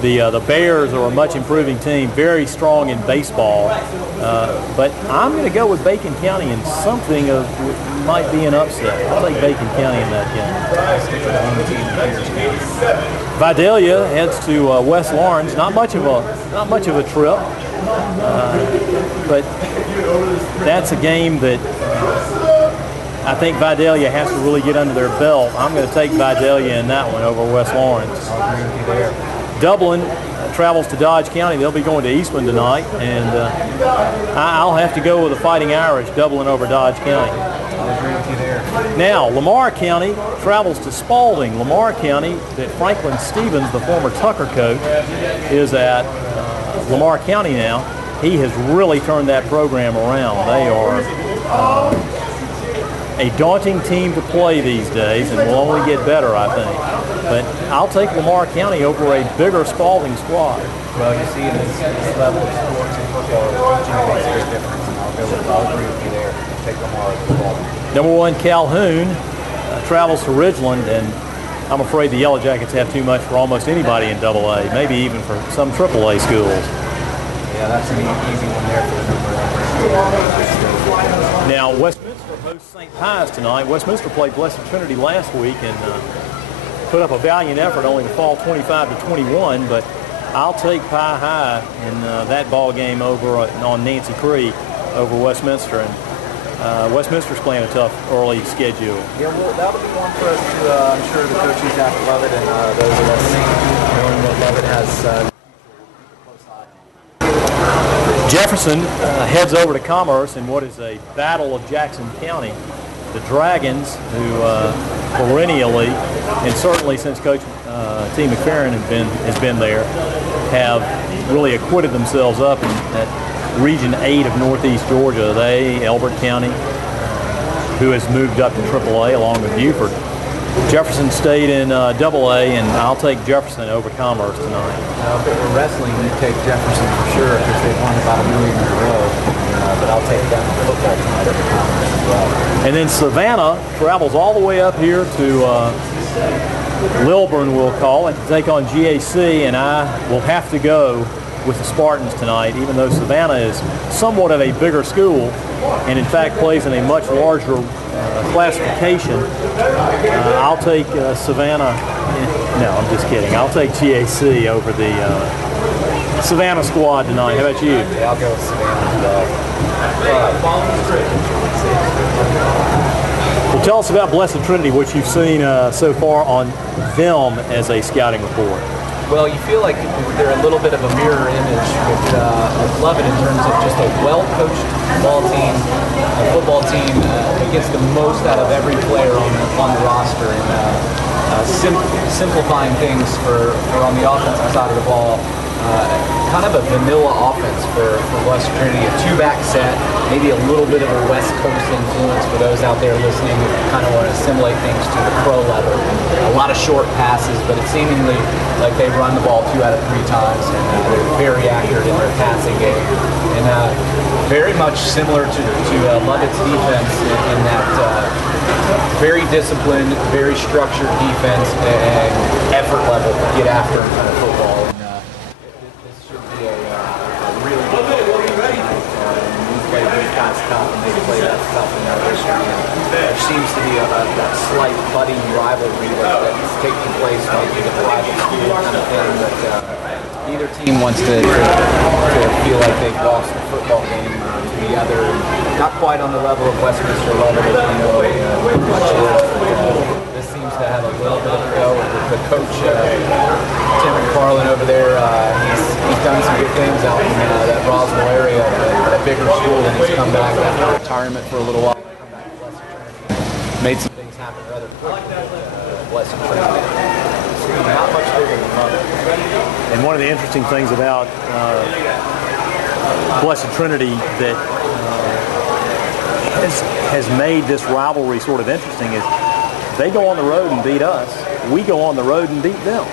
The Bears are a much improving team, very strong in baseball. But I'm going to go with Bacon County in something of might be an upset. I'll take Bacon County in that game. Vidalia heads to West Lawrence. Not much of a trip, but that's a game that I think Vidalia has to really get under their belt. I'm going to take Vidalia in that one over West Lawrence. I'll agree with you there. Dublin travels to Dodge County. They'll be going to Eastman tonight, and I'll have to go with the Fighting Irish, Dublin over Dodge County. I'll agree with you there. Now, Lamar County travels to Spalding. Lamar County, that Franklin Stevens, the former Tucker coach, is at Lamar County now. He has really turned that program around. They are a daunting team to play these days, and will only get better, I think. But I'll take Lamar County over a bigger Spalding squad. Well, you see, this level of sports in football, coaching makes a big difference, and I'll agree with you there. Take Lamar over Spalding. Number 1, Calhoun travels to Ridgeland, and I'm afraid the Yellow Jackets have too much for almost anybody in AA, maybe even for some AAA schools. Yeah, that's an easy one there for the number 1. Now, Westminster hosts St. Pius tonight. Westminster played Blessed Trinity last week and put up a valiant effort only to fall 25-21, but I'll take Pie High in that ball game over on Nancy Cree over Westminster. And Westminster's playing a tough early schedule. Yeah, well, that'll be one for us to, I'm sure the coaches have to love it, and those of us knowing what Lovett has. Jefferson heads over to Commerce in what is a battle of Jackson County. The Dragons, who perennially, and certainly since Coach T. McFerrin has been there, have really acquitted themselves up in that Region 8 of Northeast Georgia. They, Elbert County, who has moved up to AAA along with Buford. Jefferson stayed in AA, and I'll take Jefferson over Commerce tonight. If it were wrestling, you'd take Jefferson for sure because they've won about 1 million in a row. But I'll take them in football tonight over Commerce as well. And then Savannah travels all the way up here to Lilburn, we'll call it, to take on GHSA, and I will have to go with the Spartans tonight, even though Savannah is somewhat of a bigger school and in fact plays in a much larger classification. I'll take Savannah. No, I'm just kidding. I'll take GHSA over the Savannah squad tonight. How about you? Yeah, I'll go with Savannah. Well, tell us about Blessed Trinity, what you've seen so far on them as a scouting report. Well, you feel like they're a little bit of a mirror image with Lovett in terms of just a well-coached football team that gets the most out of every player on the roster, and simplifying things for on the offensive side of the ball. Kind of a vanilla offense for Blessed Trinity, a 2-back set, maybe a little bit of a West Coast influence for those out there listening who kind of want to assimilate things to the pro level. A lot of short passes, but it's seemingly like they run the ball 2 out of 3 times, and they're very accurate in their passing game. And very much similar to Lovett's defense in that very disciplined, very structured defense and effort level to get after kind of football. There seems to be that slight budding rivalry that's taking place maybe with the rival school kind of thing, but neither team wants to feel like they've lost the football game to the other. Not quite on the level of Westminster Lovett, as we know, this seems to have a little bit of a go. The coach, Tim McFarland over there, he's done some good things out in that Roswell area, a bigger school, and he's come back after retirement for a little while. Made some things happen rather quickly. Blessed Trinity. Not much bigger than Lovett. And one of the interesting things about Blessed Trinity that has made this rivalry sort of interesting is they go on the road and beat us. We go on the road and beat them.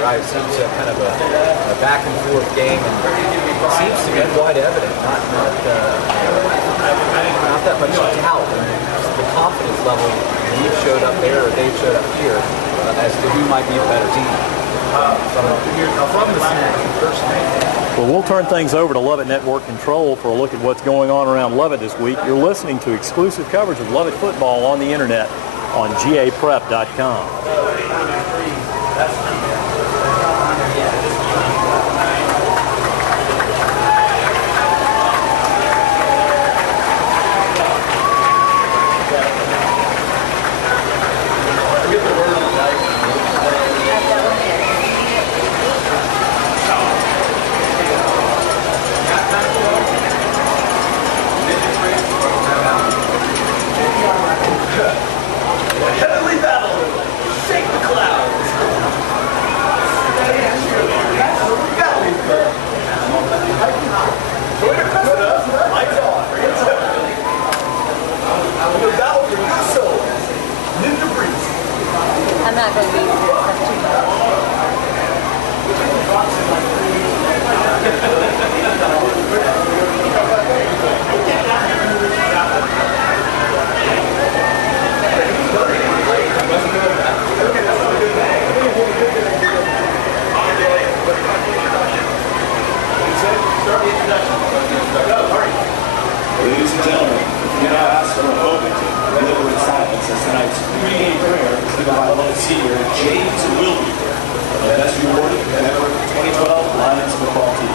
Right, it seems kind of a back and forth game, and it seems to be quite evident. Not that much talent. The confidence level, we've showed up there or they've showed up here as to who might be a better team. From the snack. Well, we'll turn things over to Lovett Network Control for a look at what's going on around Lovett this week. You're listening to exclusive coverage of Lovett football on the internet on gaprep.com. Heavenly battle! Shake the clouds! Join us, lights on! The battle for your soul! Ninja Breeze! I'm not going to be here. That's too Ladies and gentlemen, we now ask for a moment to deliver in silence as tonight's pregame prayer is given by Lovett senior James Wilby, the best rewarded member of the 2012 Lions football team.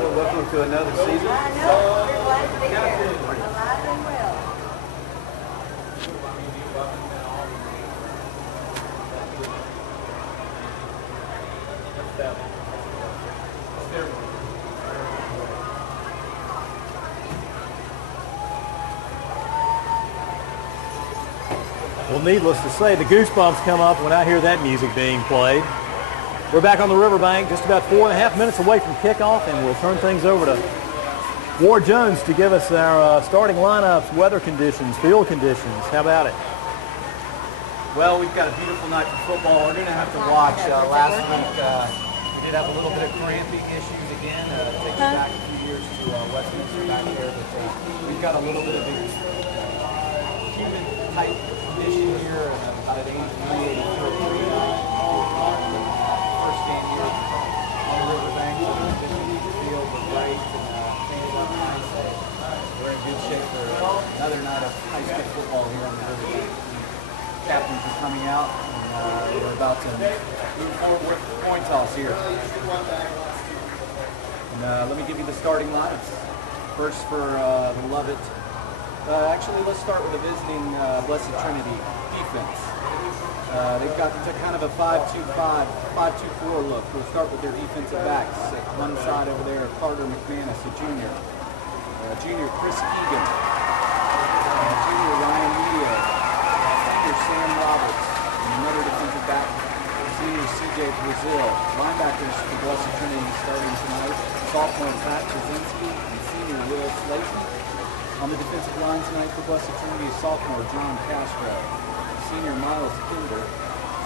Welcome to another season. I know. We're glad to be here. Alive and well. Well, needless to say, the goosebumps come up when I hear that music being played. We're back on the riverbank, just about 4.5 minutes away from kickoff, and we'll turn things over to Ward Jones to give us our starting lineups, weather conditions, field conditions. How about it? Well, we've got a beautiful night for football. We're going to have to watch. Last week, we did have a little bit of cramping issues again. Takes us back a few years. to Westminster back there, but we've got a little bit of a humid type condition here, about an 83, 84 first game here on the riverbank. So the conditions of the field were great and things look nice. We're in good shape for another night of high school football here on the riverbank. Captains are coming out, and we're about to move forward with the coin toss here. And let me give you the starting lineups. First for the Lovett. Actually, let's start with the visiting Blessed Trinity defense. They've got kind of a 5-2-5, 5-2-4 look. We'll start with their defensive backs. At one side over there, Carter McManus, a junior. Junior Chris Egan. Junior Ryan Media. Senior Sam Roberts. And another defensive back, senior CJ Brazil. Linebackers for Blessed Trinity starting tonight. Sophomore Pat Kaczynski and senior Will Slayton. On the defensive line tonight for Blessed Trinity is sophomore John Castro. Senior Miles Kinder.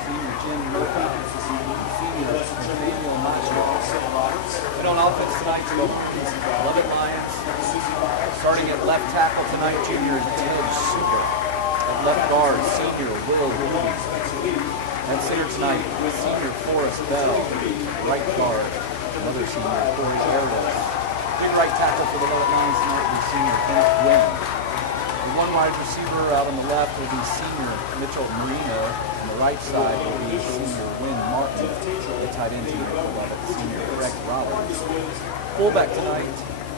Senior Jim Murphy. Senior Nathaniel Macho. And on offense tonight, the Lovett Lions. Starting at left tackle tonight, junior Ted Sugar. At left guard, senior Will Ruby. And center tonight, senior Forrest Bell. Right guard, another senior, Corey Gerdes. Big right tackle for the Lovett Lions tonight will be senior Bennett Wynn. The one wide receiver out on the left will be senior Mitchell Marino. On the right side will be senior Wynn Martin. The tight end team for Lovett, senior Greg Rollins. Fullback tonight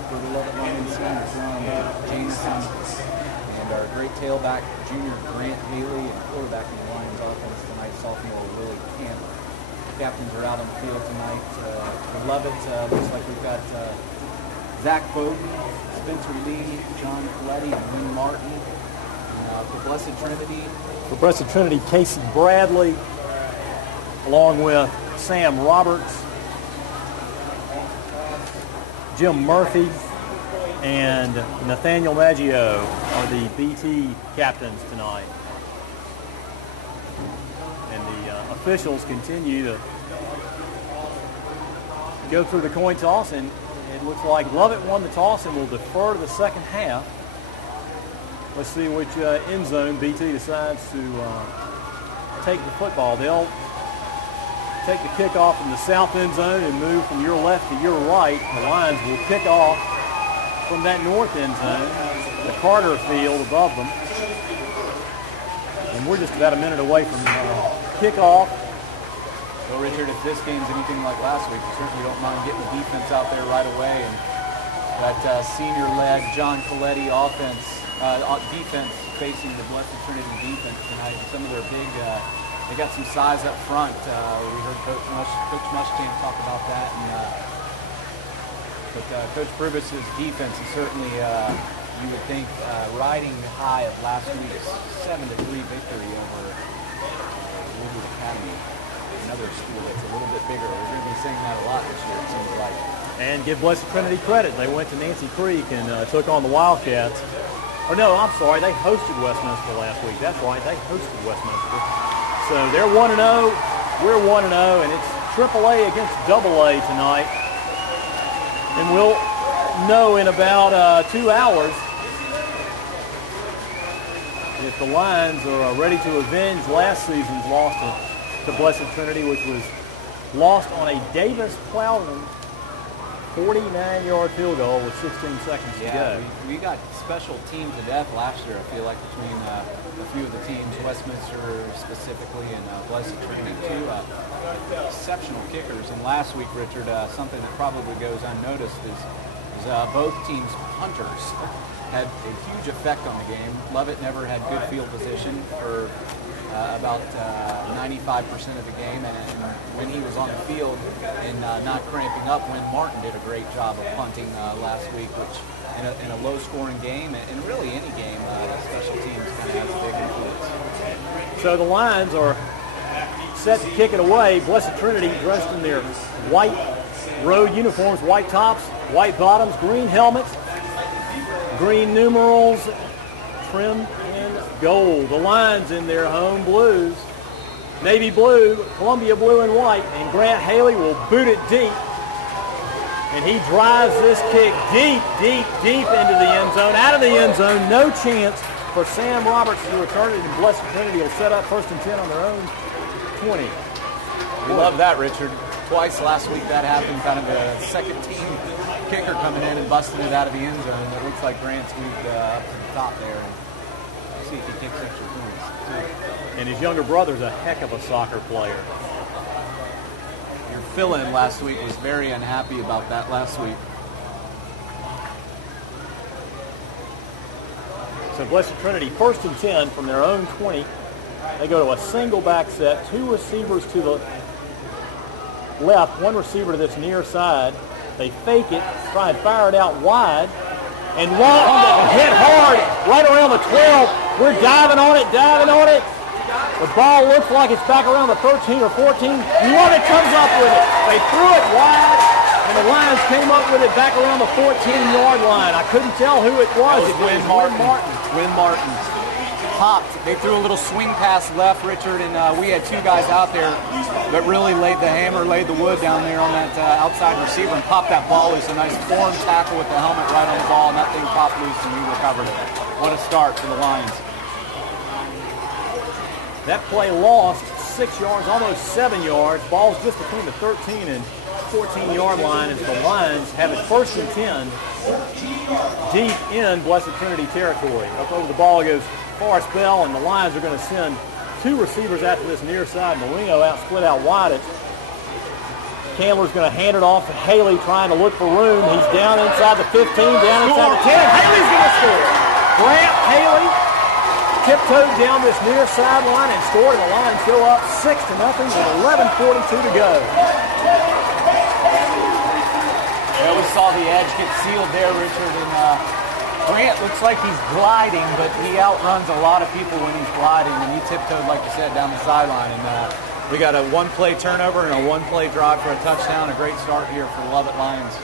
for the Lovett Lions, senior John Jameson. And our great tailback, junior Grant Haley, and quarterback in the Lions offense tonight, sophomore Willie Campbell. Captains are out on the field tonight. For Lovett, looks like we've got Zach Bowden, Spencer Lee, John Coletti, and Wynn Martin. For Blessed Trinity. For Blessed Trinity, Casey Bradley, along with Sam Roberts, Jim Murphy, and Nathaniel Maggio are the BT captains tonight. And the officials continue to go through the coin toss, and it looks like Lovett won the toss and will defer to the second half. Let's see which end zone BT decides to take the football. They'll take the kickoff from the south end zone and move from your left to your right. The Lions will kick off from that north end zone, the Carter field above them. And we're just about a minute away from kickoff. Well, Richard, if this game's anything like last week, we certainly don't mind getting the defense out there right away. And that senior-led John Coletti defense facing the Blessed Trinity defense tonight. Some of their big, they got some size up front. We heard Coach Muschamp talk about that. But Coach Purvis's defense is certainly, you would think, riding high of last week's 7-3 victory over Woodward Academy. Another school that's a little bit bigger. We're going to be saying that a lot this year, it seems like. And give Blessed Trinity credit. They went to Nancy Creek and took on the Wildcats. Or no, I'm sorry, they hosted Westminster last week. That's right, they hosted Westminster. So they're 1-0, we're 1-0, and it's AAA against AA tonight. And we'll know in about 2 hours if the Lions are ready to avenge last season's loss to Blessed Trinity, which was lost on a Davis Plowman 49-yard field goal with 16 seconds to go. We got special team to death last year, I feel like, between a few of the teams, Westminster specifically and Blessed Trinity, two exceptional kickers. And last week, Richard, something that probably goes unnoticed is both teams' punters had a huge effect on the game. Lovett never had good field position for about 95% of the game, and when he was on the field and not cramping up, when Martin did a great job of punting last week, which in a low-scoring game, and really any game, special teams kind of has a big influence. So the Lions are set to kick it away. Blessed Trinity dressed in their white road uniforms, white tops, white bottoms, green helmets, green numerals, trimmed in gold. The Lions in their home blues, navy blue, Columbia blue and white, and Grant Haley will boot it deep. And he drives this kick deep, deep, deep into the end zone. Out of the end zone, no chance for Sam Roberts to return it, and Blessed Trinity will set up 1st and 10 on their own 20. We love that, Richard. Twice last week that happened, kind of a second team kicker coming in and busting it out of the end zone. And it looks like Grant's moved up to the top there. And see if he takes extra points, too. And his younger brother's a heck of a soccer player. Your fill-in last week was very unhappy about that last week. So Blessed Trinity 1st and 10 from their own 20. They go to a single back set, 2 receivers to the left, 1 receiver to this near side. They fake it, try and fire it out wide, and long, hit hard right around the 12. We're diving on it. The ball looks like it's back around the 13 or 14. Lovett comes up with it. They threw it wide, and the Lions came up with it back around the 14-yard line. I couldn't tell who it was. It was Win Martin. Popped. They threw a little swing pass left, Richard, and we had 2 guys out there that really laid the hammer, laid the wood down there on that outside receiver and popped that ball loose. A nice form tackle with the helmet right on the ball, and that thing popped loose and we recovered it. What a start for the Lions. That play lost 6 yards, almost 7 yards. Ball's just between the 13 and 14-yard line as the Lions have it 1st and 10 deep in Blessed Trinity territory. Up over the ball goes Forrest Bell, and the Lions are going to send 2 receivers after this near side. Marino split out wide. Candler's going to hand it off to Haley, trying to look for room. He's down inside the 15, down inside the 10. Haley's going to score. Grant Haley tiptoed down this near sideline and scored. The Lions go up 6-0 with 11:42 to go. Yeah, we saw the edge get sealed there, Richard, and Grant looks like he's gliding, but he outruns a lot of people when he's gliding, and he tiptoed, like you said, down the sideline. And we got a 1-play turnover and a 1-play drive for a touchdown. A great start here for the Lovett Lions.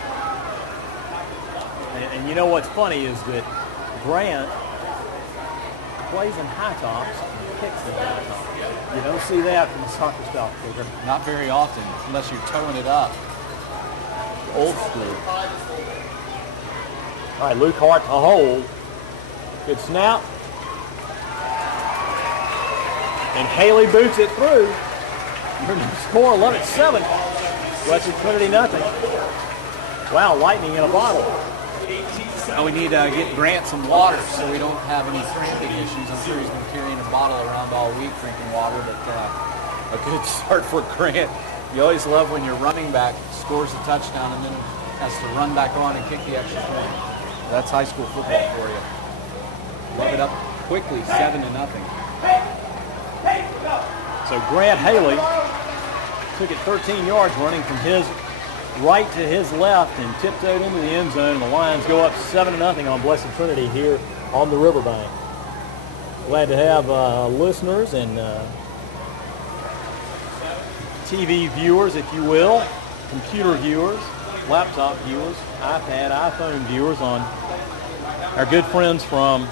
And you know what's funny is that Grant plays in high tops and kicks in high tops. You don't see that from a soccer style kicker. Not very often, unless you're towing it up. Old school. All right, Luke Hart to hold. Good snap. And Haley boots it through. Score 11-7. Blessed Trinity nothing. Wow, lightning in a bottle. Now we need to get Grant some water so we don't have any cramping issues. I'm sure he's been carrying a bottle around all week drinking water, but a good start for Grant. You always love when your running back scores a touchdown and then has to run back on and kick the extra point. That's high school football for you. Love it up quickly, 7-0. So Grant Haley took it 13 yards running from his right to his left and tiptoed into the end zone. And the Lions go up 7-0 on Blessed Trinity here on the riverbank. Glad to have listeners and TV viewers, if you will, computer viewers, laptop viewers, iPad, iPhone viewers on our good friends from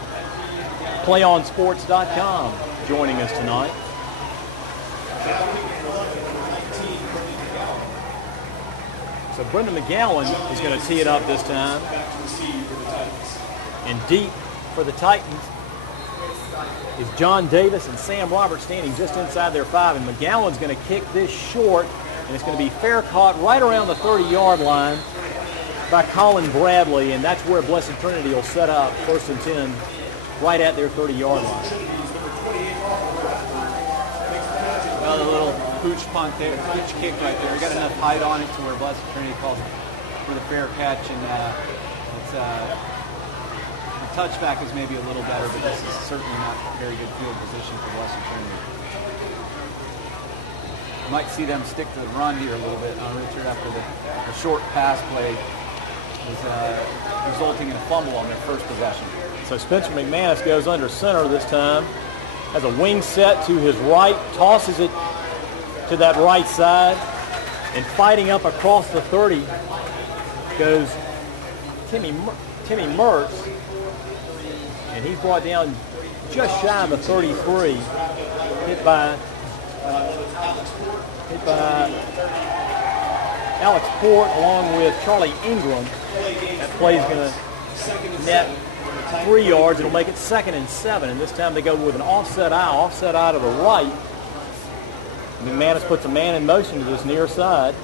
PlayOnSports.com joining us tonight. So Brendan McGowan is going to tee it up this time. And deep for the Titans is John Davis and Sam Roberts standing just inside their 5. And McGowan's going to kick this short, and it's going to be fair caught right around the 30-yard line by Colin Bradley, and that's where Blessed Trinity will set up 1st and 10 right at their 30-yard line. Well, the little pooch punt there, pooch kick right there. We got enough height on it to where Blessed Trinity calls it for the fair catch, and it's the touchback is maybe a little better, but this is certainly not very good field position for Blessed Trinity. You might see them stick to the run here a little bit, Richard, after the short pass play was resulting in a fumble on their first possession. So Spencer McManus goes under center this time, has a wing set to his right, tosses it to that right side, and fighting up across the 30 goes Timmy Mertz, and he's brought down just shy of the 33, hit by Alex Port along with Charlie Ingram. That play's going to net 3 yards. It'll make it 2nd and 7, and this time they go with an offset eye to the right. McManus puts a man in motion to this near side.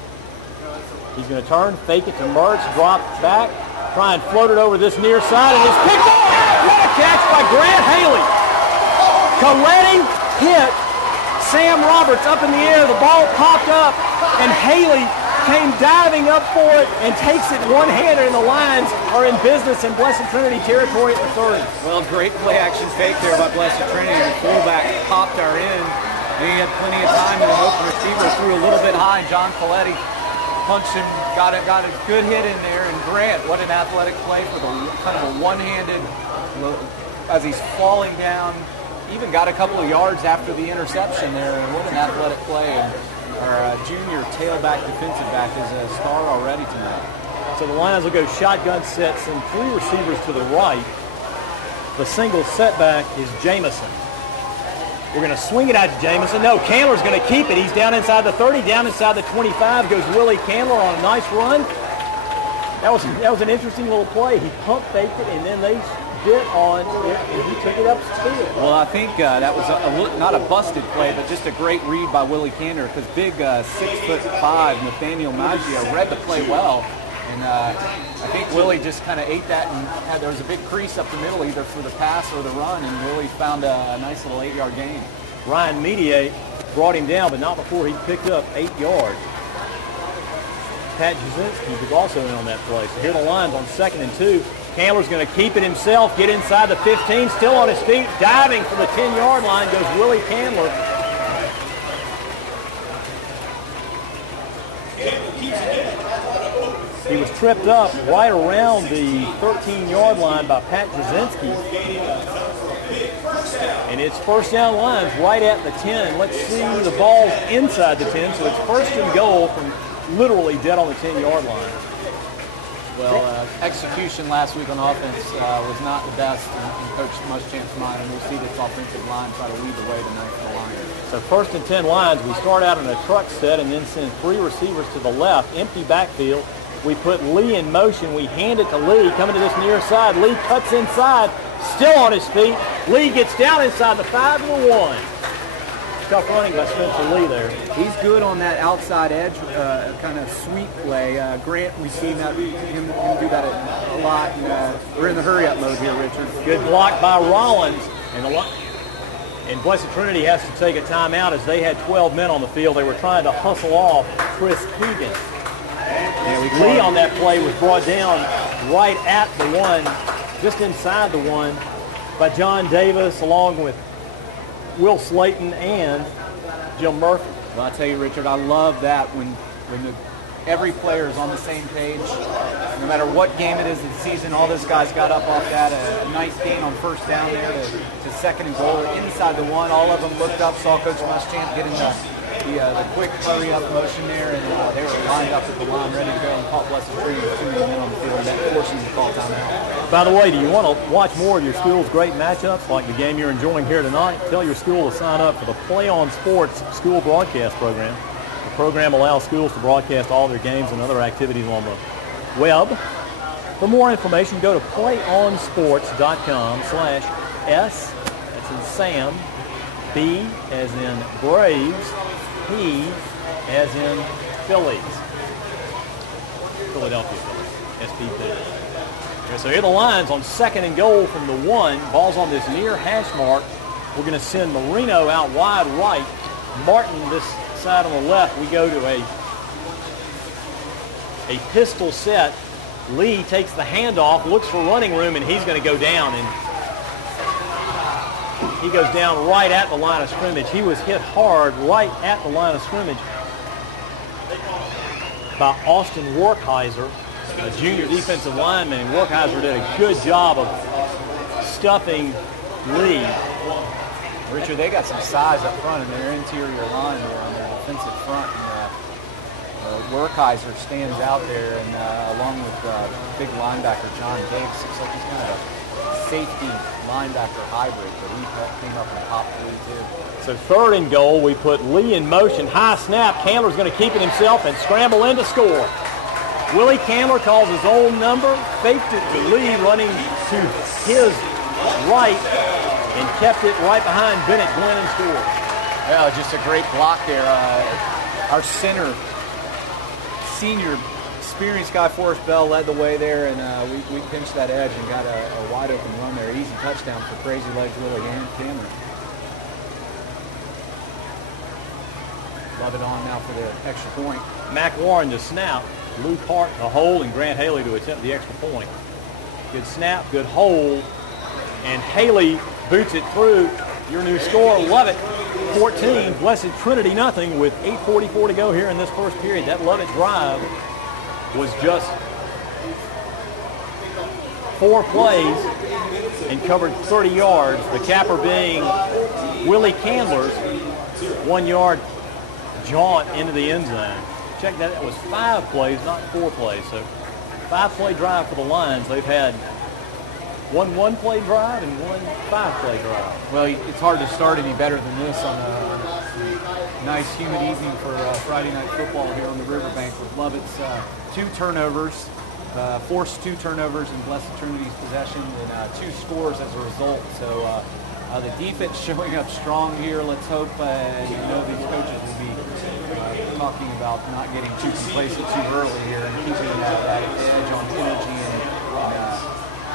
He's going to turn, fake it to Mertz, drop back, try and float it over this near side, and it's picked off! What a catch by Grant Haley! Coletti hit Sam Roberts up in the air. The ball popped up, and Haley came diving up for it and takes it one-handed, and the Lions are in business in Blessed Trinity territory at the 30. Well, great play-action fake there by Blessed Trinity. The fullback popped our end. He had plenty of time, and an open receiver threw a little bit high, and John Coletti punched him, got a good hit in there, and Grant, what an athletic play for the kind of a one-handed, as he's falling down, even got a couple of yards after the interception there, and what an athletic play. And our junior tailback defensive back is a star already tonight. So the Lions will go shotgun set, send 3 receivers to the right. The single setback is Jamison. We're going to swing it out to Jamison. No, Candler's going to keep it. He's down inside the 30, down inside the 25. Goes Willie Candler on a nice run. That was an interesting little play. He pump faked it, and then they bit on it, and he took it upfield. Well, I think that was not a busted play, but just a great read by Willie Candler, because big 6'5" Nathaniel Maggio read the play well. And I think Willie just kind of ate that, and there was a big crease up the middle either for the pass or the run, and Willie found a nice little 8-yard gain. Ryan Mediate brought him down, but not before he picked up 8 yards. Pat Jasinski was also in on that play. So here are the Lions on 2nd and 2. Candler's going to keep it himself, get inside the 15, still on his feet, diving for the 10-yard line goes Willie Candler. He was tripped up right around the 13-yard line by Pat Jasinski. And it's first down Lions right at the 10. Let's see, the ball's inside the 10, so it's 1st and goal from literally dead on the 10-yard line. Well, execution last week on offense was not the best in Coach Muschamp's mind, and we'll see this offensive line try to lead the way tonight for the Lions. So 1st and 10 Lions, we start out in a truck set and then send 3 receivers to the left, empty backfield. We put Lee in motion. We hand it to Lee, coming to this near side. Lee cuts inside, still on his feet. Lee gets down inside the 5 and the 1. Tough running by Spencer Lee there. He's good on that outside edge kind of sweep play. Grant, we've seen him do that a lot. And, we're in the hurry-up mode here, Richard. Good block by Rollins. And Blessed Trinity has to take a timeout as they had 12 men on the field. They were trying to hustle off Chris Keegan. Lee on that play was brought down right at the 1, just inside the 1, by John Davis along with Will Slayton and Jim Murphy. Well, I tell you, Richard, I love that when every player is on the same page. No matter what game it is of the season, all those guys got up off that. A nice gain on 1st down there to 2nd and goal. Inside the 1, all of them looked up, saw Coach Muschamp getting the quick hurry-up motion there, and they were lined up at the line ready to go and caught Blessed Trinity with 2 men on the field. That forced them to call timeout. By the way, do you want to watch more of your school's great matchups like the game you're enjoying here tonight? Tell your school to sign up for the Play On Sports school broadcast program. The program allows schools to broadcast all their games and other activities on the web. For more information, go to playonsports.com/S, that's in Sam, B as in Braves, P as in Phillies. Philadelphia Phillies, SPP. Okay, so here are the Lions on 2nd and goal from the 1. Ball's on this near hash mark. We're going to send Marino out wide right. Martin this side on the left. We go to a pistol set. Lee takes the handoff, looks for running room, and he's going to go down. And he goes down right at the line of scrimmage. He was hit hard right at the line of scrimmage by Austin Werkheiser, a junior defensive lineman. And Werkheiser did a good job of stuffing Lee. Richard, they got some size up front in their interior line there on their defensive front. And, Werkheiser stands out there, and along with big linebacker John Diggs, looks like he's kind of safety linebacker hybrid, but he came up in the top 3 too. So 3rd and goal, we put Lee in motion. High snap. Candler's going to keep it himself and scramble in to score. Willie Candler calls his own number, faked it to Lee, running to his right, and kept it right behind Bennett Glenn and scored. Yeah, just a great block there. Our center, senior, experienced guy, Forrest Bell, led the way there, and we pinched that edge and got a wide open run there. Easy touchdown for Crazy Legs Willie Candler. Lovett on now for the extra point. Mac Warren to snap, Luke Hart to hold, and Grant Haley to attempt the extra point. Good snap, good hold, and Haley boots it through. Your new score, Lovett 14, Blessed Trinity nothing, with 8:44 to go here in this first period. That Lovett drive was just 4 plays and covered 30 yards. The capper being Willie Candler's 1-yard jaunt into the end zone. Check that, it was 5 plays, not 4 plays. So 5-play drive for the Lions. They've had one 1-play drive and one 5-play drive. Well, it's hard to start any better than this on a nice humid evening for Friday night football here on the riverbank with Lovett's 2 turnovers, forced 2 turnovers in Blessed Trinity's possession, and 2 scores as a result. So the defense showing up strong here. Let's hope, these coaches will be talking about not getting too complacent too early here and keeping that edge on energy and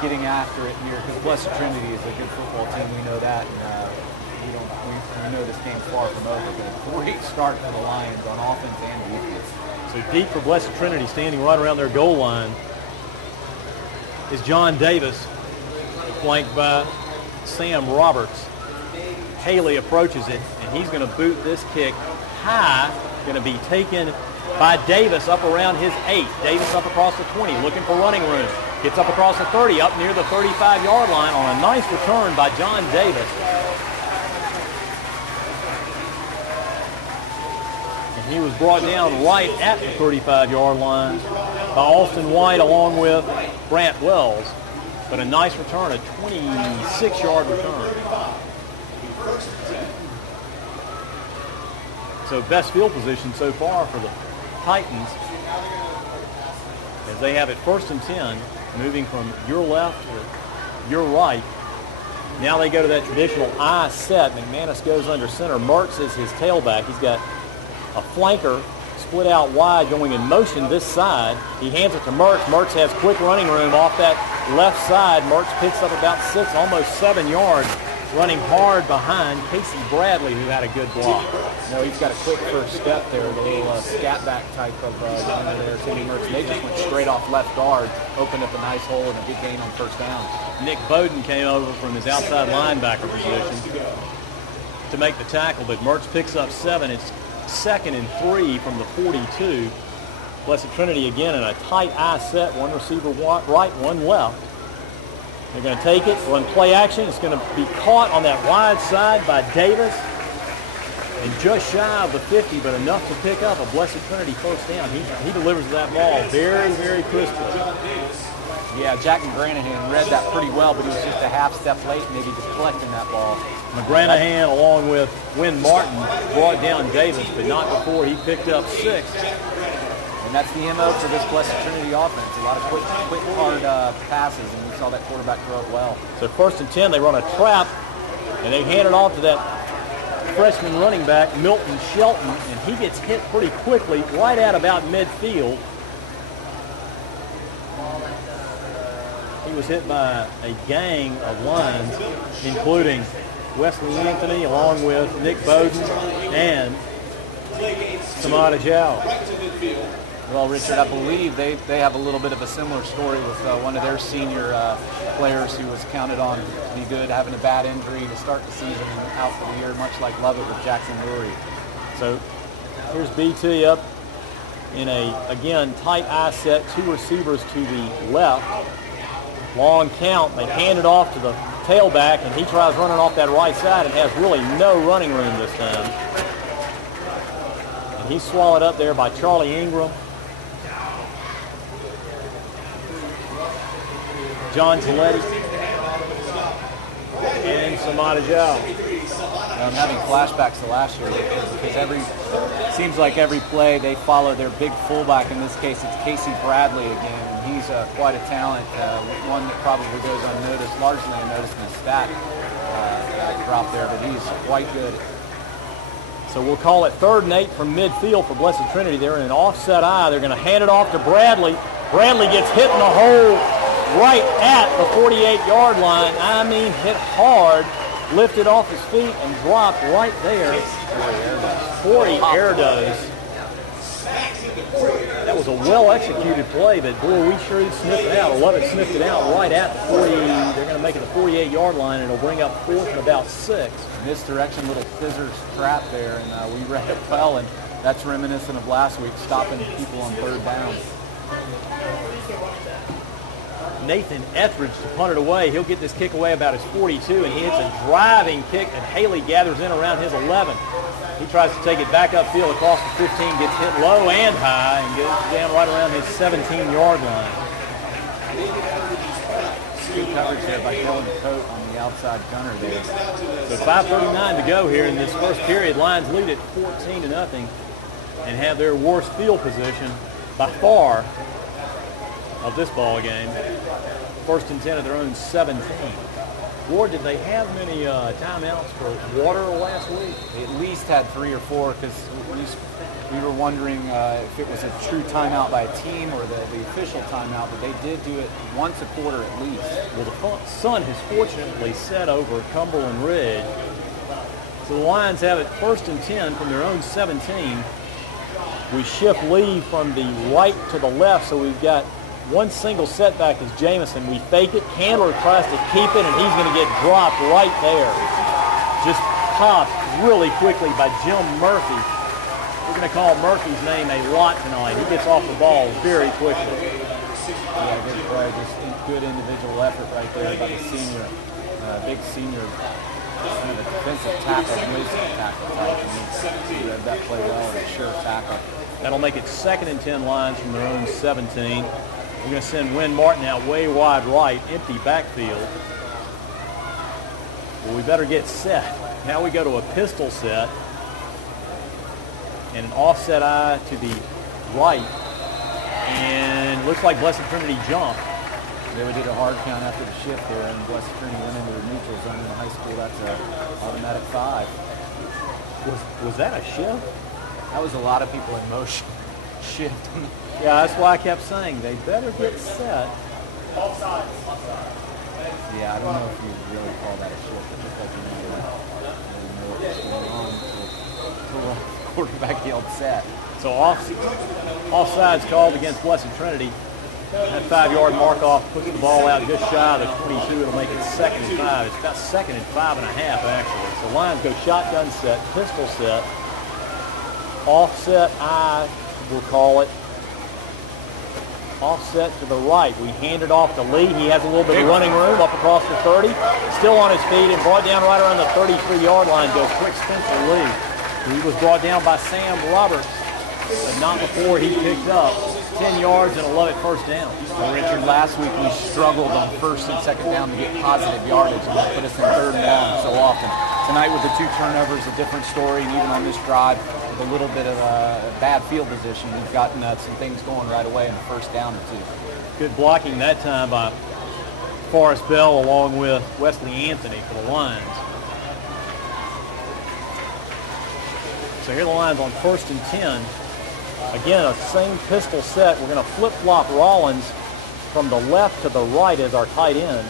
getting after it here, because Blessed Trinity is a good football team. We know that, and we know this game's far from over. But a great start for the Lions on offense and defense. So deep for Blessed Trinity, standing right around their goal line, is John Davis, flanked by Sam Roberts. Haley approaches it, and he's going to boot this kick high, going to be taken by Davis up around his 8. Davis up across the 20, looking for running room. Gets up across the 30, up near the 35-yard line on a nice return by John Davis. And he was brought down right at the 35-yard line by Austin White along with Brant Wells. But a nice return, a 26-yard return. So best field position so far for the Titans, as they have it 1st and 10, moving from your left to your right. Now they go to that traditional I set. McManus goes under center. Mertz is his tailback. He's got a flanker split out wide going in motion this side. He hands it to Mertz. Mertz has quick running room off that left side. Mertz picks up about 6, almost 7 yards, running hard behind Casey Bradley, who had a good block. He's got a quick first step there, the little scat back type of runner there, Timmy Mertz. They just went straight off left guard, opened up a nice hole and a good gain on first down. Nick Bowden came over from his outside linebacker position to make the tackle, but Mertz picks up 7. It's 2nd and 3 from the 42. Blessed Trinity again in a tight I set, one receiver right, one left. They're going to take it, run play action. It's going to be caught on that wide side by Davis. And just shy of the 50, but enough to pick up a Blessed Trinity first down. He delivers that ball very, very crisply. Yeah, Jack McGranahan read that pretty well, but he was just a half step late, maybe just collecting that ball. McGranahan, along with Wynn Martin, brought down Davis, but not before he picked up 6. And that's the MO for this Blessed Trinity offense. A lot of quick hard passes, and we saw that quarterback throw it well. So 1st and 10, they run a trap, and they hand it off to that freshman running back, Milton Shelton, and he gets hit pretty quickly right at about midfield. He was hit by a gang of Lions, including Wesley Anthony, along with Nick Bowden and Samada Jow. Well, Richard, I believe they have a little bit of a similar story with one of their senior players who was counted on to be good, having a bad injury to start the season and out for the year, much like Lovett with Jackson Lurie. So here's BT up in a, again, tight I set, 2 receivers to the left. Long count, they hand it off to the tailback, and he tries running off that right side and has really no running room this time. And he's swallowed up there by Charlie Ingram. John Gilletti And Samadajao. I'm having flashbacks to last year because seems like every play they follow their big fullback. In this case, it's Casey Bradley again, and he's quite a talent, one that probably goes unnoticed, largely unnoticed in the stat drop there, but he's quite good. So we'll call it 3rd and 8 from midfield for Blessed Trinity. They're in an offset eye. They're going to hand it off to Bradley. Bradley gets hit in the hole right at the 48-yard line. I mean, hit hard, lifted off his feet, and dropped right there. 40 air does. That was a well-executed play, but boy, we sure sniffed it out. Lovett sniffed it out right at the 40. They're going to make it the 48-yard line, and it'll bring up 4th and about 6. Misdirection, little scissors trap there, and we read it well, and that's reminiscent of last week, stopping people on 3rd down. Nathan Etheridge to punt it away. He'll get this kick away about his 42, and he hits a driving kick that Haley gathers in around his 11. He tries to take it back upfield across the 15, gets hit low and high, and gets down right around his 17-yard line. Good coverage there by Dylan Coate on the outside gunner there. So 5:39 to go here in this first period. Lions lead it 14-0 and have their worst field position by far of this ball game. 1st and 10 of their own 17. Ward, did they have many timeouts for water last week? They at least had 3 or 4 because we were wondering if it was a true timeout by a team or the official timeout, but they did do it once a quarter at least. Well, the sun has fortunately set over Cumberland Ridge. So the Lions have it 1st and 10 from their own 17. We shift Lee from the right to the left, so we've got one single setback is Jamison. We fake it. Candler tries to keep it, and he's going to get dropped right there. Just popped really quickly by Jim Murphy. We're going to call Murphy's name a lot tonight. He gets off the ball very quickly. Yeah, good play. Just good individual effort right there by the senior, big senior, kind of a defensive tackle, wisdom tackle type. And he read that play well and a sure tackle. That'll make it 2nd and 10 Lions from their own 17. We're going to send Wynn Martin out way wide right, empty backfield. Well, we better get set. Now we go to a pistol set and an offset eye to the right. And looks like Blessed Trinity jumped. They did a hard count after the shift there, and Blessed Trinity went into the neutral zone in high school. That's an automatic 5. Was that a shift? That was a lot of people in motion. Shift. Yeah, that's why I kept saying they better get set. Yeah, I don't know if you really call that a shift. It looked like you didn't really know what was going on until the quarterback yelled set. So offsides called against Blessed Trinity. That 5-yard mark off puts the ball out just shy of the 22. It'll make it 2nd and 5. It's about 2nd and 5.5 actually. So Lions go shotgun set, pistol set, offset eye, we'll call it. Offset to the right. We hand it off to Lee. He has a little bit of running room up across the 30. Still on his feet and brought down right around the 33-yard line. Goes quick Spencer Lee. He was brought down by Sam Roberts, but not before he picked up 10 yards and a Lovett 1st down. Well, Richard, last week we struggled on 1st and 2nd down to get positive yardage, and that put us in 3rd and long so often. Tonight with the 2 turnovers, a different story, and even on this drive with a little bit of a bad field position, we've gotten some things going right away in the 1st down or 2. Good blocking that time by Forrest Bell along with Wesley Anthony for the Lions. So here are the Lions on 1st and 10. Again, a same pistol set. We're going to flip-flop Rollins from the left to the right as our tight end.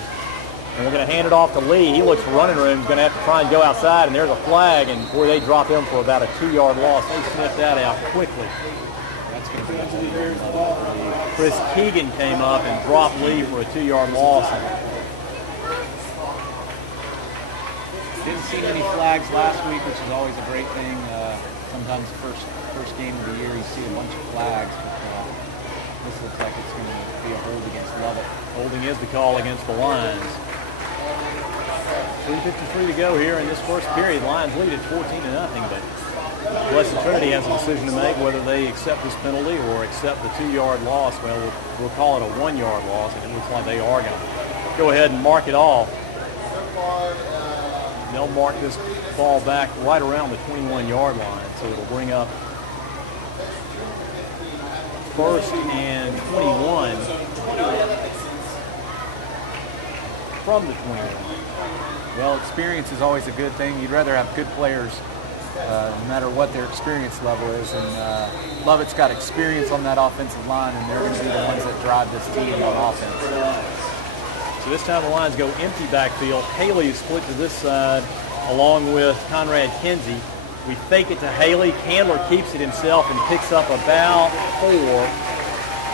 And we're going to hand it off to Lee. He looks for running room. He's going to have to try and go outside, and there's a flag, and boy, they drop him for about a 2-yard loss. They sniffed that out quickly. That's going to be Chris Keegan came up and dropped Lee for a 2-yard loss. Didn't see many flags last week, which is always a great thing. Sometimes the first game of the year you see a bunch of flags, but this looks like it's going to be a hold against Lovett. Holding is the call against the Lions. 3:53 to go here in this first period. Lions lead at 14-0, but Blessed Trinity has a decision to make whether they accept this penalty or accept the 2-yard loss. Well, we'll call it a 1-yard loss, and it looks like they are going to go ahead and mark it off. And they'll mark this ball back right around the 21-yard line. So it'll bring up 1st and 21 from the 21. Well, experience is always a good thing. You'd rather have good players, no matter what their experience level is. And Lovett's got experience on that offensive line, and they're going to be the ones that drive this team on offense. So this time the Lions go empty backfield. Haley is split to this side along with Conrad Kinsey. We fake it to Haley. Candler keeps it himself and picks up about 4,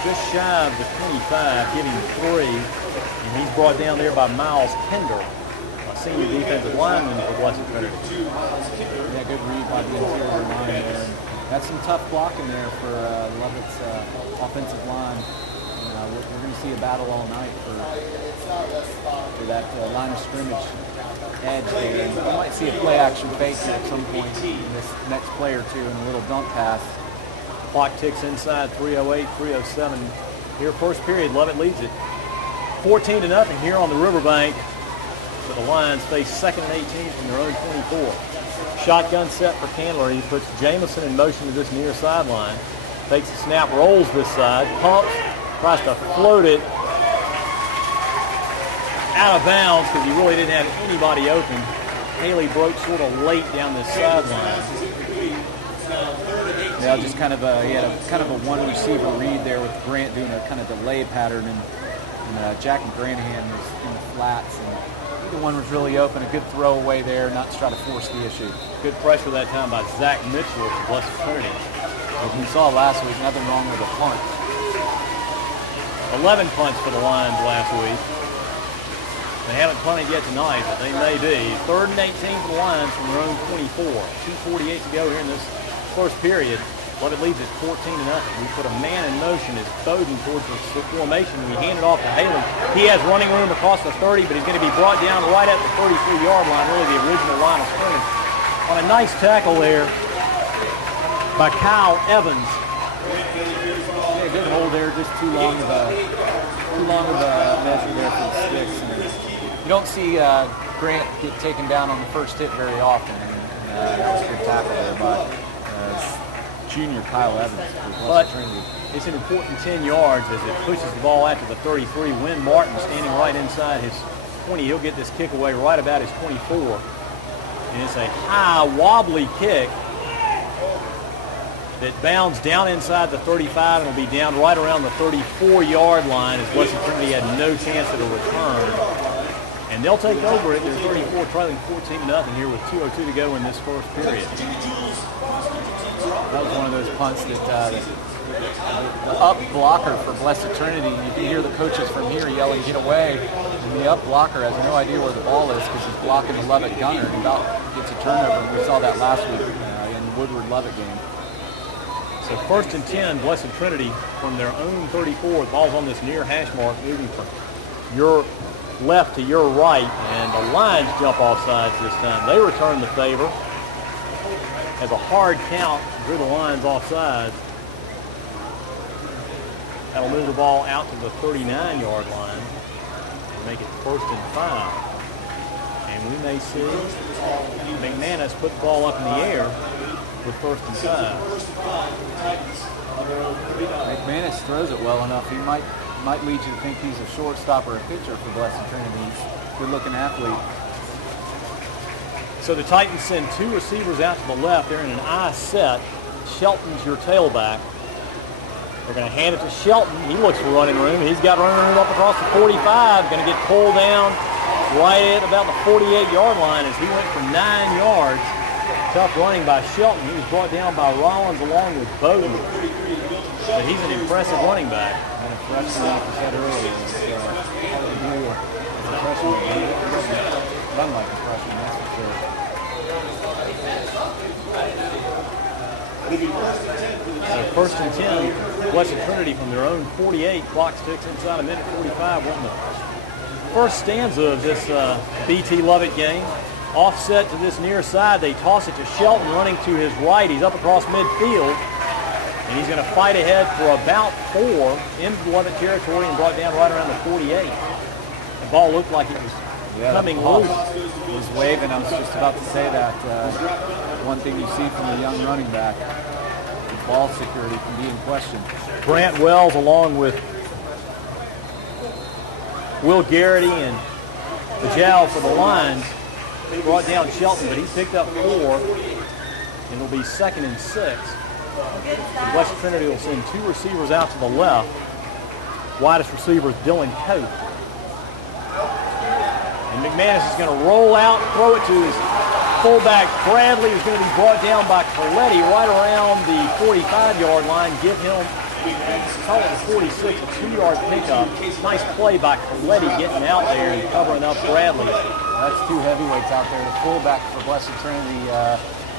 just shy of the 25, giving 3. And he's brought down there by Miles Pender, a senior defensive lineman for Blessed Trinity. Yeah, good read by the interior line there. And that's some tough blocking there for Lovett's offensive line. We're going to see a battle all night for that line of scrimmage edge there. And we might see a play-action fake here at some point in this next play or two, and a little dump pass. Clock ticks inside, 3:08, 3:07. Here, first period, Lovett leads it 14-0 here on the riverbank. So the Lions face 2nd and 18 from their own 24. Shotgun set for Candler. He puts Jamison in motion to this near sideline. Takes the snap, rolls this side, pumps, tries to float it out of bounds because he really didn't have anybody open. Haley broke sort of late down this sideline. Yeah, just kind of he had a one receiver read there with Grant doing a kind of delay pattern, and Jack and Granahan was in the flats, and either one was really open. A good throwaway there, not to try to force the issue. Good pressure that time by Zach Mitchell of Blessed Trinity. As we saw last week, nothing wrong with a punt. 11 punts for the Lions last week. They haven't punted yet tonight, but they may be. 3rd and 18 for the Lions from their own 24. 2:48 to go here in this first period. Lovett leads at 14-0. We put a man in motion as Bowden towards the formation. We hand it off to Haley. He has running room across the 30, but he's going to be brought down right at the 33-yard line, really the original line of scrimmage. On a nice tackle there by Kyle Evans. Yeah, good hold there, just too long of a measure there for the sticks. And you don't see Grant get taken down on the first hit very often, and that was a good tackle there by junior Kyle Evans. But it's an important 10 yards as it pushes the ball out to the 33. Wynn Martin standing right inside his 20. He'll get this kick away right about his 24. And it's a high, wobbly kick that bounds down inside the 35 and will be down right around the 34-yard line as Blessed Trinity had no chance at a return. And they'll take over it. They're 34, trailing 14-0 here with 2:02 to go in this first period. That was one of those punts that the up blocker for Blessed Trinity, you can hear the coaches from here yelling, "Get away!" And the up blocker has no idea where the ball is because he's blocking the Lovett gunner and about gets a turnover. And we saw that last week in the Woodward-Lovett game. So 1st and 10, Blessed Trinity from their own 34. The ball's on this near hash mark, moving from your left to your right, and the Lions jump off sides this time. They return the favor as a hard count drew the Lions off sides. That'll move the ball out to the 39-yard line to make it 1st and 5. And we may see McManus put the ball up in the air with 1st and 5. McManus throws it well enough. He might lead you to think he's a shortstop or a pitcher for Blessed Trinity. He's a good-looking athlete. So the Titans send 2 receivers out to the left. They're in an I set. Shelton's your tailback. They're going to hand it to Shelton. He looks for running room. He's got running room up across the 45. Going to get pulled down right at about the 48-yard line as he went for 9 yards. Tough running by Shelton. He was brought down by Rollins along with Bowden. But he's an impressive running back. And a freshman, like I said earlier, as a freshman, run like a freshman, that's for sure. So 1st and 10, Blessed Trinity from their own 48. Clock ticks inside a minute 45. We're in the first stanza of this BT Lovett game. Offset to this near side. They toss it to Shelton running to his right. He's up across midfield. And he's going to fight ahead for about 4 into the Lovett territory and brought down right around the 48. The ball looked like it was coming loose. was waving. I was just about to say that. One thing you see from a young running back, ball security can be in question. Brant Wells, along with Will Garrity and Majal for the Lions, brought down Shelton, but he picked up 4, and it'll be 2nd and 6. And West Trinity will send 2 receivers out to the left. Widest receiver is Dylan Coate. And McManus is going to roll out, throw it to his fullback Bradley, who's going to be brought down by Coletti right around the 45-yard line. Give him, call it the 46, a 2-yard pickup. Nice play by Coletti getting out there and covering up Bradley. That's 2 heavyweights out there. The fullback for Blessed Trinity,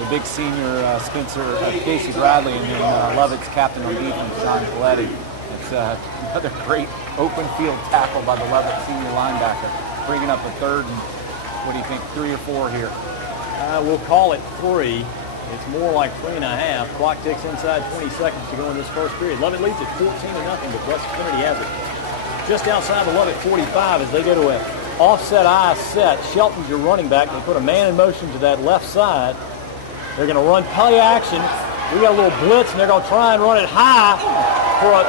the big senior Casey Bradley, and then Lovett's captain on defense, John Coletti. It's another great open field tackle by the Lovett senior linebacker, bringing up a 3rd and, what do you think, 3 or 4 here? We'll call it 3. It's more like 3.5. Clock ticks inside 20 seconds to go in this first period. Lovett leads at 14-0, but Blessed Trinity has it just outside the Lovett 45 as they go to an offset eye set. Shelton's your running back. They put a man in motion to that left side. They're going to run play action. We got a little blitz, and they're going to try and run it high for a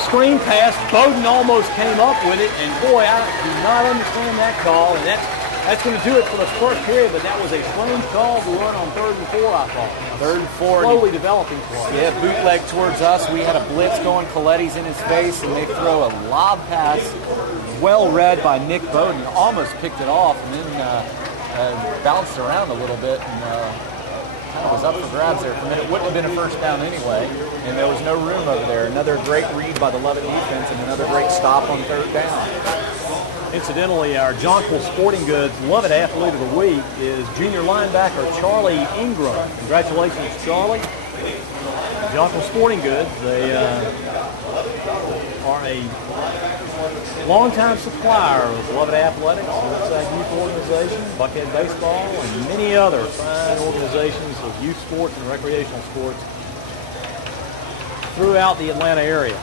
screen pass. Bowden almost came up with it, and boy, I do not understand that call, and that's going to do it for the first period, but that was a strange call to run on 3rd and 4, I thought. 3rd and 4. Slowly developing play. Yeah, bootleg towards us. We had a blitz going. Coletti's in his face, and they throw a lob pass, well read by Nick Bowden. Almost picked it off, and then bounced around a little bit, and kind of was up for grabs there for a minute. Wouldn't have been a first down anyway, and there was no room over there. Another great read by the Lovett defense, and another great stop on 3rd down. Incidentally, our Jonquil Sporting Goods Lovett Athlete of the Week is junior linebacker Charlie Ingram. Congratulations, Charlie. Jonquil Sporting Goods, they are a longtime supplier of Lovett Athletics, Woodside Youth Organization, Buckhead Baseball, and many other fine organizations of youth sports and recreational sports throughout the Atlanta area.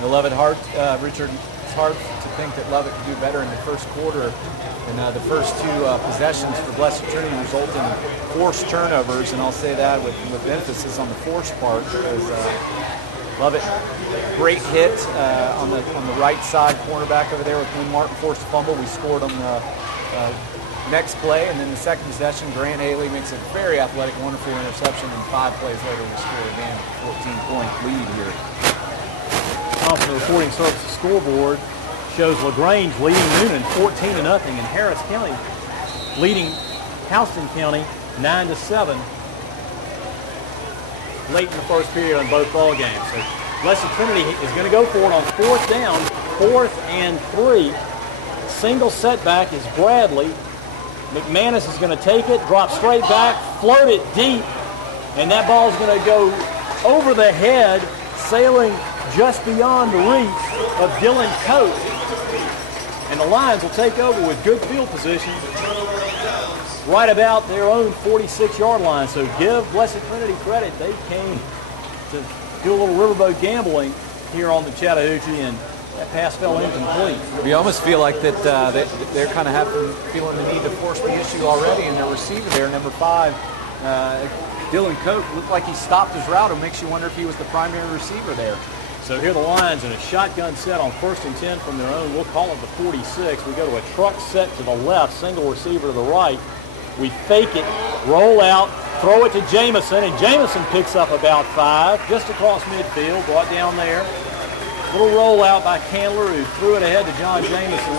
The Lovett Richard, it's hard to think that Lovett could do better in the first quarter. And the first 2 possessions for Blessed Trinity result in forced turnovers, and I'll say that with emphasis on the forced part, because Lovett, great hit on the right side cornerback over there with Lynn Martin, forced a fumble. We scored on the next play, and then the second possession, Grant Haley makes a very athletic, wonderful interception, and 5 plays later we score again, 14-point lead here. Thompson Reporting Services scoreboard shows LaGrange leading Noonan 14-0, and Harris County leading Houston County 9-7 late in the first period on both ball games. So Blessed Trinity is going to go for it on 4th down, 4th and 3. Single setback is Bradley. McManus is going to take it, drop straight back, float it deep, and that ball is going to go over the head, sailing just beyond the reach of Dylan Coate. And the Lions will take over with good field position right about their own 46-yard line. So give Blessed Trinity credit. They came to do a little riverboat gambling here on the Chattahoochee, and that pass fell incomplete. We almost feel like that they're kind of feeling the need to force the issue already, and their receiver there, number 5, Dylan Coate, looked like he stopped his route. It makes you wonder if he was the primary receiver there. So here are the Lions in a shotgun set on 1st and 10 from their own. We'll call it the 46. We go to a truck set to the left, single receiver to the right. We fake it, roll out, throw it to Jamison, and Jamison picks up about 5 just across midfield, brought down there. Little rollout by Candler, who threw it ahead to John Jamison.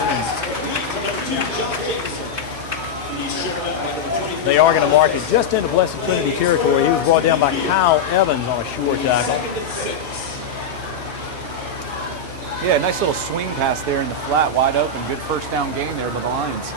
They are going to mark it just into Blessed Trinity territory. He was brought down by Kyle Evans on a short tackle. Yeah, nice little swing pass there in the flat, wide open. Good first down gain there by the Lions.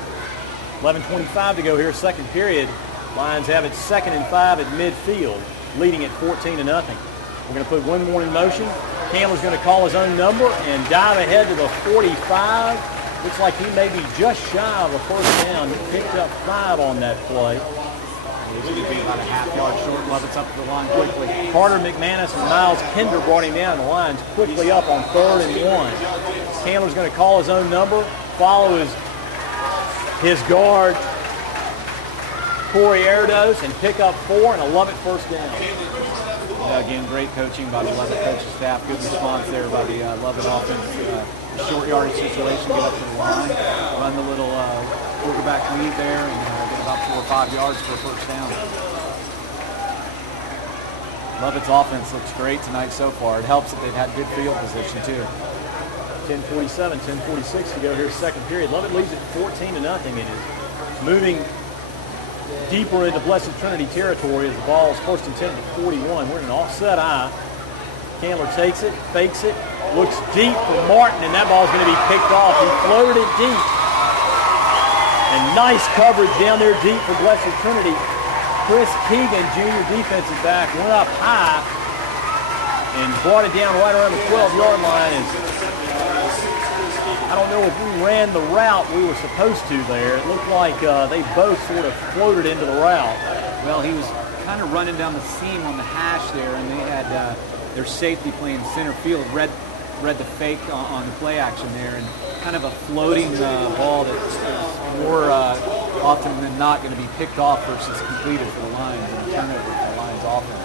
11:25 to go here, second period. Lions have it 2nd and 5 at midfield, leading at 14-0. We're going to put one more in motion. Campbell's going to call his own number and dive ahead to the 45. Looks like he may be just shy of a first down. He picked up 5 on that play. He's going to be about a half-yard short. Lovett's up to the line quickly. Carter McManus and Miles Kinder brought him down. The line's quickly up on 3rd and 1. Candler's going to call his own number, follow his guard, Corey Erdos, and pick up 4 and a Lovett first down. Again, great coaching by the Lovett coaching staff. Good response there by the Lovett offense. The short yardage situation, get up to the line, run the little quarterback lead there, and get about 4 or 5 yards for a first down. Lovett's offense looks great tonight so far. It helps that they've had good field position too. 10:47, 10:46 to go here, second period. Lovett leads at 14-0. It is moving deeper into Blessed Trinity territory as the ball is first and 10 at 41. We're in an offset eye. Candler takes it, fakes it, looks deep for Martin, and that ball's going to be picked off. He floated it deep. And nice coverage down there deep for Blessed Trinity. Chris Keegan, junior defensive back, went up high and brought it down right around the 12-yard line. And I don't know if we ran the route we were supposed to there. It looked like they both sort of floated into the route. Well, he was kind of running down the seam on the hash there, and they had their safety playing center field, read the fake on the play action there, and kind of a floating ball that's more often than not going to be picked off versus completed for the Lions and a turnover for the Lions offense.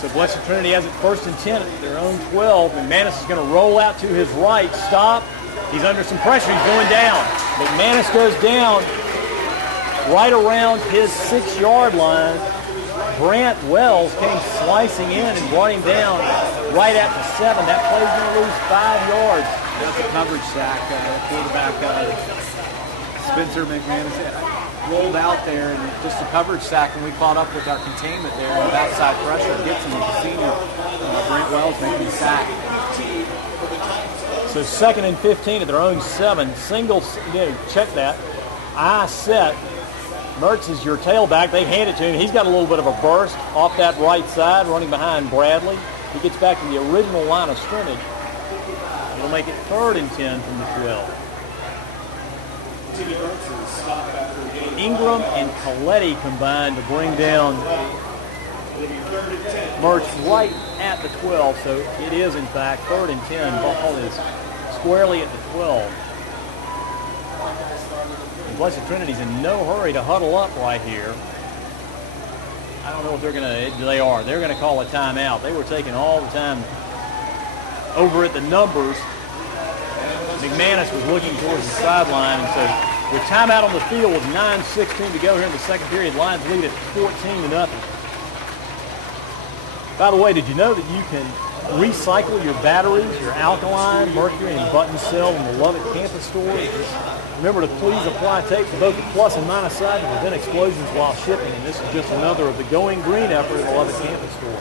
So Blessed Trinity has it first and 10 at their own 12. McManus is going to roll out to his right, stop. He's under some pressure. He's going down. McManus goes down right around his 6-yard line. Brant Wells came slicing in and brought him down right at the 7. That play's going to lose 5 yards. That's a coverage sack. Quarterback Spencer McManus rolled out there, and just a coverage sack, and we caught up with our containment there. And the outside pressure gets him with the senior Brant Wells making the sack. So 2nd and 15 at their own 7. Single, check that. I set. Mertz is your tailback. They hand it to him. He's got a little bit of a burst off that right side, running behind Bradley. He gets back to the original line of scrimmage. It'll make it 3rd and 10 from the 12. Ingram and Coletti combined to bring down Mertz right at the 12. So it is, in fact, 3rd and 10. Ball is squarely at the 12. And Blessed Trinity's in no hurry to huddle up right here. I don't know if they're going to, they're going to call a timeout. They were taking all the time over at the numbers. McManus was looking towards the sideline, and so with timeout on the field with 9:16 to go here in the second period, Lions lead at 14-0. By the way, did you know that you can recycle your batteries, your alkaline, mercury, and button cell in the Lovett campus store? Remember to please apply tape to both the plus and minus side to prevent explosions while shipping. And this is just another of the Going Green effort in the Lovett campus store.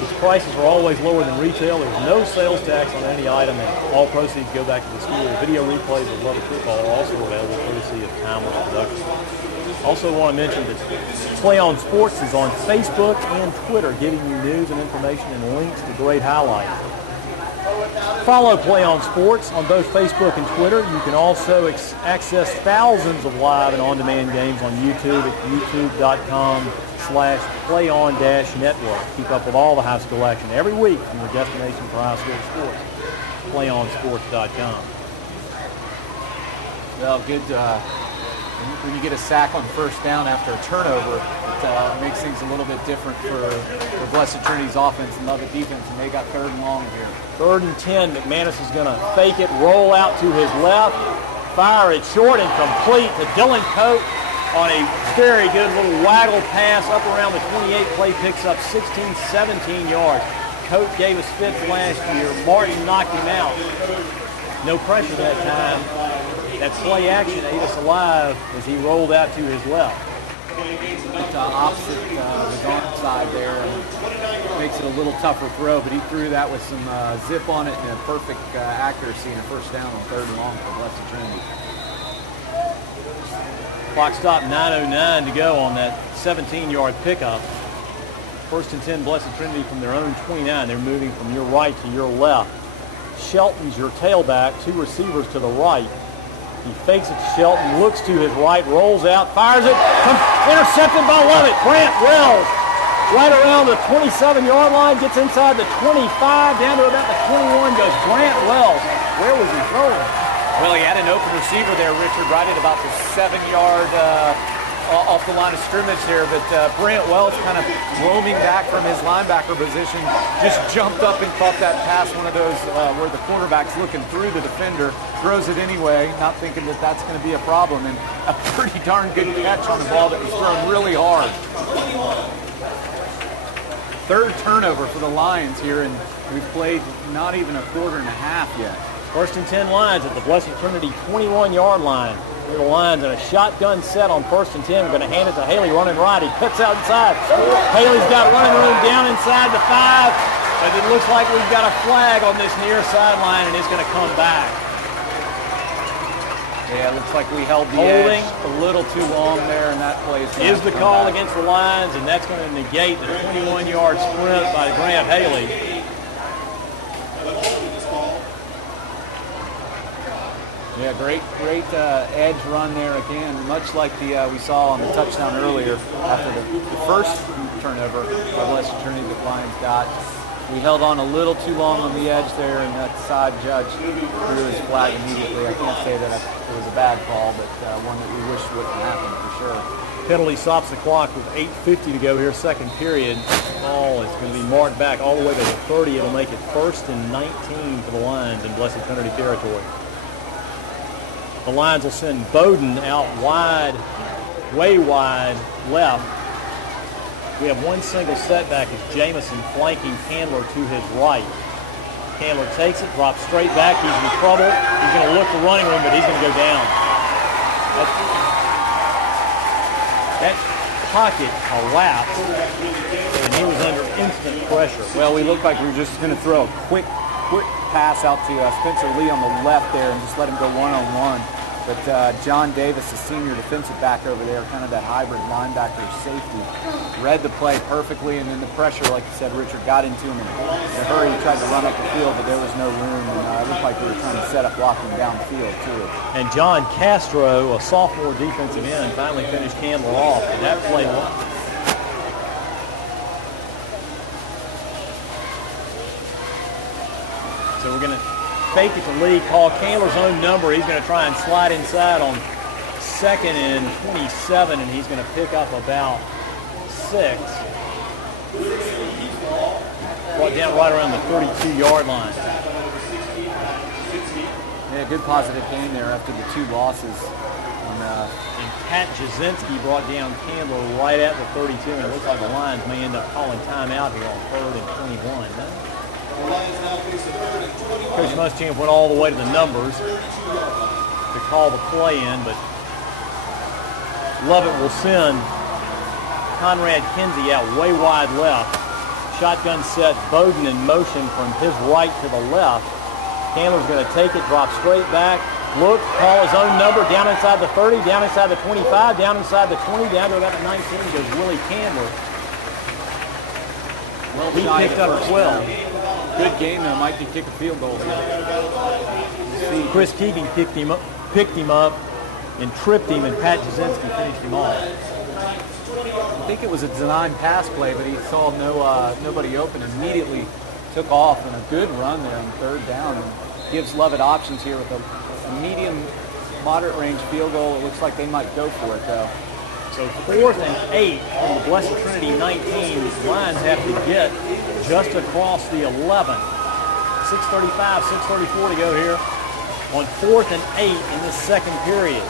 Its prices are always lower than retail. There's no sales tax on any item, and all proceeds go back to the school. Video replays of Lovett football are also available courtesy of Timeless Productions. Also want to mention that Play On Sports is on Facebook and Twitter, giving you news and information and links to great highlights. Follow Play On Sports on both Facebook and Twitter. You can also access thousands of live and on-demand games on YouTube at youtube.com/playon-network. Keep up with all the high school action every week from your destination for high school sports, playonsports.com. Well, good. When you get a sack on first down after a turnover, it makes things a little bit different for Blessed Trinity's offense and Lovett defense, and they got 3rd and long here. 3rd and 10. McManus is going to fake it, roll out to his left, fire it short and complete to Dylan Coate on a very good little waggle pass up around the 28. Play picks up 16, 17 yards. Coate gave us fits last year. Martin knocked him out. No pressure that time. That play action ate us alive as he rolled out to his left. It's opposite the gaunt side there, and makes it a little tougher throw, but he threw that with some zip on it and a perfect accuracy and a first down on 3rd and long for Blessed Trinity. Clock stopped, 9:09 to go on that 17-yard pickup. 1st and 10, Blessed Trinity from their own 29. They're moving from your right to your left. Shelton's your tailback, 2 receivers to the right. He fakes it to Shelton, looks to his right, rolls out, fires it, intercepted by Lovett. Grant Wells right around the 27-yard line, gets inside the 25, down to about the 21 goes Grant Wells. Where was he throwing? Well, he had an open receiver there, Richard, right at about the 7-yard off the line of scrimmage there, but Brant Wells kind of roaming back from his linebacker position, just jumped up and caught that pass, one of those where the cornerback's looking through the defender, throws it anyway, not thinking that that's going to be a problem, and a pretty darn good catch on the ball that was thrown really hard. Third turnover for the Lions here, and we've played not even a quarter and a half yet. First and 10 Lions at the Blessed Trinity 21-yard line. Here the Lions in a shotgun set on first and 10. We're going to hand it to Haley running right. He cuts out inside. Haley's got running room down inside the 5. But it looks like we've got a flag on this near sideline, and it's going to come back. Yeah, it looks like we held the Holding edge a little too long there, and that play is the call against the Lions, and that's going to negate the 21-yard sprint by Grant Haley. Yeah, great edge run there again, much like the we saw on the touchdown earlier after the first turnover by Blessed Trinity that Lions got. We held on a little too long on the edge there, and that side judge threw his flag immediately. I can't say that it was a bad call, but one that we wish wouldn't happen for sure. Penalty stops the clock with 8:50 to go here, second period. Ball is going to be marked back all the way to the 30. It'll make it first and 19 for the Lions in Blessed Trinity territory. The Lions will send Bowden out wide, way wide left. We have one single setback as Jamison flanking Candler to his right. Candler takes it, drops straight back. He's in trouble. He's going to look for running room, but he's going to go down. That pocket collapsed, and he was under instant pressure. Well, we looked like we were just going to throw a quick pass out to Spencer Lee on the left there and just let him go one-on-one. But John Davis, the senior defensive back over there, kind of that hybrid linebacker safety, read the play perfectly, and then the pressure, like you said, Richard, got into him. And in a hurry, he tried to run up the field, but there was no room, and it looked like we were trying to set up blocking downfield, too. And John Castro, a sophomore defensive end, finally finished Candler off. And that play so we're going to fake it to Lee, call Candler's own number. He's going to try and slide inside on second and 27, and he's going to pick up about 6. Brought down right around the 32-yard line. Yeah, good positive gain there after the 2 losses. And Pat Jasinski brought down Candler right at the 32, and it looks like the Lions may end up calling timeout here on 3rd and 21. Coach Muschamp went all the way to the numbers to call the play in, but Lovett will send Conrad Kinsey out way wide left. Shotgun set, Bowden in motion from his right to the left. Candler's going to take it, drop straight back, look, call his own number, down inside the 30, down inside the 25, down inside the 20, down to about the 19 goes Willie Candler. Well, he picked up 12. Good game, though. Might be kick a field goal here. Chris Keegan picked him up, and tripped him, and Pat Jasinski finished him off. I think it was a design pass play, but he saw nobody open, immediately took off, and a good run there on 3rd down, and gives Lovett options here with a medium, moderate range field goal. It looks like they might go for it, though. So 4th and 8 from the Blessed Trinity 19. Lions have to get just across the 11. 6:35, 6:34 to go here on 4th and 8 in the second period.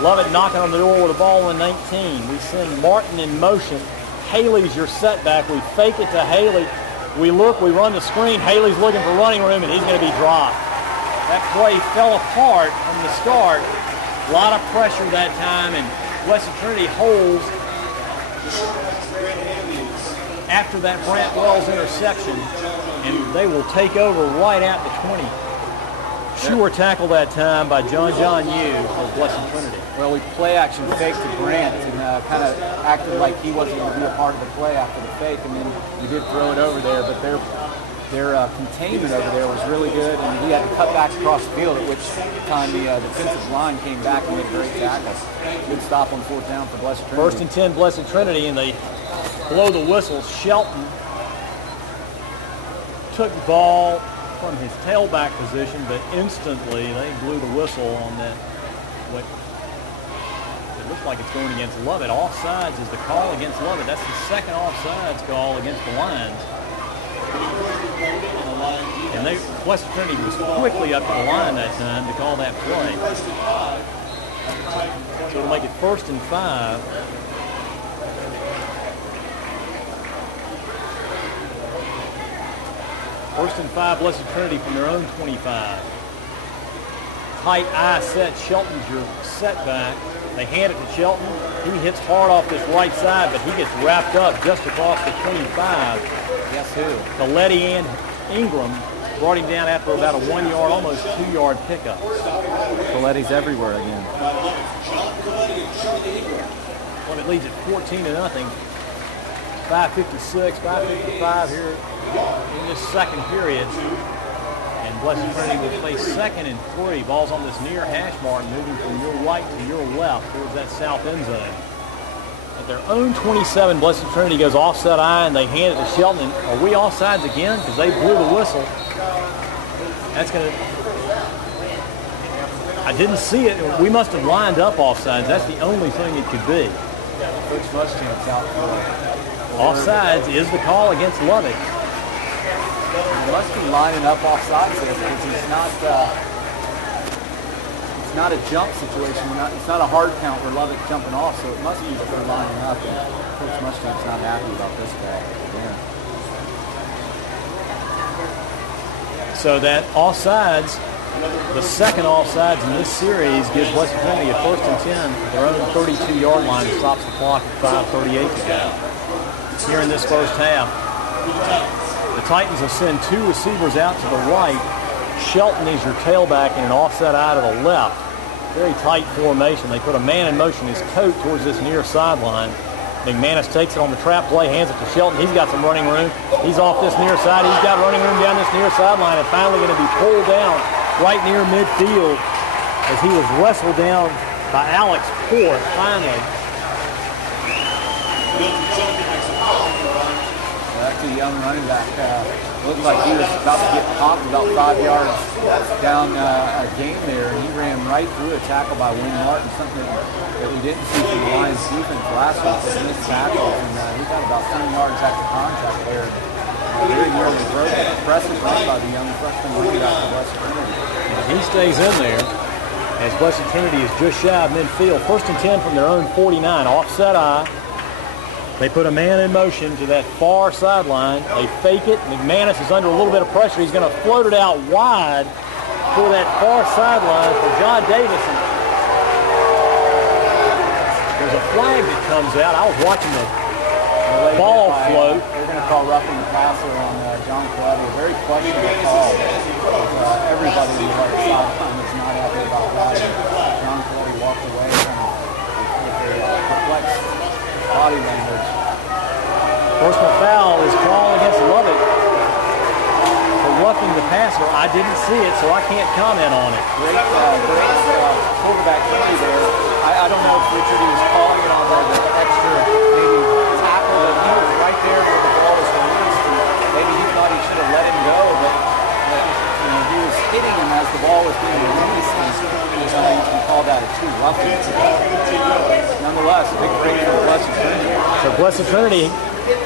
Lovett knocking on the door with the ball in 19. We send Martin in motion. Haley's your setback. We fake it to Haley. We look, we run the screen. Haley's looking for running room, and he's going to be dropped. That play fell apart from the start. A lot of pressure that time, and Blessed Trinity holds after that Brant Wells interception, and they will take over right at the 20. Sure tackle that time by John Yu for Blessed Trinity. Well, we play action fake to Grant and kind of acted like he wasn't going to be a part of the play after the fake, and then we did throw it over there, but they're their containment over there was really good, and he had to cut back across the field, at which time the defensive line came back and made a great tackle. Good stop on 4th down for Blessed Trinity. 1st and 10, Blessed Trinity, and they blow the whistle. Shelton took the ball from his tailback position, but instantly they blew the whistle on that. What it looks like it's going against Lovett. Offsides is the call against Lovett. That's the second offsides call against the Lions. And Blessed Trinity was quickly up to the line that time to call that play. So it'll make it 1st and 5. First and 5, Blessed Trinity from their own 25. Tight eye set. Shelton's your setback. They hand it to Shelton. He hits hard off this right side, but he gets wrapped up just across the 25. Guess who? Coletti and Ingram brought him down after about a 1 yard, almost 2 yard pickup. Coletti's everywhere again. Well, it leads at 14-0. 5:56, 5:55 here in this second period. And Blessed Trinity will face 2nd and 3. Ball's on this near hash mark, moving from your right to your left towards that south end zone. At their own 27, Blessed Trinity goes offset eye, and they hand it to Shelton. And are we offsides again? Because they blew the whistle. That's going to... I didn't see it. We must have lined up offsides. That's the only thing it could be. Coach Muschamp's out for Offsides is the call against Lovett. He must be lining up offsides there because it's not a jump situation. It's not a hard count where Lovett's jumping off, so it must be that they're lining up. And Coach Muschamp's not happy about this call. Yeah. So that offsides, the second offsides in this series, gives Blessed Trinity a 1st and 10 at their own 32-yard line and stops the clock at 5:38 to go. Here in this first half, the Titans will send 2 receivers out to the right. Shelton is your tailback and an offset eye to the left. Very tight formation. They put a man in motion, his coat towards this near sideline. McManus takes it on the trap play, hands it to Shelton. He's got some running room. He's off this near side. He's got running room down this near sideline, and finally going to be pulled down right near midfield as he was wrestled down by Alex Port finally. That's a young running back. Looked like he was about to get popped about 5 yards down a game there, and he ran right through a tackle by Wayne Martin, something that we didn't see from the Lions defense last week. They missed tackles, and he got about 10 yards after contact there. Very nearly broke it. Impressive run by the young freshman running back of Blessed Trinity. And he stays in there as Blessed Trinity is just shy of midfield. 1st and 10 from their own 49. Offset eye. They put a man in motion to that far sideline. They fake it. McManus is under a little bit of pressure. He's going to float it out wide for that far sideline for John Davison. There's a flag that comes out. I was watching the ball float. They're going to call roughing the passer on John Coletti. A very questionable call. Everybody who was sideline is not happy about that. John Coletti walked away with a perplexed body language. Personal foul is called against Lovett for roughing the passer. I didn't see it, so I can't comment on it. Great quarterback play there. I don't know if Richard was calling it on the extra maybe tackle, but he was right there where the ball was released. Maybe he thought he should have let him go, but he was hitting him as the ball was being released. And you can call that a true roughing. Nonetheless, a big break for Blessed Trinity. So Blessed Trinity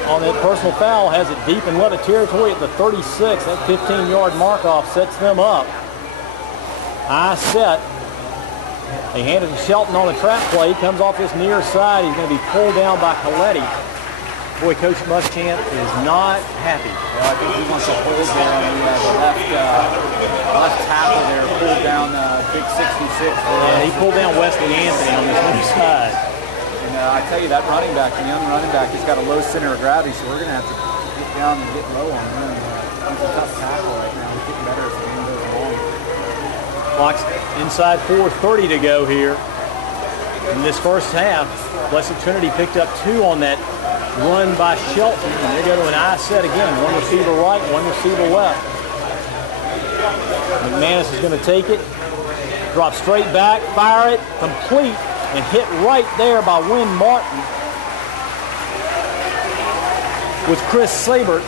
on that personal foul has it deep in Lovett territory at the 36. That 15-yard mark-off sets them up. High set. They hand it to Shelton on the trap play. He comes off this near side. He's going to be pulled down by Coletti. Boy, Coach Muschamp is not happy. Well, I think he wants to hold there on the left tackle there, pulled down big 66. Yeah, he pulled down Wesley Anthony on this near side. And I tell you, that running back, the young running back, has got a low center of gravity, so we're going to have to get down and get low on him. He's a tough tackle right now. He's getting better as the game goes along. Clock's inside 4:30 to go here in this first half. Blessed Trinity picked up 2 on that run by Shelton. And they go to an I set again. One receiver right, one receiver left. McManus is going to take it. Drop straight back, fire it, complete, and hit right there by Wynn Martin with Chris Sabert.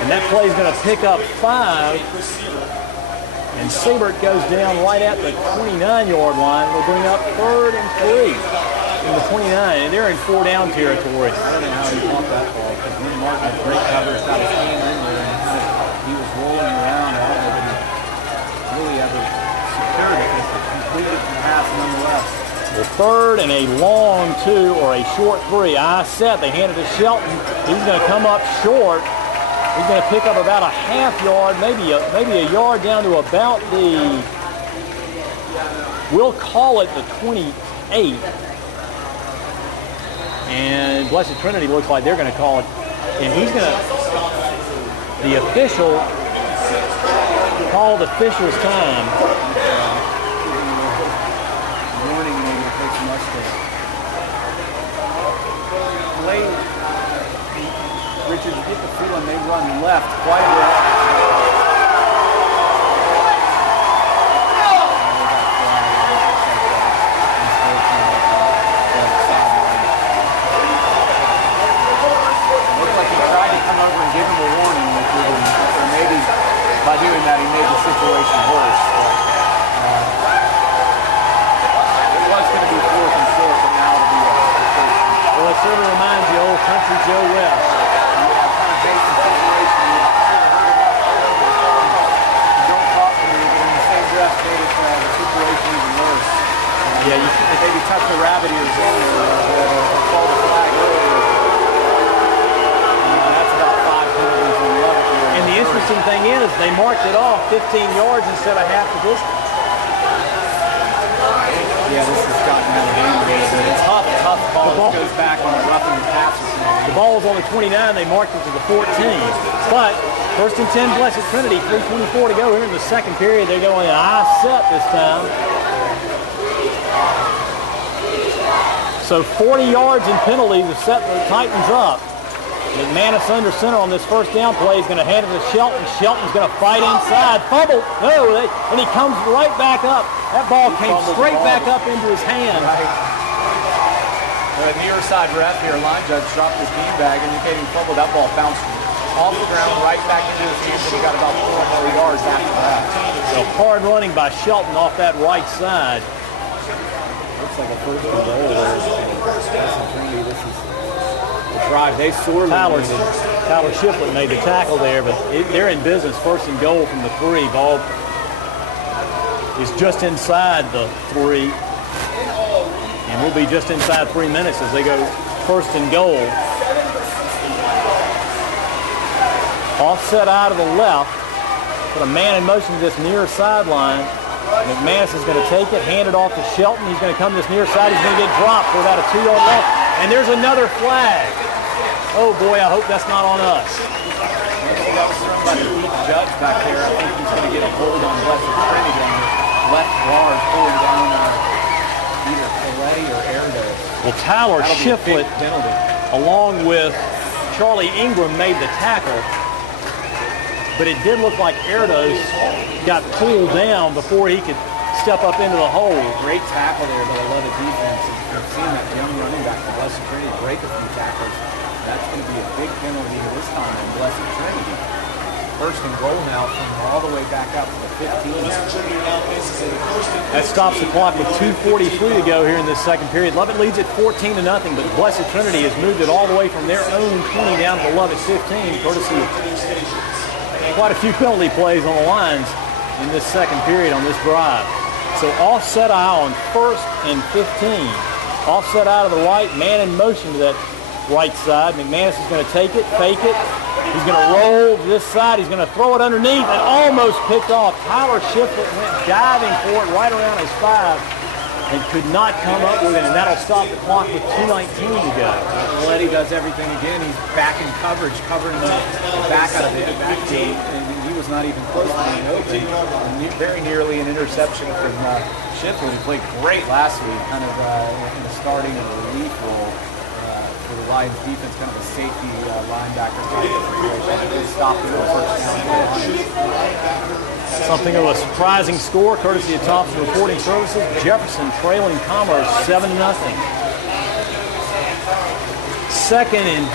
And that play is going to pick up 5. And Sabert goes down right at the 29-yard line. We'll bring up 3rd and 3 in the 29. And they're in 4-down territory. I don't know how he caught that ball because Wynn Martin had great coverage, got his hand in there, and he was rolling around. I don't know if he really ever secured it, but completed the pass nonetheless. The 3rd and a long 2 or a short 3. I set. They hand it to Shelton. He's going to come up short. He's going to pick up about a half yard, maybe a yard down to about the, we'll call it the 28. And Blessed Trinity looks like they're going to call it. And he's going to, the official called official's time. Warning, and they're going to take some mustache. Late. Richard, you get the feeling they run left quite a bit. Looked like he tried to come over and give him a warning, or maybe by doing that he made the situation worse. It was going to be 4th and 4, but now it'll be a first. Well, it sort of reminds you of old Country Joe West. Yeah, you should maybe tuck the rabbit ears in or call the flag earlier. That's about 5 penalties in Lovett. And the interesting thing is they marked it off 15 yards instead of half the distance. Yeah, this has gotten out of hand a little bit. It's tough ball. The ball It goes back on the roughing the passes. The ball was on the 29. They marked it to the 14. But 1st and 10, Blessed Trinity, 3:24 to go here in the second period. They're going an I set this time. So 40 yards in penalties to set the Titans up. McManus under center on this first down play. He's going to hand it to Shelton. Shelton's going to fight inside. Fumble. No, and he comes right back up. That ball came straight back up into his hand. The near side ref here, line judge, dropped his beanbag indicating fumble. That ball bounced off the ground right back into his hands, and he got about 4 more yards after that. So hard running by Shelton off that right side. Looks like a first and goal there. This is the drive. They sorely Tyler Shiplett made the tackle there, but they're in business. 1st and goal from the 3. Ball is just inside the 3. And we'll be just inside 3 minutes as they go 1st and goal. Offset out of the left. Put a man in motion to this near sideline. McManus is going to take it, hand it off to Shelton. He's going to come this near side. He's going to get dropped for about a 2-yard loss. And there's another flag. Oh boy, I hope that's not on us. That was thrown by the deep judge back there. I think he's going to get a hold on Blessed Trinity on the left guard, pulling down either Calais or Erdos. Well, Tyler Shiplett, along with Charlie Ingram, made the tackle. But it did look like Erdos got pulled down before he could step up into the hole. Great tackle there by the Lovett defense. You've seen that young running back from Blessed Trinity break a few tackles. That's going to be a big penalty this time on Blessed Trinity. 1st and goal now from all the way back out to the 15. That stops the clock with 2:43 to go here in this second period. Lovett leads at 14-0, but Blessed Trinity has moved it all the way from their own 20 down to Lovett 15, courtesy of quite a few penalty plays on the lines in this second period on this drive. So offset eye on 1st and 15. Offset out of the right, man in motion to that right side. McManus is going to take it, fake it. He's going to roll to this side. He's going to throw it underneath and almost picked off. Tyler Shiplett went diving for it right around his 5 and could not come up with it, and that'll stop the clock with 2:19 to go. Letty does everything again. He's back in coverage, covering the back out of the back gate, and he was not even close to being open. Very nearly an interception from Shiplett, who played great last week, kind of in the starting or relief role for for the Lions defense, kind of a safety linebacker type situation. They stopped him on first down for the Lions. Something of a surprising score, courtesy of Thompson Reporting Services. Jefferson trailing Commerce 7-0. Second and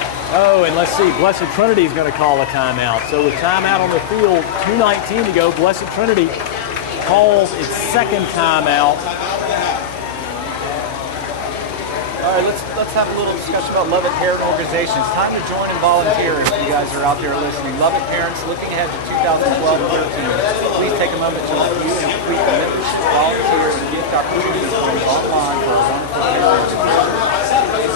let's see, Blessed Trinity is going to call a timeout. So with timeout on the field, 2:19 to go, Blessed Trinity calls its second timeout. All right, let's have a little discussion about Lovett Parent Organization. It's time to join and volunteer if you guys are out there listening. Lovett Parents, looking ahead to 2012-13. Please take a moment to review and complete the membership, volunteer, and gift opportunities online for a wonderful parent organization.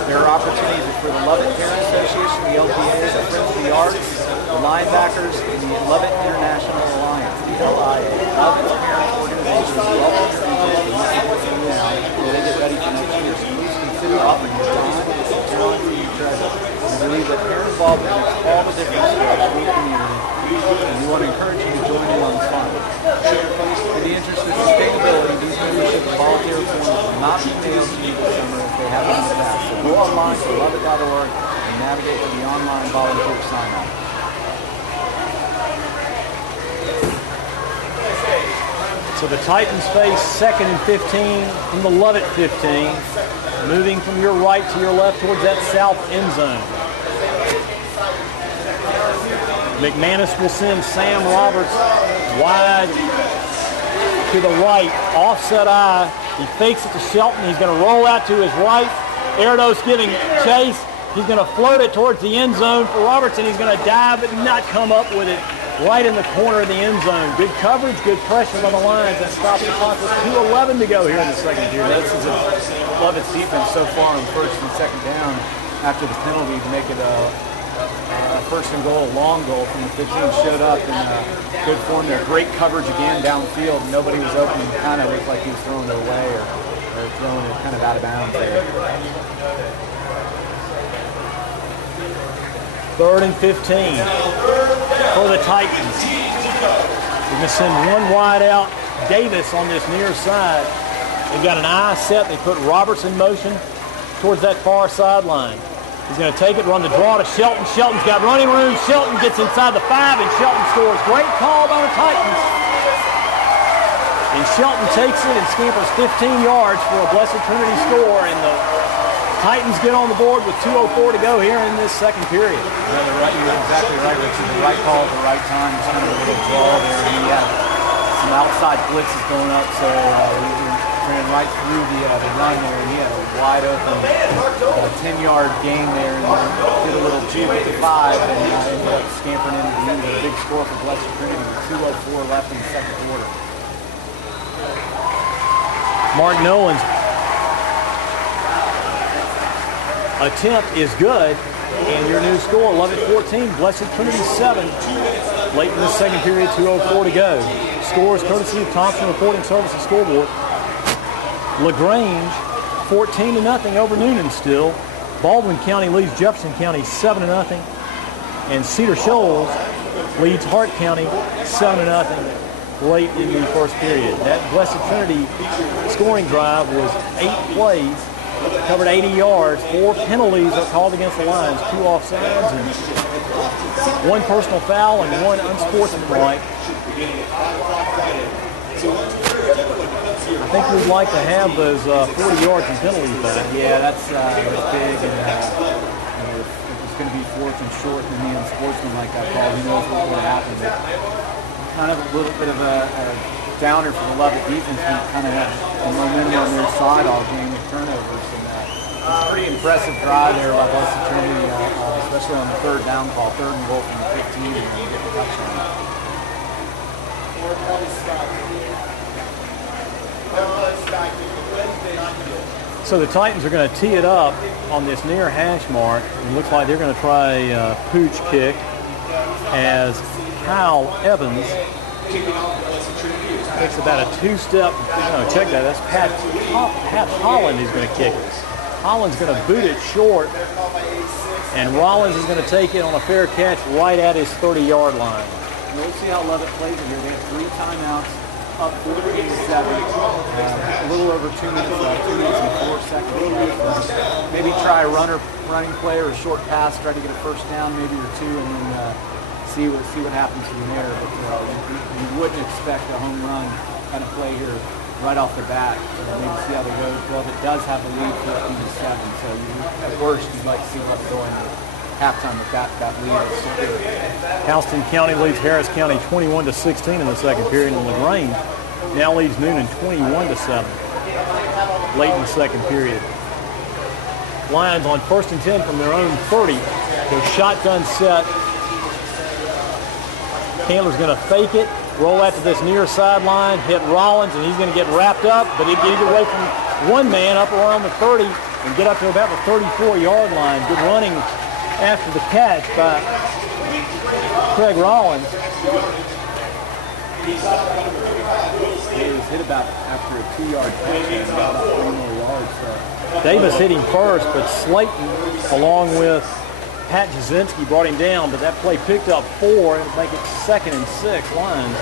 There are opportunities for the Lovett Parent Association, the LPA, the Friends of the Arts, the Linebackers, and the Lovett International Alliance, the LIA. Lovett Parent Organization is well represented now as they get ready for next year. So please consider offering your time, talent, and your treasure. We believe that parent involvement makes all the difference for our school community, and we want to encourage you to join in on this fun. In the interest of sustainability, these membership and volunteer forms will not be mailed to you this summer if they haven't in the past. So go online to lovett.org and navigate to the online volunteer sign-up. So the Titans face 2nd and 15 from the Lovett 15, moving from your right to your left towards that south end zone. McManus will send Sam Roberts wide to the right, offset eye. He fakes it to Shelton. He's going to roll out to his right. Erdos giving chase. He's going to float it towards the end zone for Roberts, and he's going to dive but not come up with it right in the corner of the end zone. Good coverage, good pressure on the lines. That stops the clock with 2:11 to go here in the second period. This is Lovett's defense so far on first and second down after the penalty to make it a first and goal, a long goal from the 15. Showed up in good form there. Great coverage again downfield. Nobody was open. It kind of looked like he was throwing it away or throwing it kind of out of bounds there. 3rd and 15 for the Titans. They're going to send one wide out. Davis on this near side. They've got an eye set. They put Roberts in motion towards that far sideline. He's going to take it, run the draw to Shelton. Shelton's got running room. Shelton gets inside the 5, and Shelton scores. Great call by the Titans. And Shelton takes it and scampers 15 yards for a Blessed Trinity score, and the Titans get on the board with 2:04 to go here in this second period. Yeah, you're exactly right, Richard. The right call at the right time. It's kind of a little draw there. He had some outside blitzes going up, so we ran right through the run there, and he had a wide open 10-yard gain there, and did a little juke at the 5, and ended up scampering into the end of a big score for Blessed Trinity with 2:04 left in the second quarter. Mark Nolan's attempt is good, and your new score, Lovett 14, Blessed Trinity 7. Late in the second period, 2:04 to go. Scores courtesy of Thompson Reporting Services scoreboard. LaGrange 14-0 over Noonan still. Baldwin County leads Jefferson County 7-0, and Cedar Shoals leads Hart County 7-0 late in the first period. That Blessed Trinity scoring drive was 8 plays, covered 80 yards, 4 penalties are called against the Lions, 2 offsides, and 1 personal foul and 1 unsportsmanlike. I think we'd like to have those 40 yards and penalties back. Yeah, that's big, and if it's going to be 4th and short and the unsportsmanlike that call, who knows what's going to happen. But kind of a little bit of a downer for the Lovett defense. We kind of had a momentum on their side all game with turnovers, and it's a pretty impressive drive there by Blessed Trinity, especially on the 3rd down call, 3rd and goal from the 15, and you get the touchdown. So the Titans are going to tee it up on this near hash mark. It looks like they're going to try a pooch kick as Kyle Evans takes about a 2-step. No, check that. That's Pat Holland who's going to kick it. Holland's going to boot it short, and Rollins is going to take it on a fair catch right at his 30-yard line. We'll see how Lovett plays it here. They have 3 timeouts up 14-7. A little over 2 minutes left, 2 minutes and 4 seconds left. Maybe try a running play or a short pass, try to get a first down, maybe or two, and then see what happens from there. But you wouldn't expect a home run kind of play here right off the bat. Maybe see how they go. Lovett does have a lead 14-7, so at worst you'd like to see Lovett go into halftime with that lead. Houston County leads Harris County 21-16 in the second period, and LaGrange now leads Noonan 21-7 late in the second period. Lions on 1st and 10 from their own 30. Their shotgun set. Candler's going to fake it, roll out to this near sideline, hit Rollins, and he's going to get wrapped up, but he gets away from one man up around the 30 and get up to about the 34-yard line. Good running after the catch by Craig Rollins. He was hit about after a 2-yard catch and about 3 more yards. Davis hit him first, but Slayton, along with Pat Jasinski, brought him down, but that play picked up 4 and make it 2nd and 6. Lions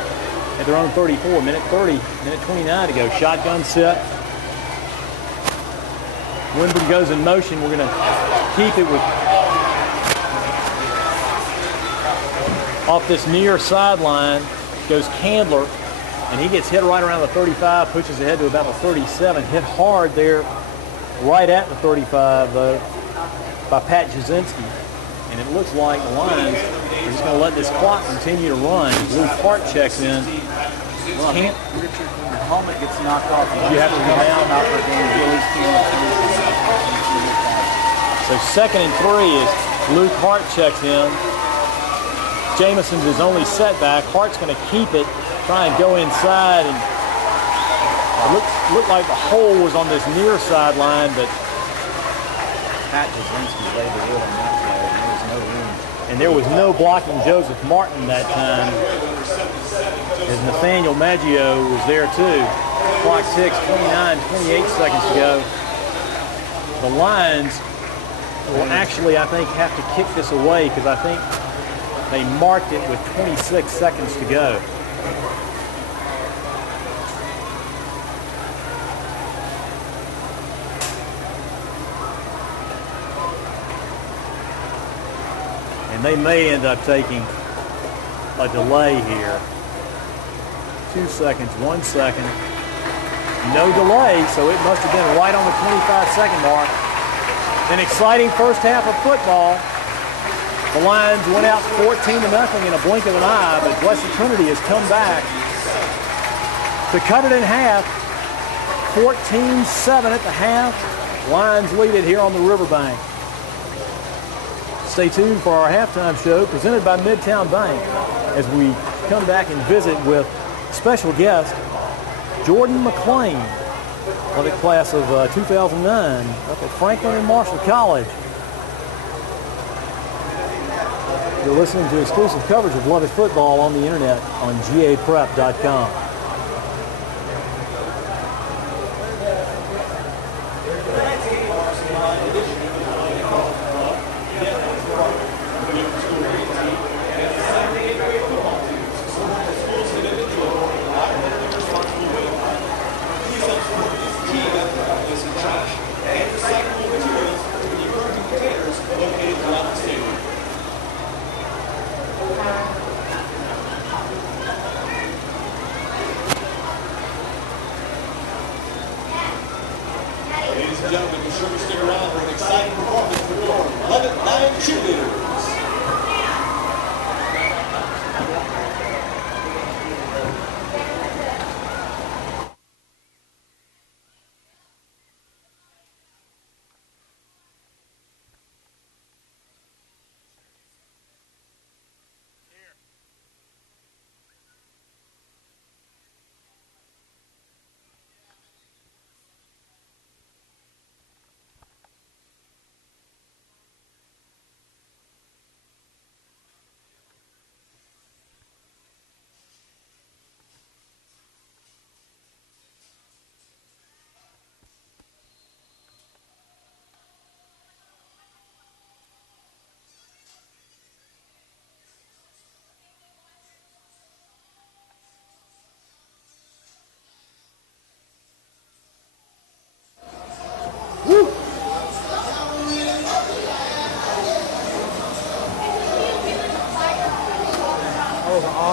at their own 34. Minute 29 to go. Shotgun set. Winburn goes in motion. We're going to keep it with off this near sideline goes Candler, and he gets hit right around the 35, pushes ahead to about the 37. Hit hard there right at the 35, though, by Pat Jasinski. And it looks like the Lions are just going to let this clock continue to run. Luke Hart checks in. Well, Richard, when the helmet gets knocked off, You have to come down. So 2nd and 3 is Luke Hart checks in. Jameson's his only setback. Hart's going to keep it, try and go inside, and it looked like the hole was on this near sideline, but Pat Jasinski laid the wood on that play, and there was no room. and there was no blocking Joseph Martin that time, as Nathaniel Maggio was there too. Clock ticks, 28 seconds to go. The Lions will actually, I think, have to kick this away because I think they marked it with 26 seconds to go. And they may end up taking a delay here. 2 seconds, 1 second. No delay, so it must have been right on the 25-second mark. An exciting first half of football. The Lions went out 14-0 in a blink of an eye, but Blessed Trinity has come back to cut it in half. 14-7 at the half. Lions lead it here on the riverbank. Stay tuned for our halftime show presented by Midtown Bank as we come back and visit with special guest Jordan McClain, Lovett class of 2009 up at Franklin and Marshall College. You're listening to exclusive coverage of Lovett football on the internet on gaprep.com. Gentlemen, be sure to stick around for an exciting performance from your Lovett Lion cheerleaders.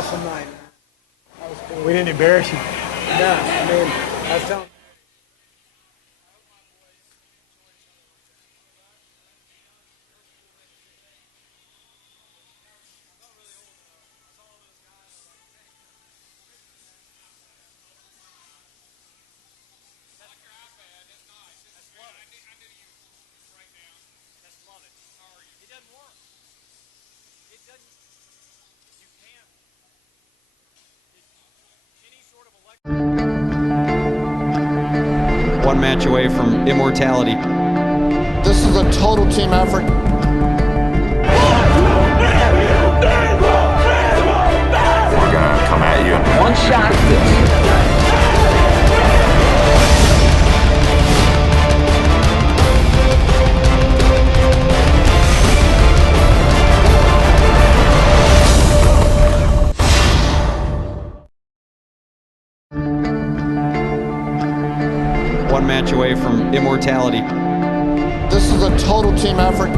awesome night. That was cool. We didn't embarrass you. No, I mean, I was telling. One match away from immortality. This is a total team effort. We're gonna come at you. One shot. One match away from immortality. This is a total team effort.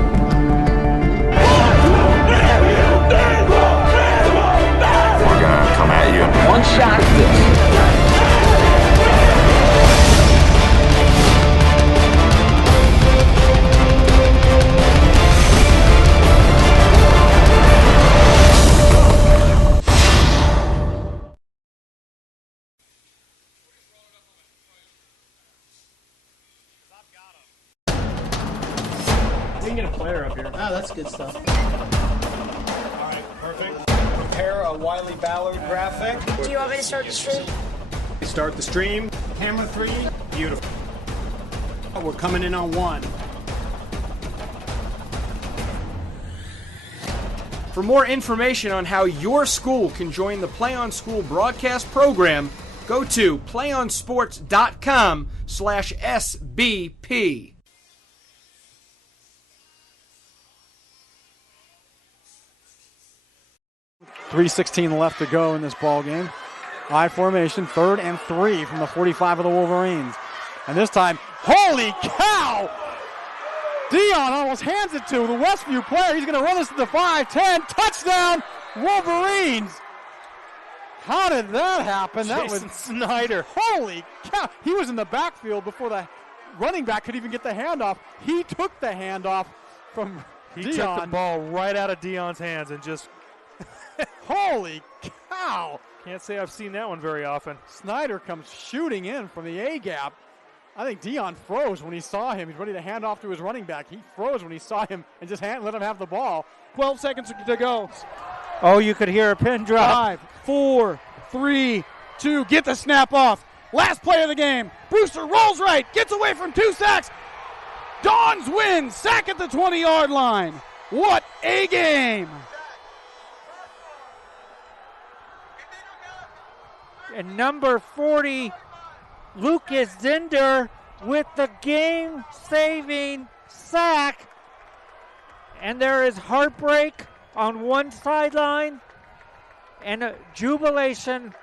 We're gonna come at you. One shot. We can get a player up here. Oh, that's good stuff. All right, perfect. Prepare a Wiley Ballard graphic. Do you want me to start the stream? Start the stream. Camera 3. Beautiful. We're coming in on 1. For more information on how your school can join the Play On School broadcast program, go to playonsports.com/SBP. 3:16 left to go in this ball game. I formation, 3rd and 3 from the 45 of the Wolverines. And this time, holy cow! Dion almost hands it to the Westview player. He's going to run this to the 5-10. Touchdown, Wolverines! How did that happen? That was Snyder. Holy cow! He was in the backfield before the running back could even get the handoff. He took the handoff from Dion. He took the ball right out of Dion's hands and just... Holy cow! Can't say I've seen that one very often. Snyder comes shooting in from the A-gap. I think Dion froze when he saw him. He's ready to hand off to his running back. He froze when he saw him and just let him have the ball. 12 seconds to go. Oh, you could hear a pin drop. 5, 4, 3, 2. Get the snap off. Last play of the game. Brewster rolls right. Gets away from 2 sacks. Dons wins. Sack at the 20-yard line. What a game. And number 40, Lucas Zinder with the game-saving sack. And there is heartbreak on one sideline and a jubilation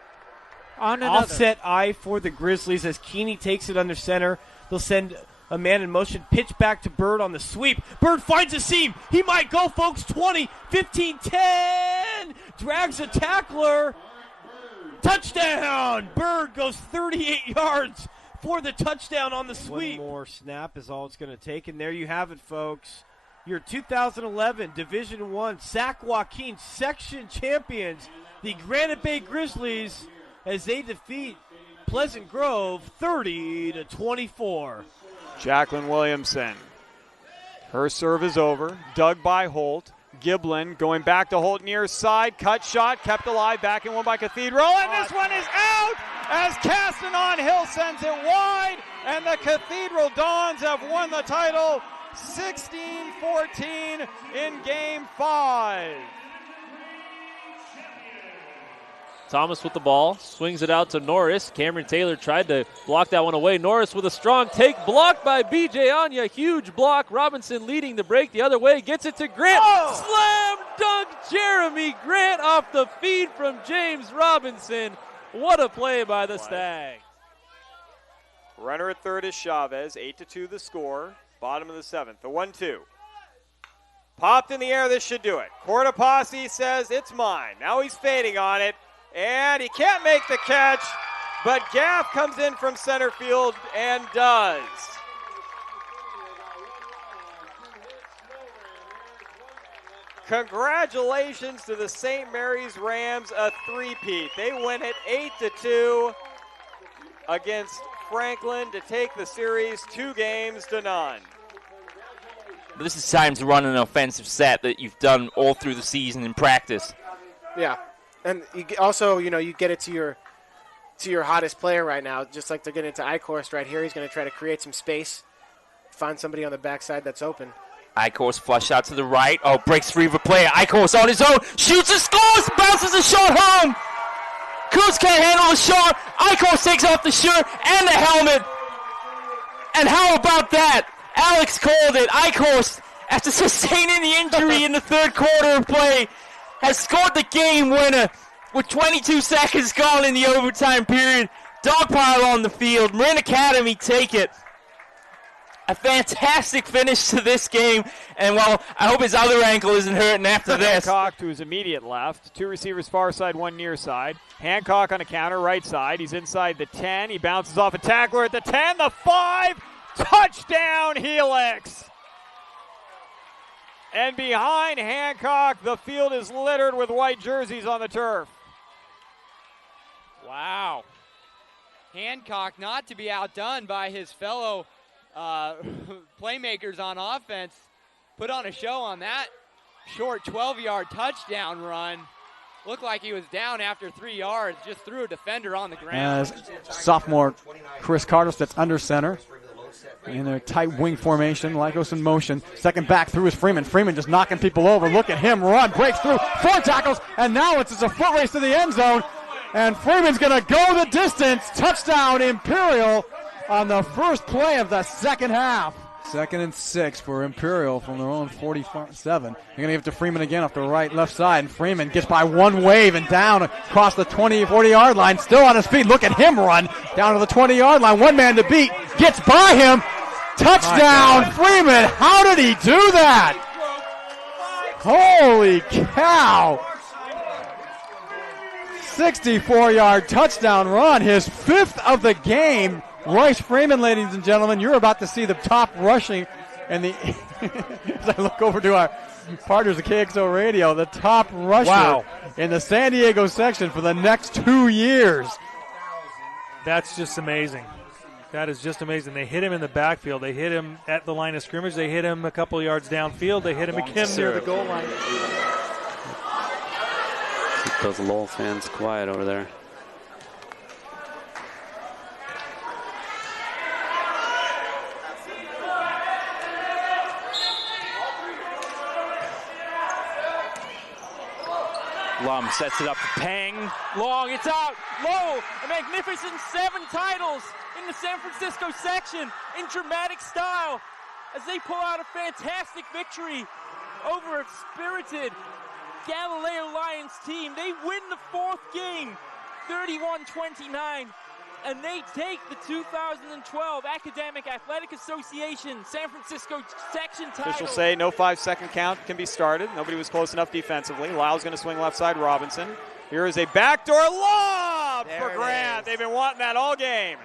on another. Offset eye for the Grizzlies as Keeney takes it under center. They'll send a man in motion, pitch back to Bird on the sweep. Bird finds a seam. He might go, folks. 20, 15, 10. Drags a tackler. Touchdown! Bird goes 38 yards for the touchdown on the sweep. One more snap is all it's going to take, and there you have it, folks. Your 2011 Division I Sac Joaquin section champions, the Granite Bay Grizzlies, as they defeat Pleasant Grove 30-24. Jacqueline Williamson. Her serve is over. Dug by Holt. Giblin going back to Holt near side. Cut shot. Kept alive. Back in one by Cathedral. And this one is out as Castanon Hill sends it wide. And the Cathedral Dons have won the title 16-14 in Game 5. Thomas with the ball, swings it out to Norris. Cameron Taylor tried to block that one away. Norris with a strong take, blocked by B.J. Anya. Huge block. Robinson leading the break the other way, gets it to Grant. Slam dunk Jeremy Grant off the feed from James Robinson. What a play by the Stags. Runner at third is Chavez. 8-2 the score. Bottom of the 7th. The 1-2. Popped in the air, this should do it. Cortopassi says it's mine. Now he's fading on it, and he can't make the catch, but Gaff comes in from center field and does. Congratulations to the St. Mary's Rams, a three-peat. They win it 8-2 against Franklin to take the series 2-0. This is time to run an offensive set that you've done all through the season in practice. Yeah, and you also, you get it to your hottest player right now, just like they're getting into Eichhorst right here. He's going to try to create some space, find somebody on the backside that's open. Eichhorst flush out to the right. Oh, breaks free of a player. Eichhorst on his own. Shoots and scores. Bounces a shot home. Kuz can't handle the shot. Eichhorst takes off the shirt and the helmet. And how about that? Alex called it. Eichhorst, after sustaining the injury in the third quarter of play, has scored the game winner with 22 seconds gone in the overtime period. Dogpile on the field. Marin Academy take it. A fantastic finish to this game, and well, I hope his other ankle isn't hurting after this. Hancock to his immediate left. Two receivers far side, one near side. Hancock on a counter, right side. He's inside the 10. He bounces off a tackler at the 10, the 5. Touchdown, Helix. And behind Hancock, the field is littered with white jerseys on the turf. Wow. Hancock not to be outdone by his fellow playmakers on offense. Put on a show on that short 12-yard touchdown run. Looked like he was down after 3 yards, just threw a defender on the ground. As sophomore Chris Carter sits under center in their tight wing formation. Lycos in motion. Second back through is Freeman. Freeman just knocking people over. Look at him run. Breaks through. 4 tackles. And now it's just a foot race to the end zone. And Freeman's going to go the distance. Touchdown Imperial on the first play of the second half. 2nd and 6 for Imperial from their own 47. They're going to give it to Freeman again off the left side. And Freeman gets by one wave and down across the 40-yard line. Still on his feet. Look at him run down to the 20-yard line. One man to beat. Gets by him. Touchdown, Freeman. How did he do that? Holy cow. 64-yard touchdown run. His 5th of the game. Royce Freeman, ladies and gentlemen, you're about to see the top rushing and the as I look over to our partners at KXO Radio, the top rusher in the San Diego section for the next 2 years. That's just amazing. That is just amazing. They hit him in the backfield. They hit him at the line of scrimmage. They hit him a couple yards downfield. They hit him again near the goal line. Keep those Lowell fans quiet over there. Lum sets it up to Pang. Long, it's out. Low, a magnificent 7 titles in the San Francisco section in dramatic style as they pull out a fantastic victory over a spirited Galileo Lions team. They win the 4th game, 31-29, and they take the 2012 Academic Athletic Association San Francisco section title. Officials say no 5-second count can be started. Nobody was close enough defensively. Lyle's going to swing left side. Robinson. Here is a backdoor lob for Grant. They've been wanting that all game.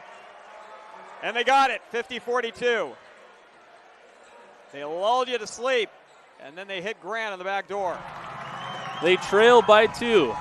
And they got it, 50-42. They lulled you to sleep, and then they hit Grant on the back door. They trail by 2.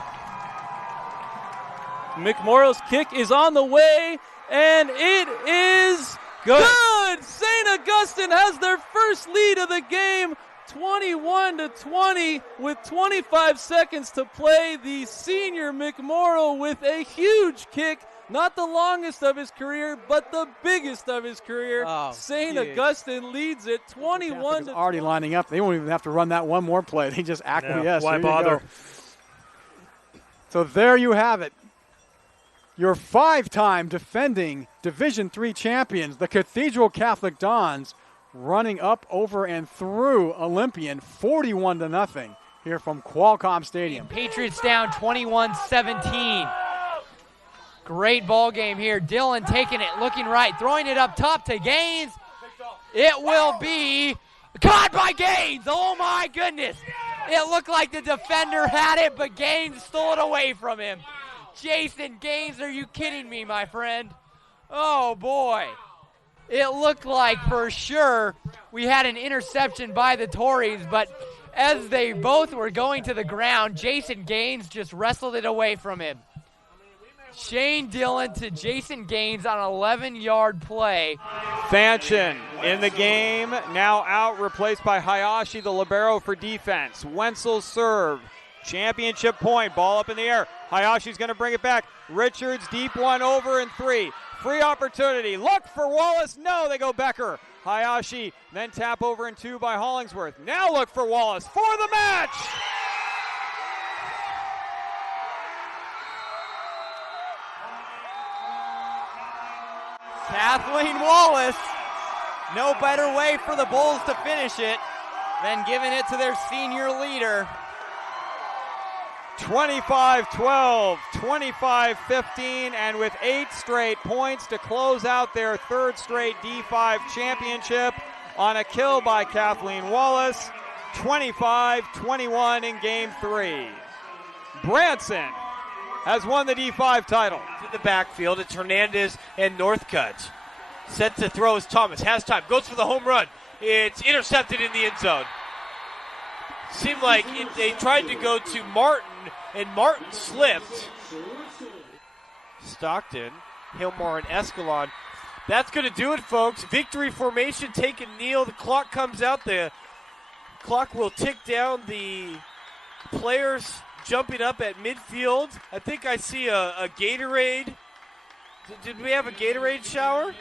McMorrow's kick is on the way, and it is good. St. Augustine has their first lead of the game, 21-20, with 25 seconds to play. The senior McMorrow with a huge kick, not the longest of his career, but the biggest of his career. St. Augustine leads it 21-20. Already lining up. They won't even have to run that one more play. They just acquiesce. Why bother? So there you have it. Your 5-time defending Division III champions, the Cathedral Catholic Dons, running up, over, and through Olympian 41-0 here from Qualcomm Stadium. Patriots down 21-17. Great ball game here. Dillon taking it, looking right, throwing it up top to Gaines. It will be Caught by Gaines. Oh, my goodness. It looked like the defender had it, but Gaines stole it away from him. Jason Gaines, are you kidding me, my friend? Oh, boy. It looked like for sure we had an interception by the Tories, but as they both were going to the ground, Jason Gaines just wrestled it away from him. Shane Dillon to Jason Gaines on an 11-yard play. Fanchen in the game, now out, replaced by Hayashi, the libero for defense. Wenzel serve, championship point, ball up in the air. Hayashi's going to bring it back. Richards, deep one, over and 3. Free opportunity, look for Wallace, no, they go Becker. Hayashi, then tap over and 2 by Hollingsworth. Now look for Wallace for the match! Kathleen Wallace, no better way for the Bulls to finish it than giving it to their senior leader. 25-12, 25-15, and with 8 straight points to close out their 3rd straight D5 championship on a kill by Kathleen Wallace, 25-21 in Game 3. Branson has won the D5 title. To the backfield, it's Hernandez and Northcutt. Set to throw is Thomas, has time, goes for the home run. It's intercepted in the end zone. Seemed like they tried to go to Martin, and Martin slipped. Stockton, Hilmar, and Escalon. That's going to do it, folks. Victory formation, take a kneel. The clock comes out. The clock will tick down. The players jumping up at midfield. I think I see a Gatorade. Did we have a Gatorade shower?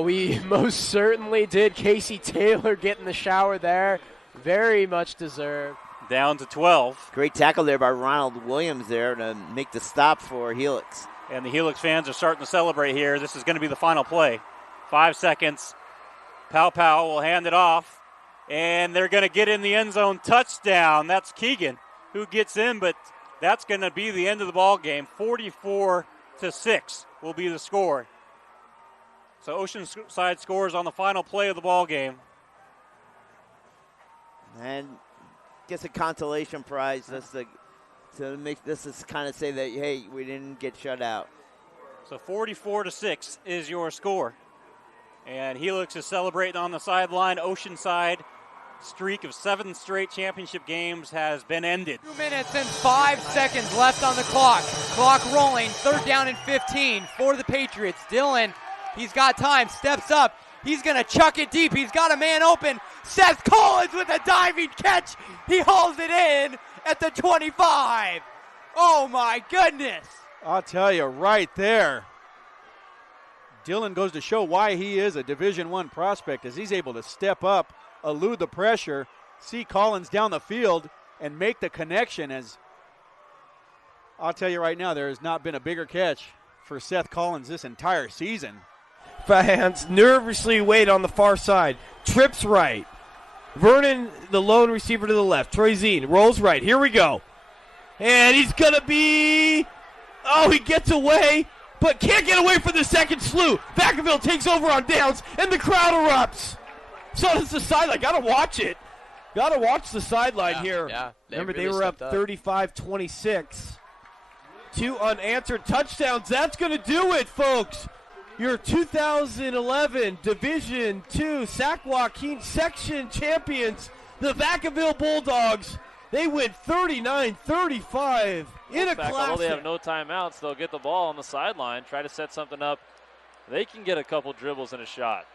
We most certainly did. Casey Taylor getting the shower there. Very much deserved. Down to 12. Great tackle there by Ronald Williams there to make the stop for Helix. And the Helix fans are starting to celebrate here. This is going to be the final play. 5 seconds. Pow will hand it off. And they're going to get in the end zone. Touchdown. That's Keegan who gets in, but that's going to be the end of the ball game. 44-6 will be the score. So Oceanside scores on the final play of the ball game. And gets a consolation prize just to make this is kind of say that, hey, we didn't get shut out. So 44-6 is your score. And Helix is celebrating on the sideline. Oceanside streak of 7 straight championship games has been ended. 2 minutes and 5 seconds left on the clock. Clock rolling, 3rd down and 15 for the Patriots. Dillon, he's got time, steps up. He's going to chuck it deep. He's got a man open. Seth Collins with a diving catch. He hauls it in at the 25. Oh, my goodness. I'll tell you right there. Dillon goes to show why he is a Division I prospect as he's able to step up, elude the pressure, see Collins down the field, and make the connection. As I'll tell you right now, there has not been a bigger catch for Seth Collins this entire season. Fans nervously wait on the far side. Trips right. Vernon, the lone receiver to the left. Troy Zine rolls right. Here we go. And he's going to be... Oh, he gets away, but can't get away from the second slew. Vacaville takes over on downs, and the crowd erupts. So does the sideline. Got to watch it. Got to watch the sideline here. Yeah, Remember, really they were up 35-26. 2 unanswered touchdowns. That's going to do it, folks. Your 2011 Division II Sac Joaquin Section champions, the Vacaville Bulldogs. They win 39-35 in a classic. Although they have no timeouts, they'll get the ball on the sideline, try to set something up. They can get a couple dribbles and a shot.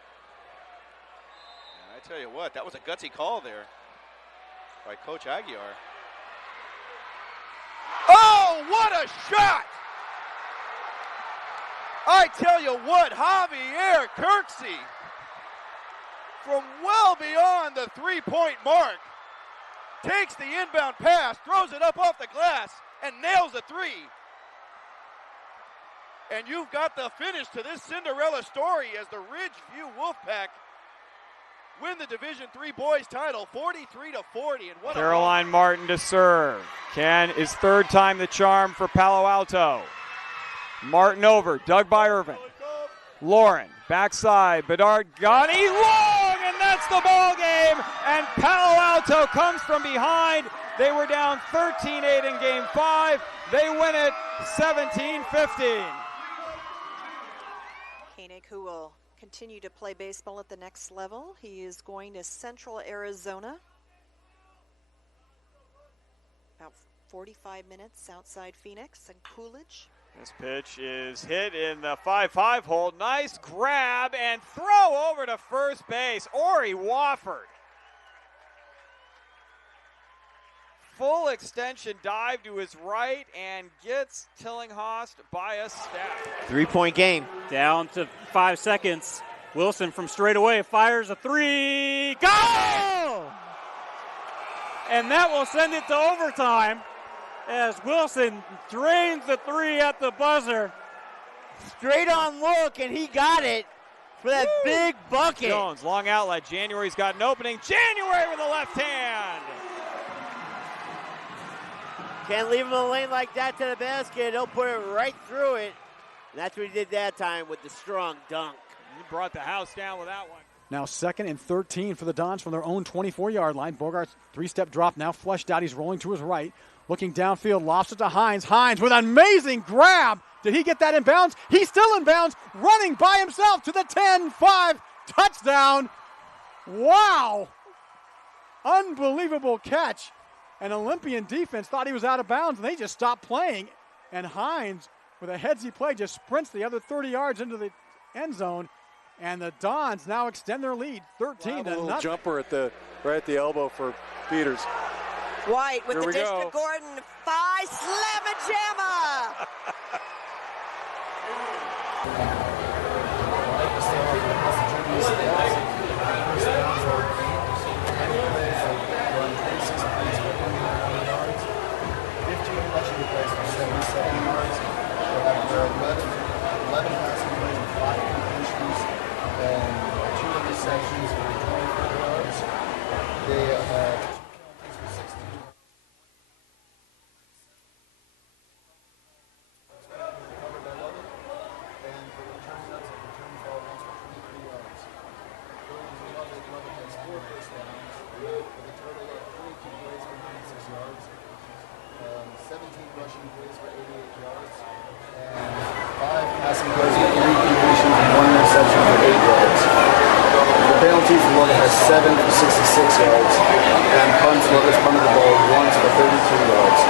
I tell you what, that was a gutsy call there by Coach Aguiar. Oh, what a shot! I tell you what, Javier Kirksey, from well beyond the three-point mark, takes the inbound pass, throws it up off the glass, and nails a three. And you've got the finish to this Cinderella story as the Ridgeview Wolfpack win the Division III boys title 43-40. And what Caroline Martin to serve. Is 3rd time the charm for Palo Alto. Martin over, dug by Irvin. Lauren, backside, Bedard, Ghani, long, and that's gets the ball game, and Palo Alto comes from behind. They were down 13-8 in Game 5. They win it 17-15. Koenig, who will continue to play baseball at the next level. He is going to Central Arizona. About 45 minutes outside Phoenix and Coolidge. This pitch is hit in the 5-5 hole. Nice grab and throw over to first base. Ori Wofford. Full extension dive to his right and gets Tillinghast by a step. 3-point game. Down to 5 seconds. Wilson from straight away fires a three. Go! And that will send it to overtime as Wilson drains the three at the buzzer. Straight on look, and he got it for that big bucket. Jones, long outlet. January's got an opening. January with the left hand. Can't leave him in the lane like that to the basket. He'll put it right through it. And that's what he did that time with the strong dunk. He brought the house down with that one. Now 2nd and 13 for the Dons from their own 24-yard line. Bogart's 3-step drop now flushed out. He's rolling to his right. Looking downfield, lofts it to Hines. Hines with an amazing grab. Did he get that in bounds? He's still in bounds, running by himself to the 10-5 touchdown. Wow. Unbelievable catch. An Olympian defense thought he was out of bounds, and they just stopped playing. And Hines, with a headsy play, just sprints the other 30 yards into the end zone. And the Dons now extend their lead, 13 to nothing. Jumper at the right at the elbow for Peters. White with Here the we dish go. to Gordon. 5 slamma jamma. Lovett has 7 for 66 yards, and punts, Lovett's punted the ball once for 32 yards.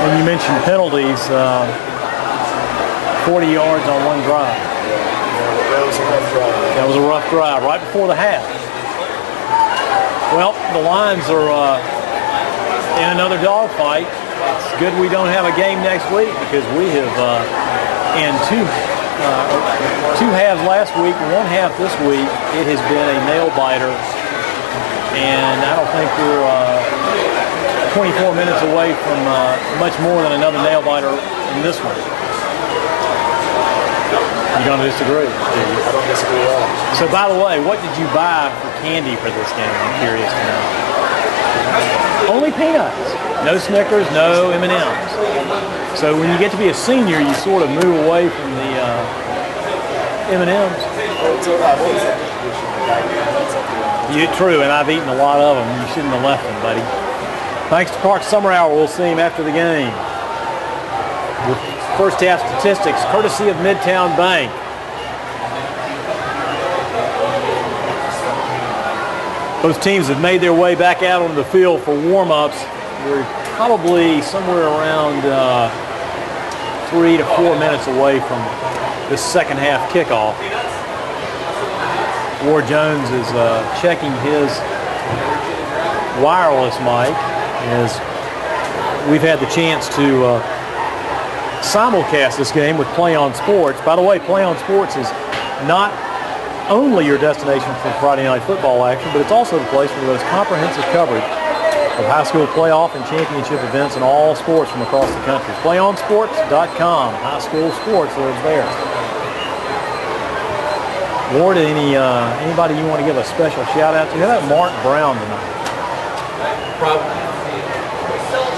When you mentioned penalties, 40 yards on one drive. That was a rough drive. That was a rough drive right before the half. Well, the Lions are in another dogfight. It's good we don't have a game next week because we have in two halves last week, one half this week, it has been a nail biter, and I don't think we're 24 minutes away from much more than another nail biter in this one. You don't disagree? I don't disagree at all. So, by the way, what did you buy for candy for this game? I'm curious to know. Only peanuts. No Snickers, no M&Ms. So when you get to be a senior, you sort of move away from the M&Ms. True, and I've eaten a lot of them. You shouldn't have left them, buddy. Thanks to Park Summer Hour, we'll see him after the game. Your first half statistics, courtesy of Midtown Bank. Both teams have made their way back out onto the field for warm-ups. We're probably somewhere around 3 to 4 minutes away from the second half kickoff. Ward Jones is checking his wireless mic as we've had the chance to simulcast this game with Play On Sports. By the way, Play On Sports is not only your destination for Friday night football action, but it's also the place for the most comprehensive coverage of high school playoff and championship events in all sports from across the country. PlayOnSports.com. High school sports lives there. Ward, anybody you want to give a special shout out to? How about Mark Brown tonight?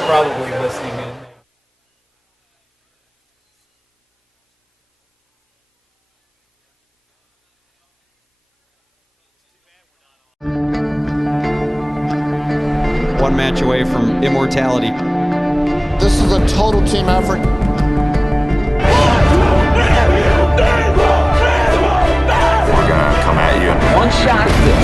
Probably listening in. one match away from immortality. This is a total team effort. We're gonna come at you. One shot at this.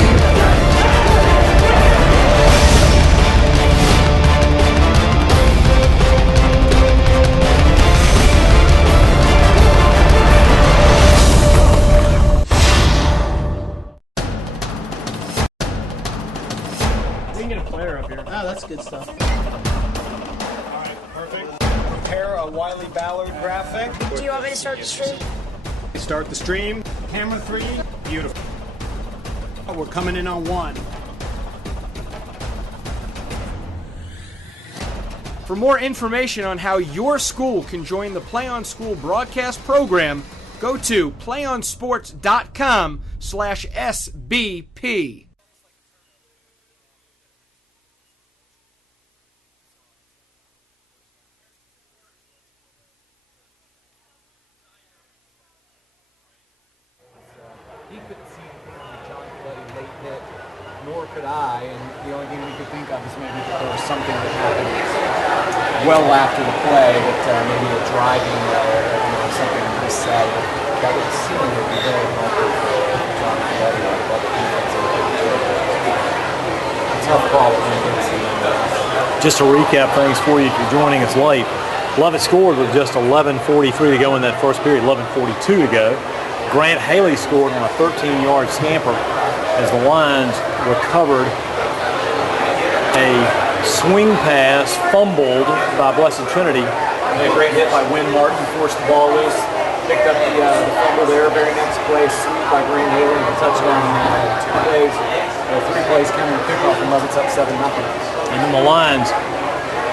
We can get a player up here. Oh, that's good stuff. All right, perfect. Prepare a Wiley Ballard graphic. Do you want me to start the stream? Start the stream. Camera 3. Beautiful. We're coming in on 1. For more information on how your school can join the Play On School broadcast program, go to playonsports.com/SBP. He couldn't see John Clay late hit, nor could I, and the only thing we could think of is maybe that there was something that happened well after the play, that maybe a driving something was said that would seem to be very helpful for John Clay or other defensive. Tough call when you didn't see him. Just to recap things for you if you're joining us late, Lovett scored with just 11:43 to go in that first period, 11:42 to go. Grant Haley scored on a 13-yard scamper as the Lions recovered a swing pass fumbled by Blessed Trinity. A great hit by Wynn Martin, forced the ball loose, picked up the fumble there. Very next play, sweep by Grant Haley, and a touchdown. 3 plays counting the kickoff, and Lovett's up 7-0. And then the Lions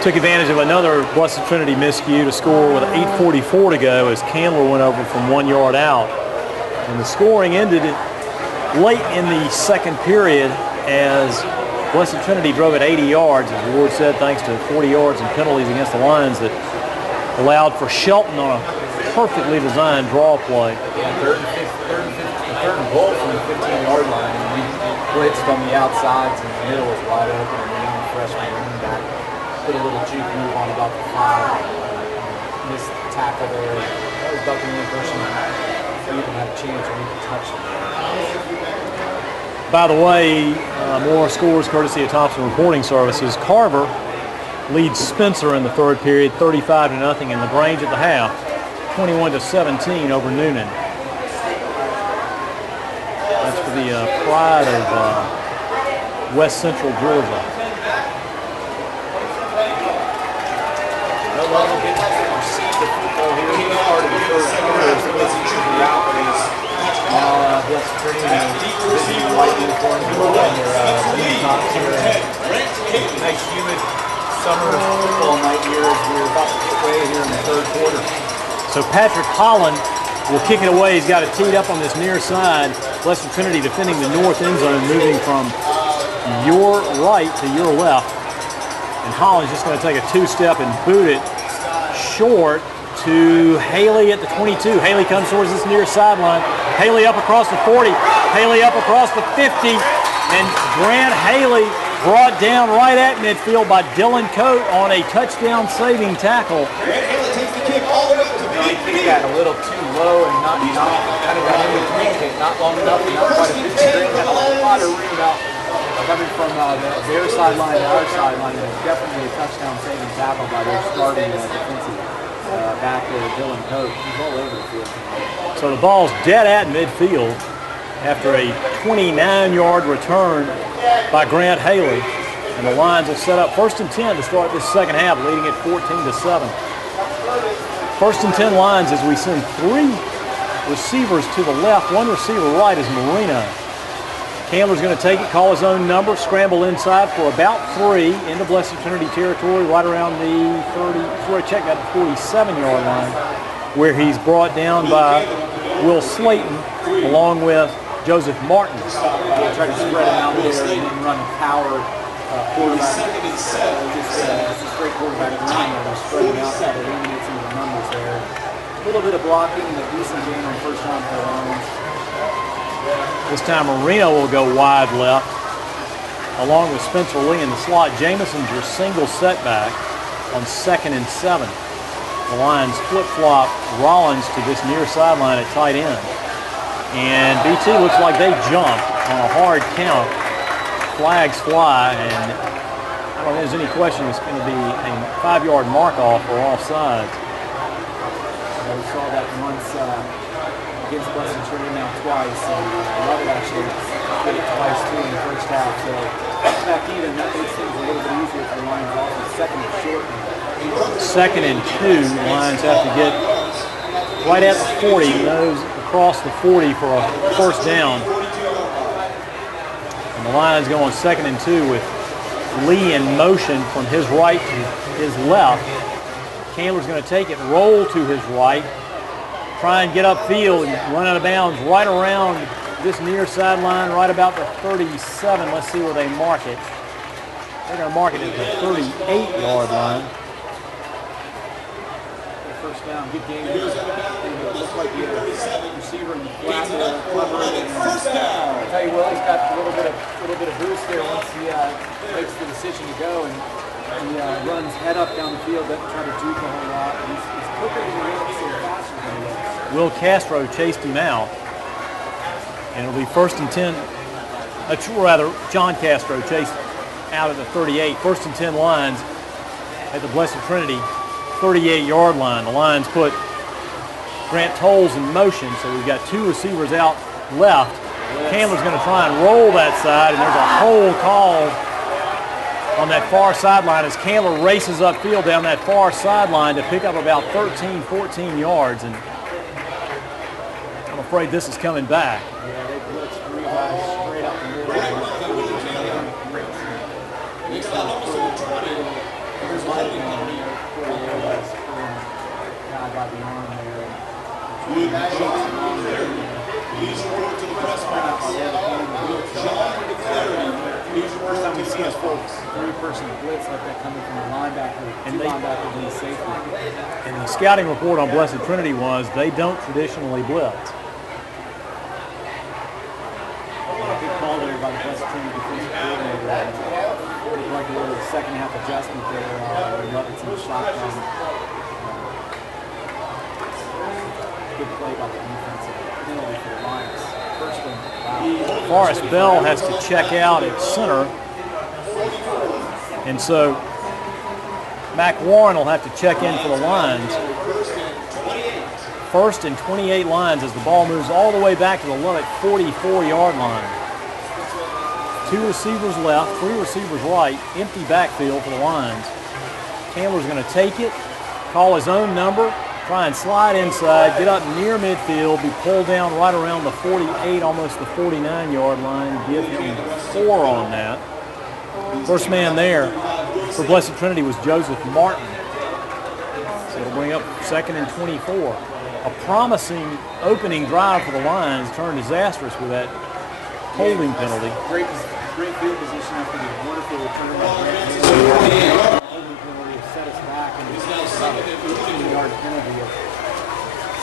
took advantage of another Blessed Trinity miscue to score with 8:44 to go as Candler went over from 1 yard out. And the scoring ended late in the second period as Blessed Trinity drove at 80 yards, as Ward said, thanks to 40 yards and penalties against the Lions that allowed for Shelton on a perfectly designed draw play. Yeah, third and goal from the 15-yard line, and we blitzed on the outsides, and the middle was wide open, and the young freshman running back put a little juke move on about the 5, missed the tackle there. That was ducking in person. We even had a chance or even touched him. By the way, more scores courtesy of Thompson Reporting Services. Carver leads Spencer in the third period, 35-0, and LaGrange at the half, 21-17 over Noonan. That's for the pride of West Central Georgia. Now, Blessed Trinity in the white uniforms and their tops here. Nice humid summer football night here as we're about to get away here in the third quarter. So Patrick Holland will kick it away. He's got it teed up on this near side. Blessed Trinity defending the north end zone, moving from your right to your left. And Holland's just going to take a 2-step and boot it short to Haley at the 22. Haley comes towards this near sideline. Haley up across the 40. Haley up across the 50. And Grant Haley brought down right at midfield by Dylan Coate on a touchdown-saving tackle. Haley takes the kick all the way up to the kick got a little too low and not kind of got in between kick, not long enough, not quite a 50. Grant had a lot of room out coming from their sideline to our sideline, and it's definitely a touchdown-saving tackle by their starting defensive back there, Dylan Coate. He's all over the field. So the ball's dead at midfield after a 29-yard return by Grant Haley. And the Lions will set up 1st and 10 to start this second half, leading at 14-7. 1st and 10 Lions as we send 3 receivers to the left, 1 receiver right is Marino. Candler's going to take it, call his own number, scramble inside for about 3 into Blessed Trinity territory, right around the 47-yard line, where he's brought down by Will Slayton along with Joseph Martin. Try to spread him out there and then run a power quarterback. Just a straight quarterback run there. Spread him out, try to eliminate some of the numbers there. A little bit of blocking and a decent gain on first down for Lions. This time Marino will go wide left along with Spencer Lee in the slot. Jameson's your single setback on 2nd and 7. The Lions flip-flop Rollins to this near sideline at tight end. And BT looks like they jumped on a hard count. Flags fly, and I don't think there's any question it's going to be a 5-yard mark-off or offsides. We saw that once against Blessed Trinity now twice, and Lovett actually did it twice too in the first half. So back even, that makes things a little bit easier for the Lions offense. Second and short. 2nd and 2, the Lions have to get right at the 40, nose across the 40 for a first down. And the Lions go on 2nd and 2 with Lee in motion from his right to his left. Candler's going to take it, roll to his right, try and get upfield and run out of bounds right around this near sideline, right about the 37. Let's see where they mark it. They're going to mark it at the 38-yard line. First down, good game. It looks like the receiver in the flat there, clever. I'll tell you what, he's got a little bit of boost there once he makes the decision to go, and he runs head up down the field, doesn't try to juke a whole lot. He's quicker than he looks and faster than he looks. Will Castro chased him out, and it'll be 1st and 10. John Castro chased out at the 38. 1st and 10 Lions at the Blessed Trinity 38-yard line. The Lions put Grant Tolles in motion, so we've got 2 receivers out left. Candler's going to try and roll that side, and there's a hole called on that far sideline as Candler races upfield down that far sideline to pick up about 13, 14 yards, and I'm afraid this is coming back. Yeah, they blitzed 3 guys straight up the middle. By the arm there. First time we see us folks, 3-person blitz like that coming from the linebacker, and 2 linebackers and the safety. And the scouting report on Blessed Trinity was they don't traditionally blitz. Good call there by the Blessed Trinity defensive coordinator. Looked like a little second half adjustment there. Lovett's in the shotgun. Good play by the defensive penalty for the Lions. First one. Wow. Forrest Bell has to check out at center. And so Mac Warren will have to check in for the Lions. 1st and 28 Lions as the ball moves all the way back to the Lovett 44-yard line. 2 receivers left, 3 receivers right, empty backfield for the Lions. Candler's going to take it, call his own number, try and slide inside, get up near midfield, be pulled down right around the 48, almost the 49-yard line. Give him 4 on that. First man there for Blessed Trinity was Joseph Martin. So it'll bring up 2nd and 24. A promising opening drive for the Lions turned disastrous with that holding penalty. Great field position after the wonderful return by Grant. Holding penalty set us back, and it's about a 15-yard penalty of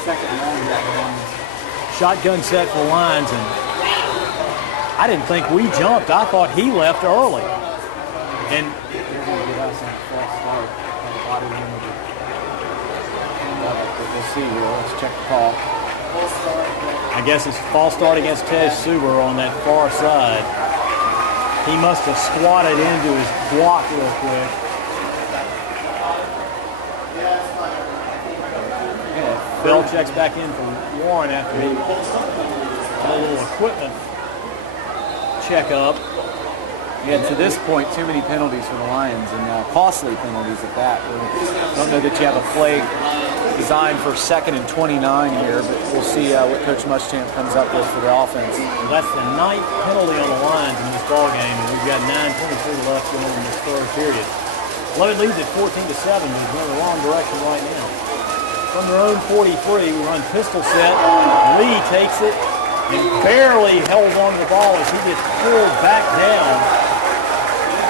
2nd and long that Lions. Shotgun set for the Lions, and I didn't think we jumped. I thought he left early. And they're going to get us on a false start on the body line. We'll see here. Let's check the call. I guess it's false start against Tej Suber on that far side. He must have squatted into his block real quick. Bell checks back in for Warren after he had a little equipment checkup. Yeah, to this point, too many penalties for the Lions, and costly penalties at that. I don't know that you have a play designed for 2nd and 29 here, but we'll see what Coach Muschamp comes up with for the offense. Well, that's the 9th penalty on the Lions in this ball game, and we've got 9:23 left going in this 3rd period. Lovett leads at 14-7, but he's going the wrong direction right now. From their own 43, we run pistol set. Lee takes it and barely held on to the ball as he gets pulled back down.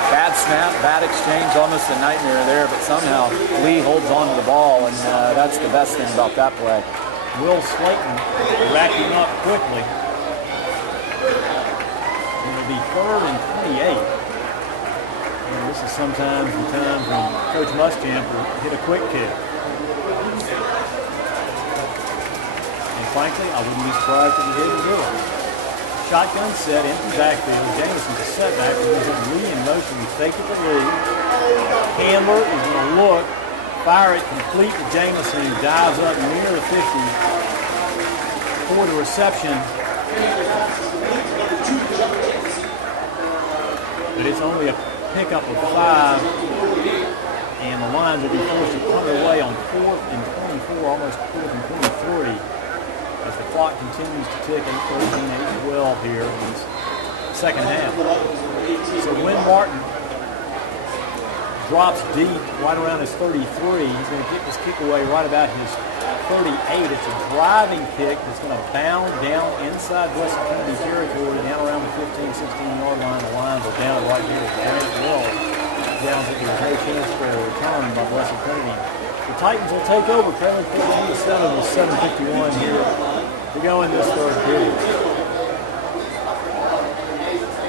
Bad snap, bad exchange, almost a nightmare there, but somehow Lee holds on to the ball, and that's the best thing about that play. Will Slayton racking up quickly. It'll be 3rd and 28. And this is sometimes the times when Coach Muschamp will hit a quick kick. And frankly, I wouldn't be surprised if he didn't do it. Shotgun set, empty backfield. Jameson's a setback. He's in Lee in motion. He faked it to Lee. Handler is going to look, fire it complete to Jameson, who dives up near the 50 for the reception. But it's only a pickup of 5, and the Lions will be forced to punt away on 4th and 24, almost 4th and 23, as the clock continues to tick at 13-8-12 here in this second half. So when Martin drops deep right around his 33, he's going to get this kick away right about his 38. It's a driving kick that's going to bound down inside Blessed Trinity territory, down around the 15, 16-yard line. The Lions will down it right here. Grant Will down to there's no chance for a return by Blessed Trinity. The Titans will take over, trailing 14-7 with 7:51 here to go in this third period.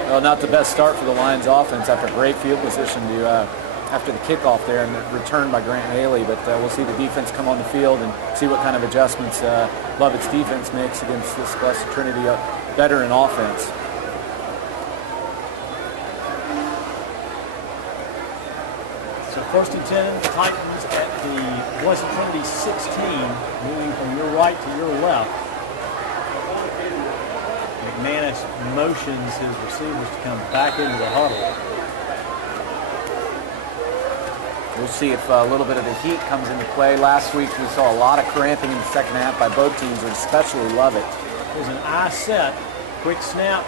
Well, not the best start for the Lions offense after great field position to after the kickoff there and the return by Grant Haley, but we'll see the defense come on the field and see what kind of adjustments Lovett's defense makes against this Blessed Trinity veteran offense. So 1st and 10, Titans at the Blessed Trinity 16, moving from your right to your left. McManus motions his receivers to come back into the huddle. We'll see if a little bit of the heat comes into play. Last week we saw a lot of cramping in the second half by both teams, and especially Lovett. There's an eye set, quick snap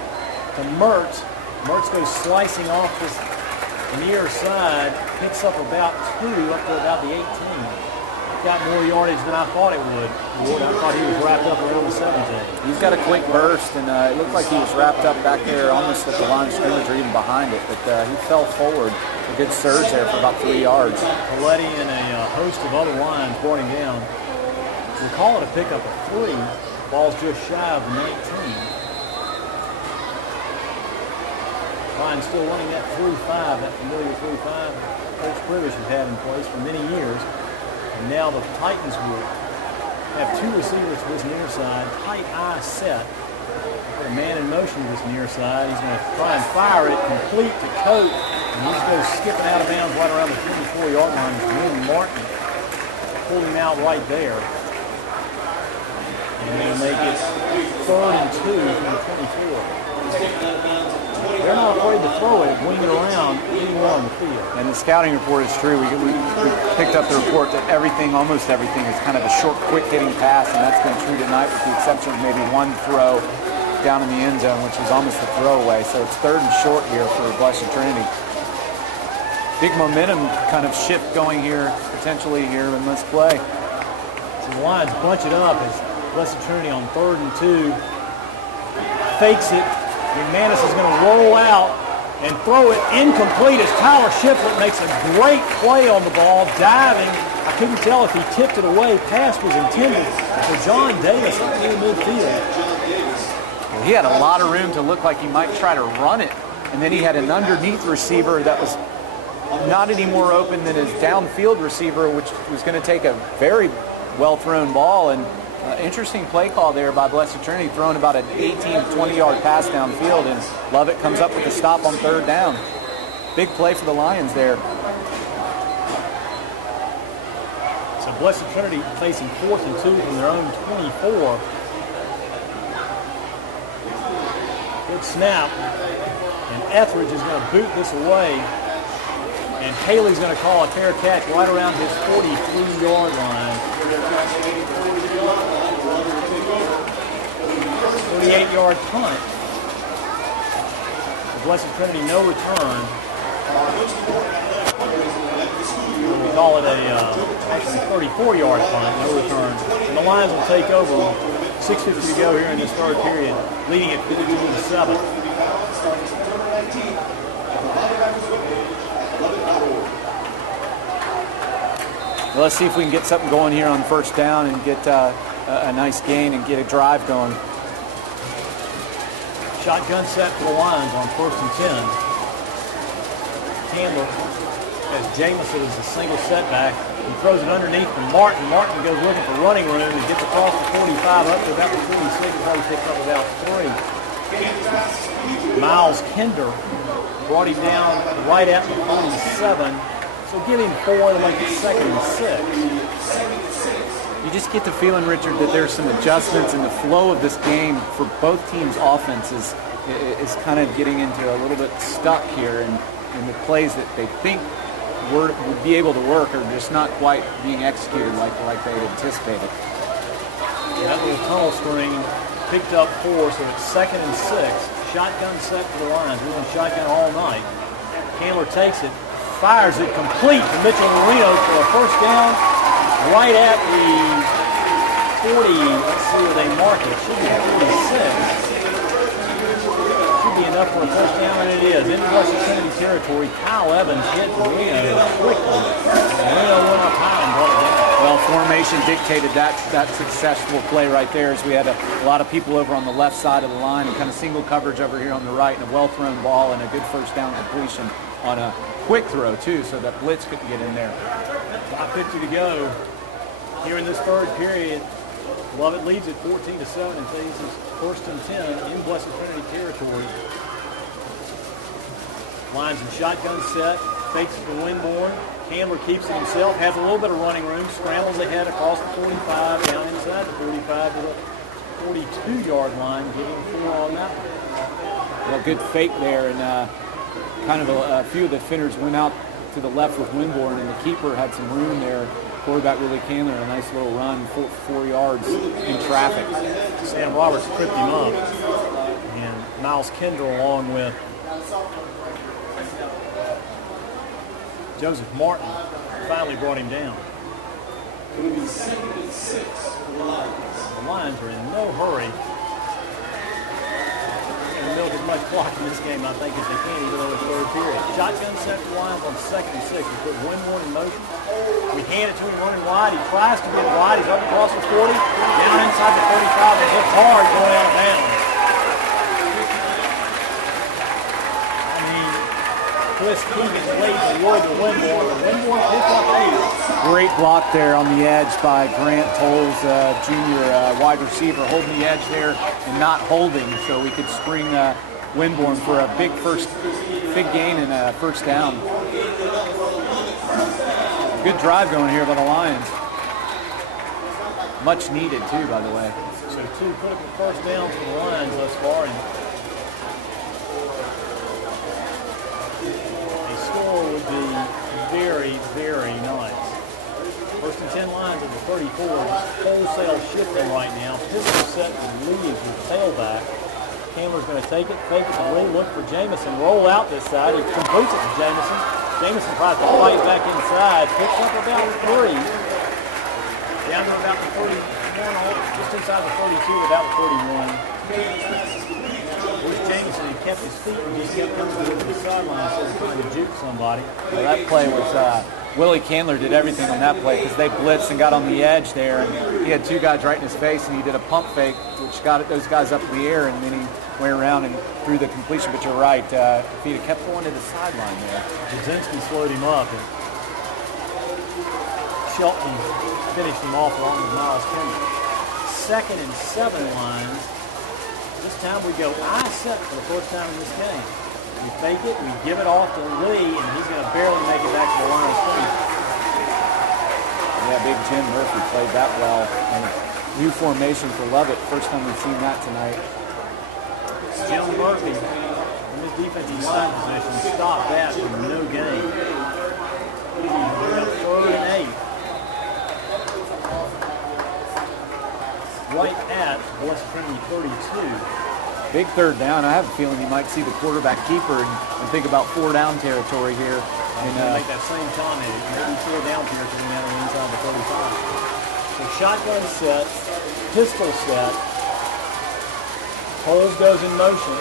to Mertz. Mertz goes slicing off the near side, picks up about 2 up to about the 18. Got more yardage than I thought it would. I thought he was wrapped up around the 17. He's got a quick burst, and it looked like he was wrapped up back there almost at the line of scrimmage or even behind it, but he fell forward. A good surge there for about 3 yards. Coletti and a host of other lines brought him down. We'll call it a pickup of 3. Ball's just shy of 19. Lions still running that 3-5, that familiar 3-5 Coach Privish has had in place for many years. And now the Titans will have 2 receivers to this near side, tight eye set. Put a man in motion to this near side. He's going to try and fire it complete to Coate. And he's going skipping out of bounds right around the 24-yard line. Wynn Martin pulled him out right there. And they'll make it 3rd and 2 from the 24. They're not afraid to throw it, wing it around, anywhere on the field. And the scouting report is true. We picked up the report that almost everything is kind of a short, quick-hitting pass, and that's been true tonight with the exception of maybe one throw down in the end zone, which was almost a throwaway. So it's 3rd and short here for Blessed Trinity. Big momentum kind of shift going here, potentially here in this play. So the Lions bunch it up as Blessed Trinity on 3rd and 2. Fakes it. McManus is going to roll out and throw it incomplete as Tyler Shiplett makes a great play on the ball, diving. I couldn't tell if he tipped it away. Pass was intended for John Davis in midfield. Well, he had a lot of room to look like he might try to run it, and then he had an underneath receiver that was not any more open than his downfield receiver, which was going to take a very well-thrown ball. And interesting play call there by Blessed Trinity, throwing about an 18 to 20-yard pass downfield, and Lovett comes up with a stop on 3rd down. Big play for the Lions there. So Blessed Trinity facing 4th and 2 from their own 24. Good snap, and Etheridge is going to boot this away, and Haley's going to call a fair catch right around his 43-yard line. 38-yard punt. The Blessed Trinity no return. We call it actually 34-yard punt, no return. And the Lions will take over. 6:50 to go here in this third period, leading at 52-7. Well, let's see if we can get something going here on 1st down and get a nice gain and get a drive going. Shotgun set for the Lions on 1st and 10. Candler as Jamison is a single setback. He throws it underneath to Martin. Martin goes looking for running room and gets across the 45 up to about the 46. Probably picks up about 3. Miles Kinder brought him down right at the 47. So give him 4 to make it 2nd and 6. You just get the feeling, Richard, that there's some adjustments in the flow of this game for both teams' offenses is kind of getting into a little bit stuck here, and the plays that they think would be able to work are just not quite being executed like they had anticipated. That little tunnel screen picked up 4, so it's 2nd and 6. Shotgun set for the Lions. We're doing shotgun all night. Candler takes it, fires it complete to Mitchell Marino for a first down right at the 40. Let's see where they mark it. It should be 46. Should be enough for a first down, and it is. In Blessed Trinity territory, Kyle Evans hit Marino quickly. Marino went up high and brought it down. Well, formation dictated that successful play right there, as we had a lot of people over on the left side of the line and kind of single coverage over here on the right, and a well-thrown ball and a good first down completion on a quick throw, too, so that blitz couldn't get in there. 5:50 to go. Here in this third period, Lovett leads at 14-7 and faces 1st and 10 in Blessed Trinity territory. Lions in shotgun set, fakes it to Winborn. Candler keeps it himself, has a little bit of running room, scrambles ahead across the 45, down inside the 45 to the 42-yard line, getting 4 on that one. Well, good fake there, and kind of a few of the defenders went out to the left with Winborn, and the keeper had some room there. Quarterback Willie Candler, a nice little run, 4 yards in traffic. Sam Roberts tripped him up, and Miles Kinder along with Joseph Martin finally brought him down. The Lions are in no hurry. They're going to milk as much clock in this game, I think, as they can, even though it's third period. Shotgun set for the Lions on 2nd and 6. We put Winborn in motion. We hand it to him running wide. He tries to get wide. He's up across the 40, down inside the 35, and hits hard going out of bounds. Chris Keegan laid the wood to Winborn, and Winborn picked up 8. Great block there on the edge by Grant Tolles, junior wide receiver, holding the edge there and not holding, so we could spring Winborn for a big gain and a first down. Good drive going here by the Lions. Much needed too, by the way. So 2 critical first downs for the Lions thus far. And would be very, very nice. 1st and 10 Lions at the 34. Just wholesale shifting right now. Pistol set and leaves with tailback. Candler's going to take it, fake it to Lee, look for Jamison, roll out this side. He completes it to Jamison. Jamison tries to fight back inside, picks up about 3. Down to about the 31, just inside the 32, about the 31. Jamison, he kept his feet and just kept coming to the sideline instead of trying to juke somebody. Well, that play was, Willie Candler did everything on that play because they blitzed and got on the edge there, and he had 2 guys right in his face, and he did a pump fake, which got those guys up in the air, and then he went around and threw the completion. But you're right, if he'd have kept going to the sideline there. Jazinski slowed him up, and Shelton finished him off along with Miles Kinder. 2nd and 7 Lions. This time we go I set for the first time in this game. We fake it, we give it off to Lee, and he's going to barely make it back to the line of scrimmage. Yeah, big Jim Murphy played that well. And new formation for Lovett. First time we've seen that tonight. Jim Murphy, in his defensive line position, stopped that from no gain. 3rd and 8. Right at Blessed Trinity 32. Big 3rd down. I have a feeling you might see the quarterback keeper and think about 4 down territory here. And make that same comment. Maybe 4 down territory now inside the 35. So shotgun set, pistol set. Tolles goes in motion.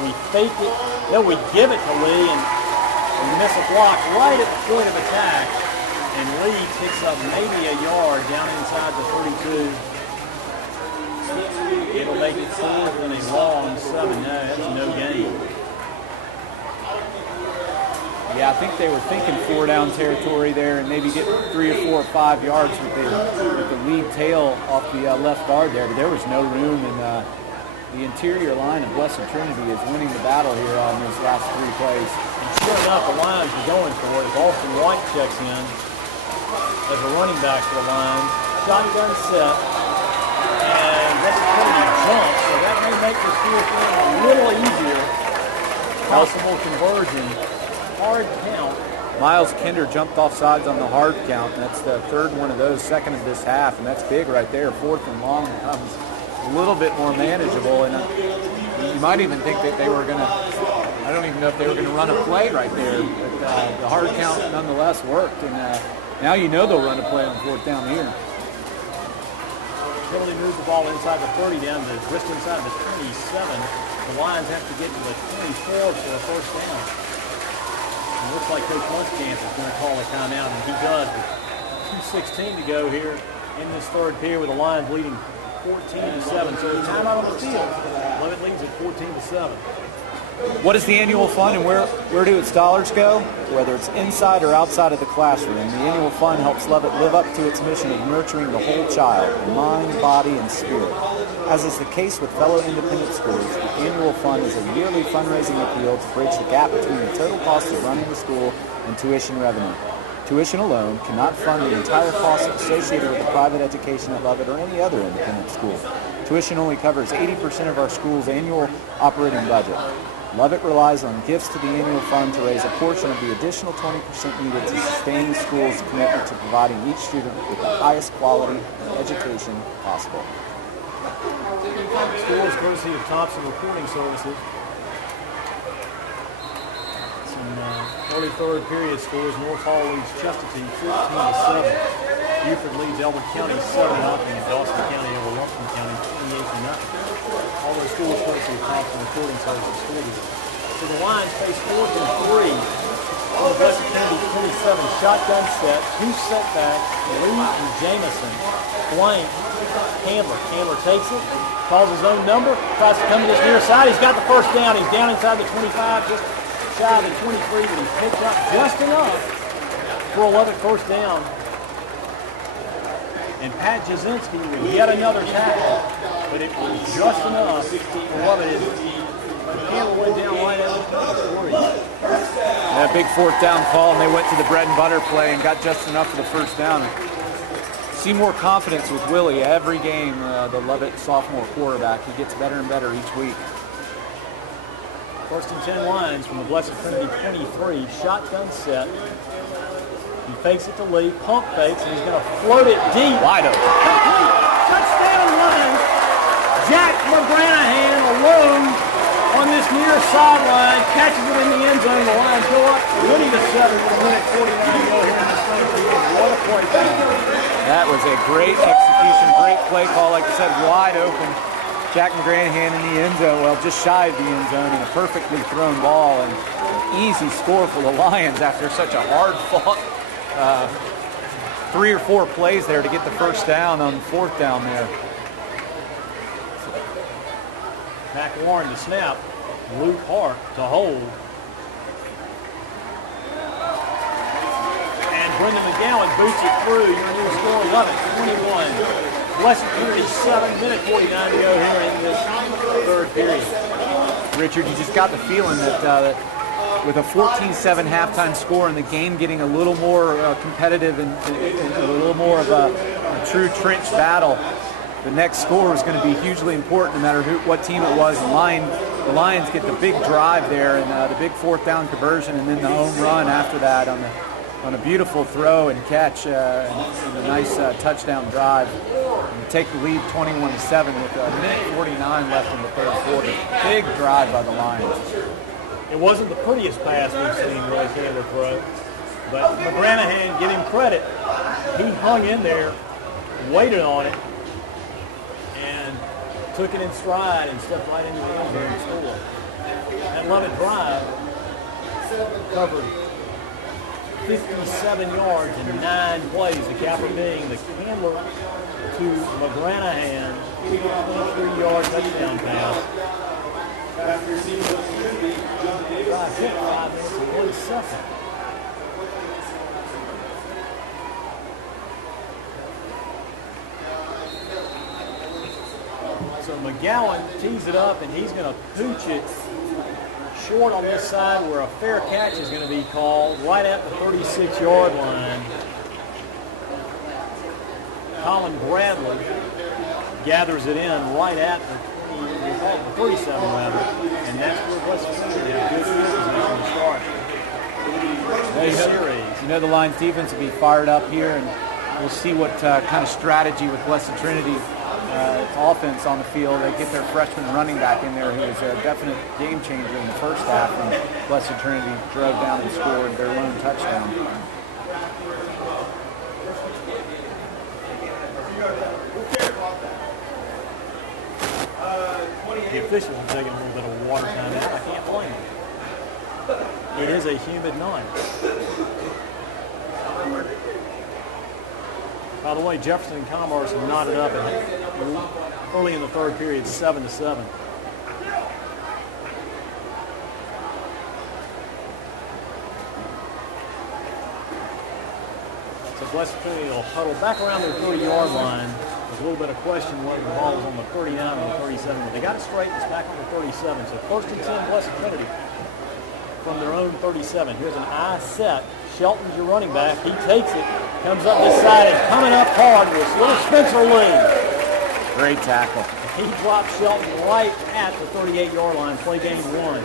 We fake it. Then we give it to Lee, and we miss a block right at the point of attack. And Lee picks up maybe a yard down inside the 32. It'll make it 4th and a long 7. No, that's no gain. Yeah, I think they were thinking 4-down territory there and maybe get 3 or 4 or 5 yards with the lead tail off the left guard there, but there was no room, and the interior line of Blessed Trinity is winning the battle here on those last 3 plays. And sure enough, the Lions are going for it as Austin White checks in as a running back for the Lions. Shotgun set, and Blessed Trinity jumps, so that may make this field thing a little easier. Possible conversion. Hard count. Miles Kinder jumped off sides on the hard count, and that's the 3rd one of those, 2nd of this half, and that's big right there. 4th and long becomes a little bit more manageable, and you might even think that they were going to, I don't even know if they were going to run a play right there, but the hard count nonetheless worked, and now you know they'll run a play on 4th down here. Really moved the ball inside the 30 down to just inside the 27. The Lions have to get to the 24 for a first down. It looks like Coach Muschamp is going to call a timeout, and he does with 2:16 to go here in this 3rd period with the Lions leading 14-7. So a timeout on the field. Lovett leads at 14-7. What is the annual fund, and where do its dollars go? Whether it's inside or outside of the classroom, the annual fund helps Lovett live up to its mission of nurturing the whole child, mind, body, and spirit. As is the case with fellow independent schools, the annual fund is a yearly fundraising appeal to bridge the gap between the total cost of running the school and tuition revenue. Tuition alone cannot fund the entire cost associated with the private education at Lovett or any other independent school. Tuition only covers 80% of our school's annual operating budget. Lovett relies on gifts to the annual fund to raise a portion of the additional 20% needed to sustain the school's commitment to providing each student with the highest quality education possible. School is courtesy of Thompson Recruiting Services. Some early 3rd period scores. North Hall leads Chestatee 14-7. Buford leads Elwood County 7-0, and Dawson County over Lumpkin County 28-0. All those schools courtesy of Thompson Recruiting Services school division. So the Lions face 4th and 3 on the Blessed Trinity 27. Shotgun set, 2 setbacks, Lee and Jamison. Blank, Handler takes it, calls his own number, tries to come to this near side. He's got the first down. He's down inside the 25, just shy of the 23, but he's picked up just enough for a Lovett first down. And Pat Jasinski with yet another tackle, but it was just enough for Lovett. Handler went down right at the 3. That big 4th down call, and they went to the bread and butter play and got just enough for the first down. See more confidence with Willie every game, the Lovett sophomore quarterback. He gets better and better each week. 1st and 10 Lions from the Blessed Trinity 23. Shotgun set. He fakes it to Lee, pump fakes, and he's going to float it deep. Wide open. Complete. Touchdown Lions. Jack McGranahan alone on this near sideline, catches it in the end zone. The Lions go up 20-7 with a minute 49 to go here in this third period. What a play. That was a great execution, great play call. Like I said, wide open. Jack McGranahan in the end zone, well, just shy of the end zone, and a perfectly thrown ball, and an easy score for the Lions after such a hard-fought 3 or 4 plays there to get the first down on the 4th down there. Mac Warren to snap. Luke Hart to hold. And Brendan McGowan boots it through. Your new score, Lovett 21. Blessed Trinity 7, minute 49 to go here in this 3rd period. Richard, you just got the feeling that with a 14-7 halftime score and the game getting a little more competitive and a little more of a true trench battle, the next score is going to be hugely important no matter what team it was. The Lions get the big drive there and the big 4th down conversion, and then the home run after that on a beautiful throw and catch and a nice touchdown drive. And take the lead 21-7 with a minute 49 left in the 3rd quarter. Big drive by the Lions. It wasn't the prettiest pass we've seen Roy Taylor throw, but McGranahan, give him credit. He hung in there, waited on it, and took it in stride and stepped right into the end zone and scored. That Lovett drive covered 57 yards in 9 plays, the capper being the Handler to McGranahan, 23-yard touchdown pass. Drive hit 5 minutes and 1 second. Gowan tees it up, and he's going to pooch it short on this side where a fair catch is going to be called right at the 36-yard line. Colin Bradley gathers it in right at the 37 rather, and that's where West Virginia had good field position to start the series. You know the Lions defense will be fired up here, and we'll see what kind of strategy with Blessed Trinity offense on the field. They get their freshman running back in there who was a definite game changer in the first half, and Blessed Trinity drove down and scored their lone touchdown. The officials are taking a little bit of water time out. I can't blame them. It is a humid night. By the way, Jefferson and Commerce have knotted up early in the third period, 7-7. So Blessed Trinity will huddle back around their 30-yard line. There's a little bit of question whether the ball was on the 39 or the 37, but they got it straight. It's back on the 37. So first and 10, Blessed Trinity from their own 37. Here's an eye set. Shelton's your running back. He takes it, comes up this side, and coming up hard was little Spencer Lee. Great tackle. He dropped Shelton right at the 38-yard line. Play game one.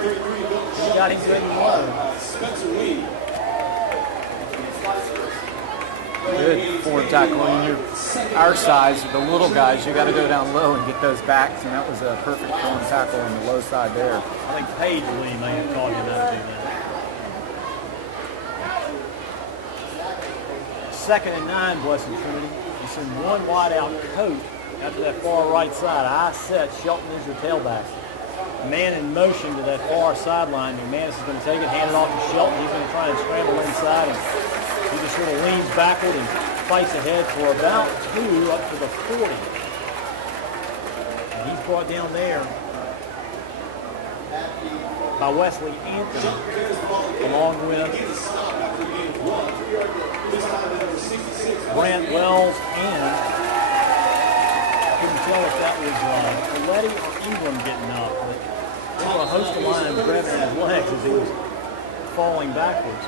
He got him good and low. Spencer Lee. Good forward tackle. When you're our size, the little guys, you got to go down low and get those backs, and that was a perfect forward tackle on the low side there. I think Paige Lee may have taught him how to do that. 2nd and 9, Blessed Trinity. You send one wide out coat out to that far right side. I set. Shelton is your tailback. Man in motion to that far sideline. McManus is going to take it, hand it off to Shelton. He's going to try and scramble inside, and he just sort of leans backward and fights ahead for about 2 up to the 40. And he's brought down there by Wesley Anthony, along with Grant Wells, and I couldn't tell if that was Coletti or Ingram getting up, but there were a host of Lions grabbing his legs as he was falling backwards.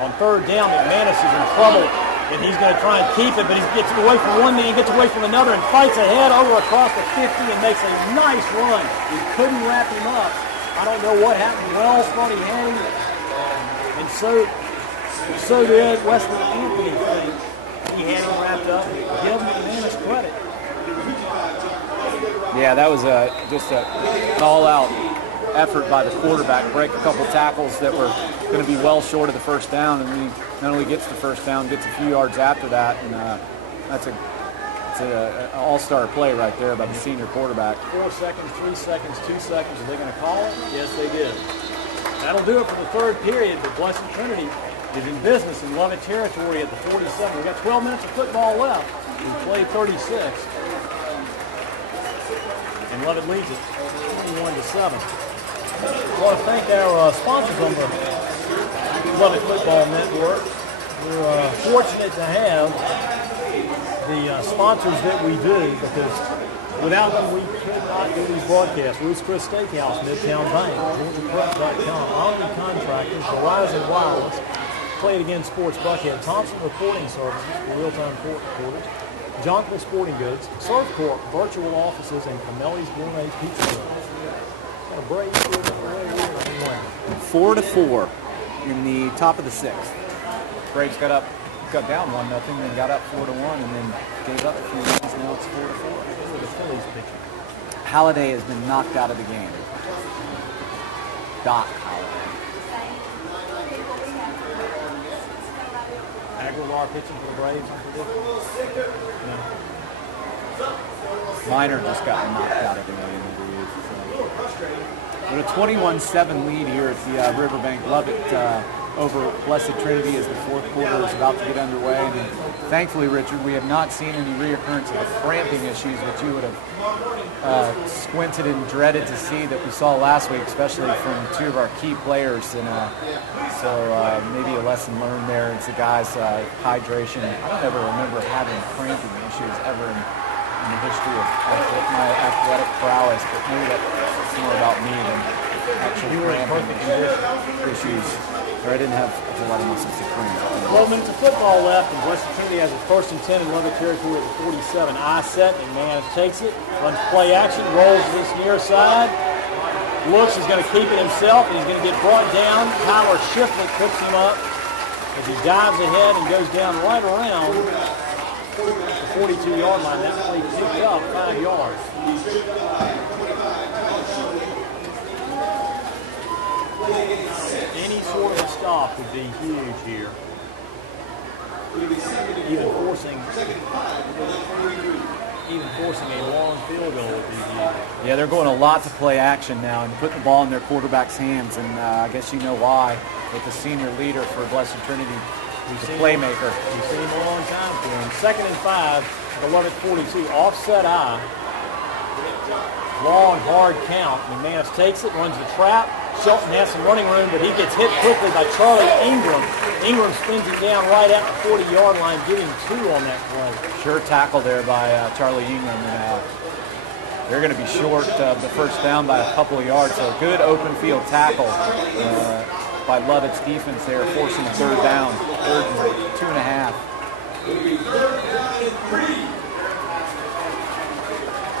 On third down, McManus is in trouble, and he's going to try and keep it, but he gets away from one man, gets away from another, and fights ahead over across the 50 and makes a nice run. He couldn't wrap him up. I don't know what happened. Wells thought he had him, and so did Wesley Anthony think he had him wrapped up. Give McManus credit. Yeah, that was just a all-out effort by the quarterback, break a couple tackles that were going to be well short of the first down, and he not only gets the first down, gets a few yards after that, and that's an all-star play right there by the senior quarterback. 4 seconds, 3 seconds, 2 seconds. Are they going to call it? Yes, they did. That'll do it for the third period, but Blessed Trinity is in business in Lovett territory at the 47. We've got 12 minutes of football left. We played 36. And Lovett leads it 21-7. I want to thank our sponsors on the Lovett Football Network. We're fortunate to have the sponsors that we do, because without them we could not do these broadcasts. Ruth's Chris Steakhouse, Midtown Bank, GeorgiaPrep.com, Omni Contractors, Verizon Wireless, Play It Again Sports Buckhead, Thompson Reporting Services for real-time court reporters, Jonquil Sporting Goods, Surf Corp, Virtual Offices, and Camelli's Gourmet Pizza Roll. Got a break here. 4-4 in the top of the 6th. Braves got down 1-0, then got up 4-1, and then gave up a few runs. Now it's 4-4. The Phillies pitching. Halliday has been knocked out of the game. Doc Halliday. Aguilar pitching for the Braves. No. Minor just got knocked out of the game. With a 21-7 lead here at the Riverbank Lovett over Blessed Trinity as the fourth quarter is about to get underway. And thankfully, Richard, we have not seen any reoccurrence of the cramping issues which you would have squinted and dreaded to see that we saw last week, especially from two of our key players. And so maybe a lesson learned there is the guys' hydration. I don't ever remember having cramping issues ever in the history of my athletic prowess, but maybe that's more about me than actually cramping issues. Or I didn't have a whole lot of muscles to cramp. 12 minutes of football left, and Blessed Trinity has a 1st and 10 in Lovett territory at the 47. I set, and McManus takes it, runs play action, rolls to this near side, looks, he's going to keep it himself, and he's going to get brought down. Tyler Shiflett picks him up as he dives ahead and goes down right around the 42-yard line. That play picked up 5 yards. Any sort of a stop would be huge here. Even forcing a long field goal would be huge. Yeah, they're going a lot to play action now and putting the ball in their quarterback's hands, and I guess you know why. With the senior leader for Blessed Trinity, who's a playmaker. We've seen him a long time for him. 2nd and 5, the Lovett 42, offset I. Long, hard count. McManus takes it, runs the trap. Shelton has some running room, but he gets hit quickly by Charlie Ingram. Ingram spins it down right at the 40-yard line, getting 2 on that play. Sure tackle there by Charlie Ingram. And, they're going to be short of the first down by a couple of yards, so a good open field tackle by Lovett's defense there, forcing a 3rd down, 3rd and 2.5.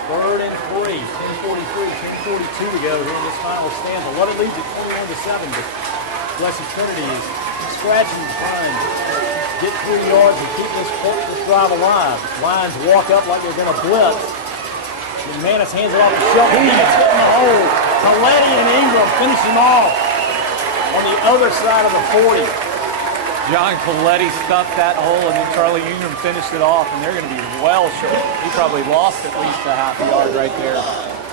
3rd and 3, 10:43, 10:42 to go here in this final stanza. Lovett leads at 21-7, but Blessed Trinity is scratching and trying to get 3 yards and keep this drive alive. Lions walk up like they're going to blitz. McManus hands it off to Shelton. He gets hit in the hole. Coletti and Ingram finish him off on the other side of the 40. John Coletti stuffed that hole, and then Charlie Ingram finished it off, and they're going to be well short. He probably lost at least a half a yard right there.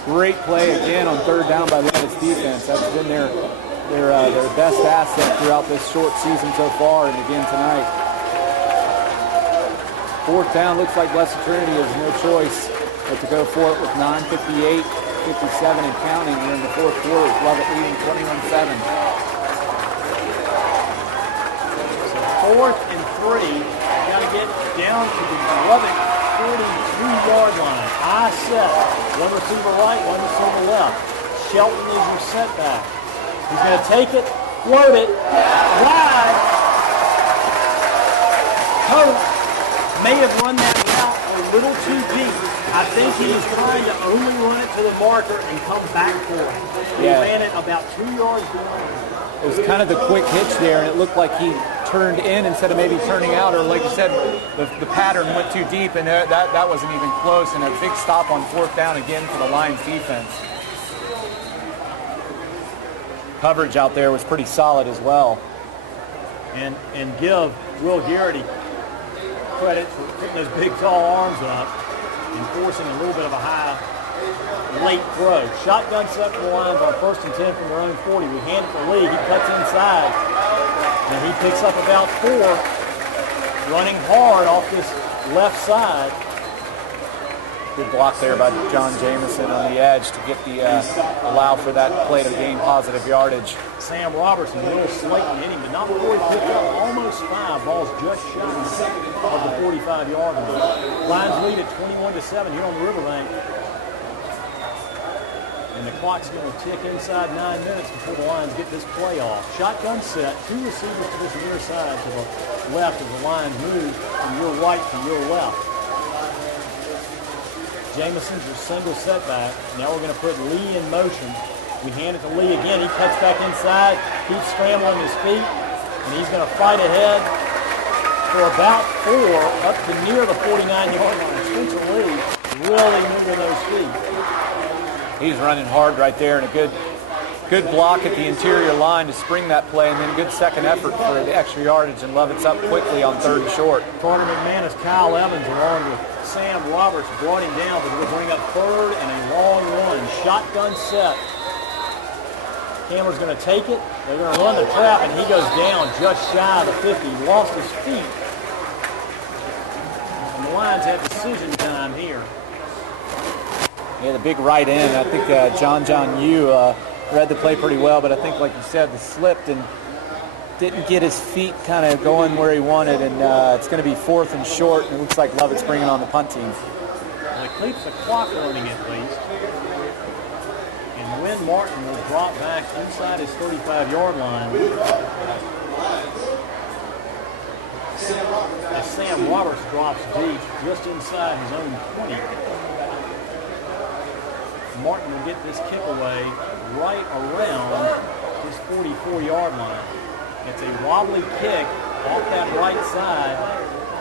Great play again on 3rd down by Lovett's defense. That's been their best asset throughout this short season so far, and again tonight. 4th down, looks like Blessed Trinity has no choice but to go for it with 9:58, 57 and counting here in the 4th quarter. Lovett leading 21-7. 4th and 3. Got to get down to the Lovett 42-yard line. I set. One receiver right, one receiver left. Shelton is your setback. He's going to take it, float it, wide. Coach may have run that route a little too deep. I think he was trying to only run it to the marker and come back for it. He ran it about 2 yards behind. It was kind of the quick hitch there, and it looked like he turned in instead of maybe turning out, or like you said, the pattern went too deep, and that wasn't even close, and a big stop on 4th down again for the Lions defense. Coverage out there was pretty solid as well. And give Will Garrity credit for putting those big, tall arms up and forcing a little bit of a high, late throw. Shotgun set for the Lions on 1st and 10 from their own 40. We hand it to Lee. He cuts inside. And he picks up about 4, running hard off this left side. Good block there by John Jamison on the edge to get the allow for that play to gain positive yardage. Sam Robertson, Will Slayton hitting, but not before he picked up almost 5. Ball's just shy of the 45-yard line. Lions lead at 21-7 here on the Riverbank. And the clock's going to tick inside 9 minutes before the Lions get this play off. Shotgun set, 2 receivers to this near side to the left as the Lions move from your right to your left. Jamison's your single setback. Now we're going to put Lee in motion. We hand it to Lee again. He cuts back inside, keeps scrambling his feet, and he's going to fight ahead for about 4 up to near the 49-yard line. Spencer Lee really moving those feet. He's running hard right there, and a good block at the interior line to spring that play, and then good second effort for the extra yardage, and Lovett's up quickly on 3rd and short. Carter McManus, Kyle Evans, along with Sam Roberts, brought him down, but we'll bring up 3rd and a long one. Shotgun set. Cameron's going to take it. They're going to run the trap, and he goes down just shy of the 50. He lost his feet. And the Lions have decision time here. Yeah, the big right end. I think John Yu read the play pretty well, but I think, like you said, the slipped and didn't get his feet kind of going where he wanted, and it's going to be 4th and short, and it looks like Lovett's bringing on the punt team. Well, it keeps the clock running at least. And Wynn Martin will drop back inside his 35-yard line. As Sam Roberts drops deep just inside his own 20. Martin will get this kick away right around his 44-yard line. It's a wobbly kick off that right side,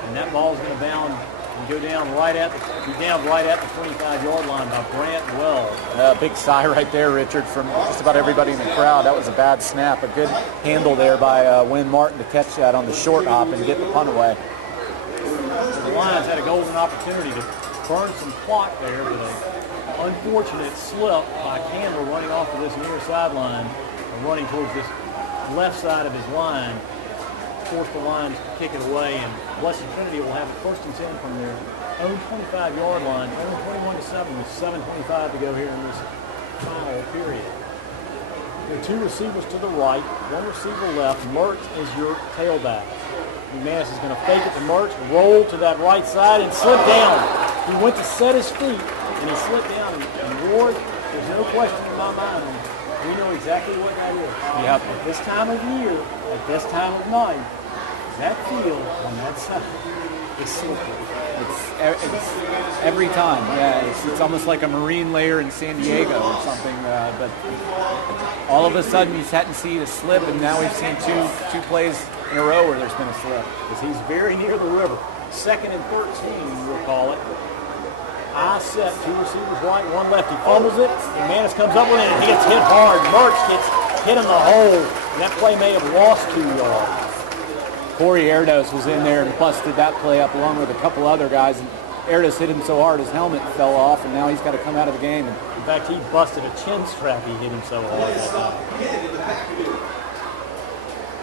and that ball is going to bound and go down right at the 25-yard line by Brant Wells. Big sigh right there, Richard, from just about everybody in the crowd. That was a bad snap. A good handle there by Wynn Martin to catch that on the short hop and get the punt away. So the Lions had a golden opportunity to burn some clock there, but an unfortunate slip by Campbell running off to this near sideline, or running towards this left side of his line, forced the Lions to kick it away, and Blessed Trinity will have it 1st and 10 from their own 25-yard line, only 21-7 with 7:25 to go here in this final period. There are 2 receivers to the right, 1 receiver left. Mertz is your tailback. McManus is going to fake it to Mertz, roll to that right side, and slip down. He went to set his feet, and he slipped down. And Ward, there's no question in my mind. We know exactly what that is. Yep. At this time of year, at this time of night, that field on that side is slippery. It's every time. Yeah, it's almost like a marine layer in San Diego or something. But all of a sudden, you hadn't seen a slip, and now we've seen two plays in a row where there's been a slip. Because he's very near the river. 2nd and 13, we'll call it. I set, 2 receivers right, 1 left. He fumbles it, and Manis comes up with it, and he gets hit hard. Mertz gets hit in the hole, and that play may have lost 2 yards. Corey Erdos was in there and busted that play up along with a couple other guys, and Erdos hit him so hard his helmet fell off, and now he's got to come out of the game. In fact, he busted a chin strap. He hit him so hard that time.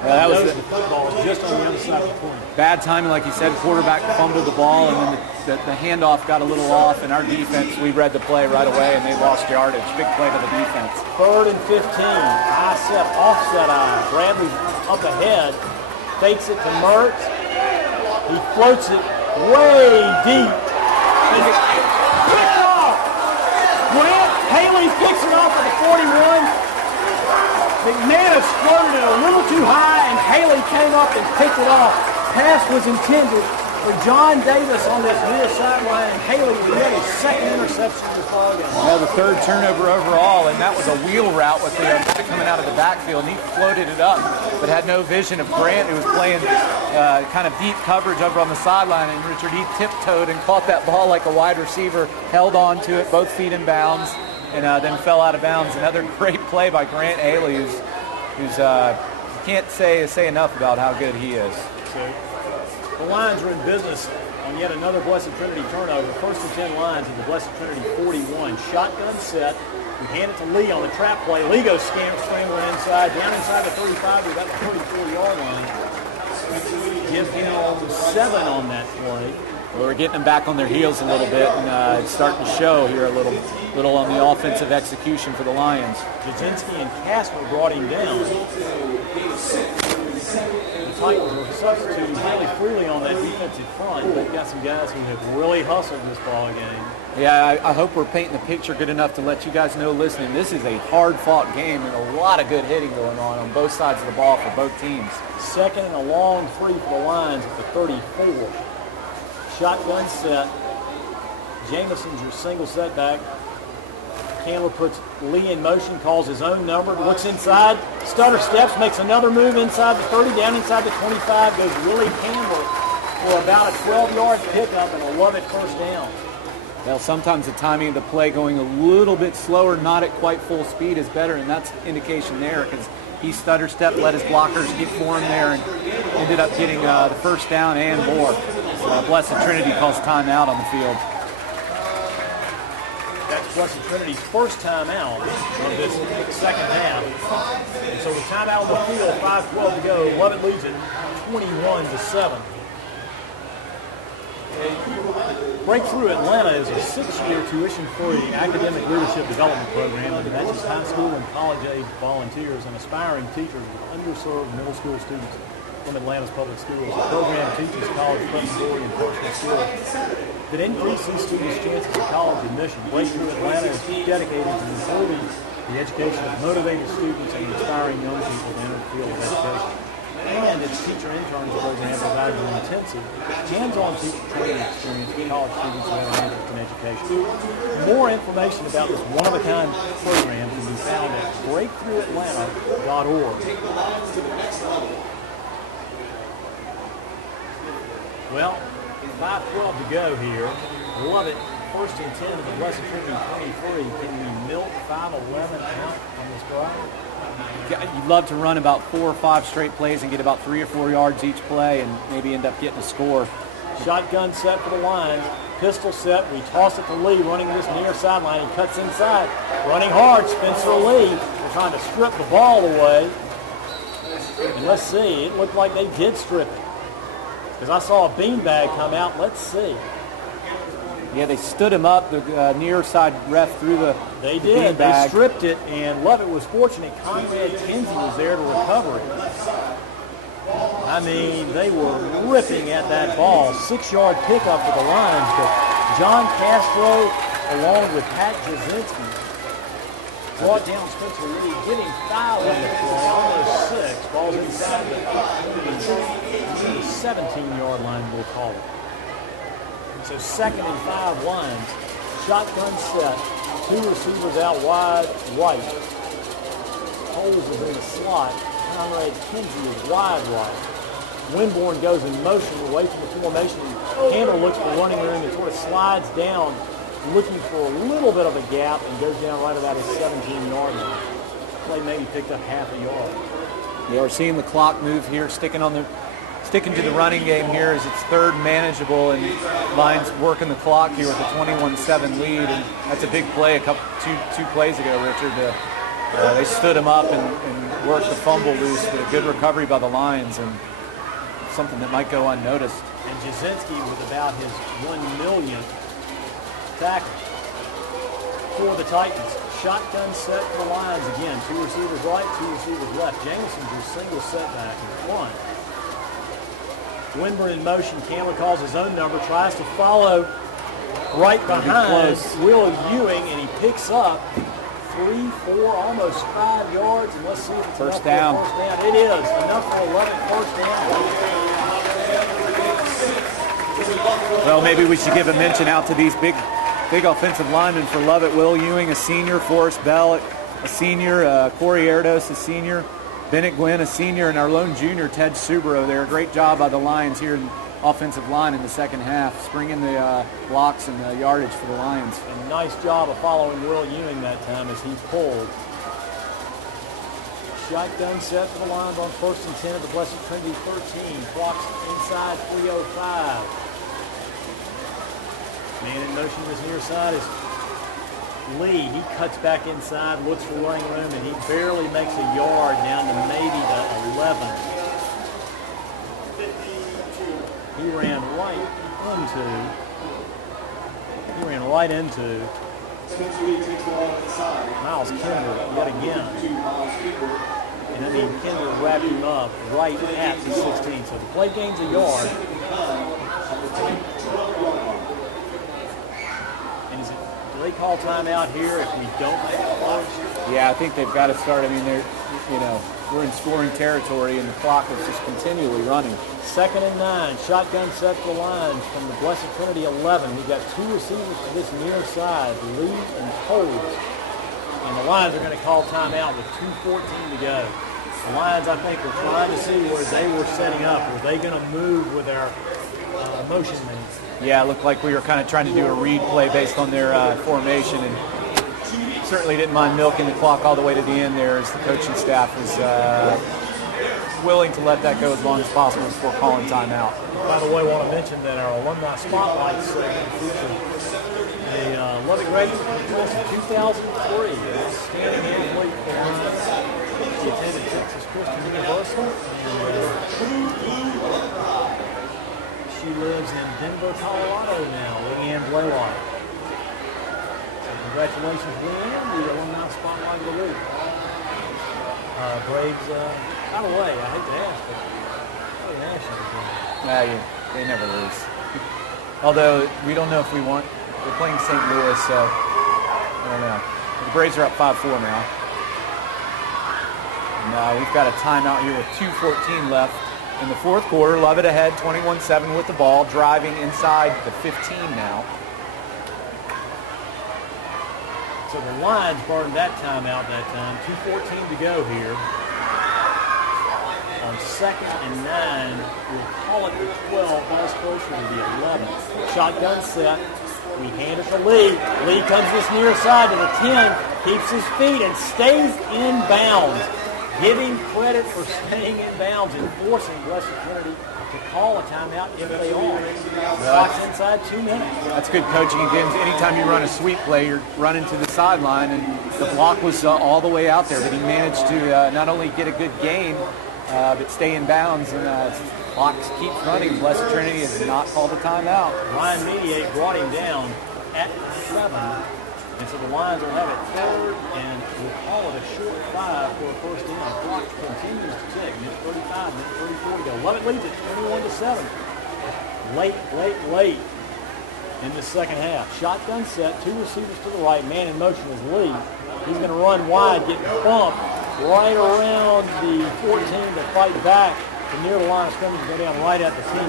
That was the football was just on the other side of the corner. Bad timing, like you said. Quarterback fumbled the ball, and then the handoff got a little off, and our defense, we read the play right away, and they lost yardage. Big play to the defense. 3rd and 15. I set, offset eye. Bradley up ahead. Fakes it to Mertz. He floats it way deep. Picked off. Grant Haley picks it off at the 41. McManus floated it a little too high, and Haley came up and picked it off. Pass was intended for John Davis on this near sideline, and Haley will get his 2nd interception of the ball game. Yeah, the 3rd turnover overall, and that was a wheel route with the coming out of the backfield, and he floated it up, but had no vision of Grant, who was playing kind of deep coverage over on the sideline, and Richard, he tiptoed and caught that ball like a wide receiver, held on to it, both feet in bounds, and then fell out of bounds. Another great play by Grant Haley, who's can't say enough about how good he is. So the Lions are in business on yet another Blessed Trinity turnover. 1st and 10 Lions at the Blessed Trinity 41. Shotgun set. We hand it to Lee on the trap play. Lee goes scrambling inside, down inside the 35 to about the 34-yard line. Give him 7 on that play. Well, we're getting them back on their heels a little bit, and it's starting to show here a little on the offensive execution for the Lions. Jasinski and Casper brought him down. The Titans are substituting really freely on that defensive front. They've got some guys who have really hustled in this ball game. Yeah, I hope we're painting the picture good enough to let you guys know listening. This is a hard-fought game and a lot of good hitting going on both sides of the ball for both teams. 2nd and a long 3 for the Lions at the 34. Shotgun set. Jameson's your single setback. Candler puts Lee in motion, calls his own number, looks inside, stutter steps, makes another move inside the 30, down inside the 25, goes Willie Campbell for about a 12-yard pickup and a Lovett 1st down. Well, sometimes the timing of the play going a little bit slower, not at quite full speed, is better, and that's indication there because he stutter stepped, let his blockers get for him there, and ended up getting the 1st down and more. Blessed Trinity calls timeout on the field. That's Blessed Trinity's first timeout of this second half. And so with timeout on the field, 5:12 to go, Lovett leads it 21-7. Breakthrough Atlanta is a 6-year tuition-free academic leadership development program that matches high school and college-age volunteers and aspiring teachers with underserved middle school students from Atlanta's public schools. The program teaches college preparatory and personal skills that increase these students' chances of college admission. Breakthrough Atlanta is dedicated to improving the education of motivated students and inspiring young people to enter the field of education. And its teacher interns program provides an intensive, hands-on teacher training experience for college students who have an interest in education. More information about this one-of-a-kind program can be found at breakthroughatlanta.org. Well, 5:12 to go here. Lovett, first and 10 of the Blessed Trinity 23. Can we milk 5:11 out on this drive? You'd love to run about 4 or 5 straight plays and get about 3 or 4 yards each play and maybe end up getting a score. Shotgun set for the Lions. Pistol set. We toss it to Lee, running this near sideline. He cuts inside. Running hard, Spencer Lee. They're trying to strip the ball away. And let's see. It looked like they did strip it, because I saw a beanbag come out. Let's see. Yeah, they stood him up. The near side ref threw the They did. beanbag. They stripped it, and Lovett was fortunate. Conrad Kinsey was there to recover it. I mean, they were ripping at that ball. 6-yard pickup for the Lions, but John Castro, along with Pat Jasinski, brought down Spencer Lee, getting fouled in the play, almost 6. Ball's inside the 17-yard line, we'll call it. So 2nd and 5 Lions. Shotgun set. 2 receivers out wide right. Holes is in the slot. Conrad Kinsey is wide right. Winborn goes in motion away from the formation. Campbell looks for running room and sort of slides down, looking for a little bit of a gap, and goes down right about his 17-yard line. Play maybe picked up half a yard. Yeah, we're seeing the clock move here, sticking to the running game here as it's 3rd manageable, and Lions working the clock here with a 21-7 lead, and that's a big play two plays ago, Richard. They stood him up and worked the fumble loose, but a good recovery by the Lions, and something that might go unnoticed. And Jasinski with about his 1 millionth tackle for the Titans. Shotgun set for the Lions again. 2 receivers right, 2 receivers left. Jameson's your single setback in front. Winburn in motion. Campbell calls his own number, tries to follow right behind Will Ewing, and he picks up 3, 4, almost 5 yards. And let's see if it's first enough down. for a first down. It is enough for 11 first down. Well, maybe we should give a mention out to these big offensive linemen for Lovett. Will Ewing, a senior. Forrest Bell, a senior. Corey Erdos, a senior. Bennett Glenn, a senior, and our lone junior, Ted Subro there. Great job by the Lions here in offensive line in the second half, springing the blocks and the yardage for the Lions. And nice job of following Will Ewing that time as he pulled. Shotgun set for the Lions on 1st and 10 at the Blessed Trinity 13. Clock's inside 3:05. Man in motion this near side is Lee. He cuts back inside, looks for running room, and he barely makes a yard down to maybe the 11. He ran right into Miles Kinder yet again. And I mean, Kinder wrapped him up right at the 16. So the play gains a yard. And is it, do they call timeout here if we don't make it close? Yeah, I think they've got to start. I mean, we're in scoring territory, and the clock is just continually running. 2nd and 9. Shotgun set for the Lions from the Blessed Trinity 11. We've got 2 receivers to this near side, Lee and Coles. And the Lions are going to call timeout with 2:14 to go. The Lions, I think, were trying to see where they were setting up. Were they going to move with their motion man? Yeah, it looked like we were kind of trying to do a read play based on their formation, and certainly didn't mind milking the clock all the way to the end there as the coaching staff was willing to let that go as long as possible before calling timeout. By the way, I want to mention that our alumni spotlight segment featured the Lovett graduate class of 2003, standing athlete for Lions. She attended Texas Christian University, and she lives in Denver, Colorado now. Leanne Blaylock. So congratulations, Leanne, the alumni spotlight of the week. Braves, by the way, I hate to ask, but what are the Nationals doing? They never lose. Although we don't know if we want. They're playing St. Louis, so I don't know. The Braves are up 5-4 now. And we've got a timeout here with 2:14 left in the fourth quarter. Lovett ahead 21-7 with the ball, driving inside the 15 now. So the Lions burned that timeout that time. 2:14 to go here. On 2nd and 9, we'll call it the 12, nice closer to the 11. Shotgun set. We hand it to Lee. Lee comes this near side to the 10, keeps his feet and stays in bounds. Giving credit for staying in bounds and forcing Blessed Trinity to call a timeout if they are. Clock's inside 2 minutes. That's good coaching again. Anytime you run a sweep play, you're running to the sideline, and the block was all the way out there, but he managed to not only get a good gain, but stay in bounds, and clock keeps running. Blessed Trinity has not called a timeout. Ryan Mediate brought him down at 7, and so the Lions will have it 3rd, and we'll call it a short 5 for a first down. The clock continues to tick. Minute 35, minute 34 to go. Lovett leads it 21-7. Late in the second half. Shotgun set, 2 receivers to the right. Man in motion is Lee. He's going to run wide, getting bumped right around the 14 to fight back and near the line of scrimmage, go down right at the 10.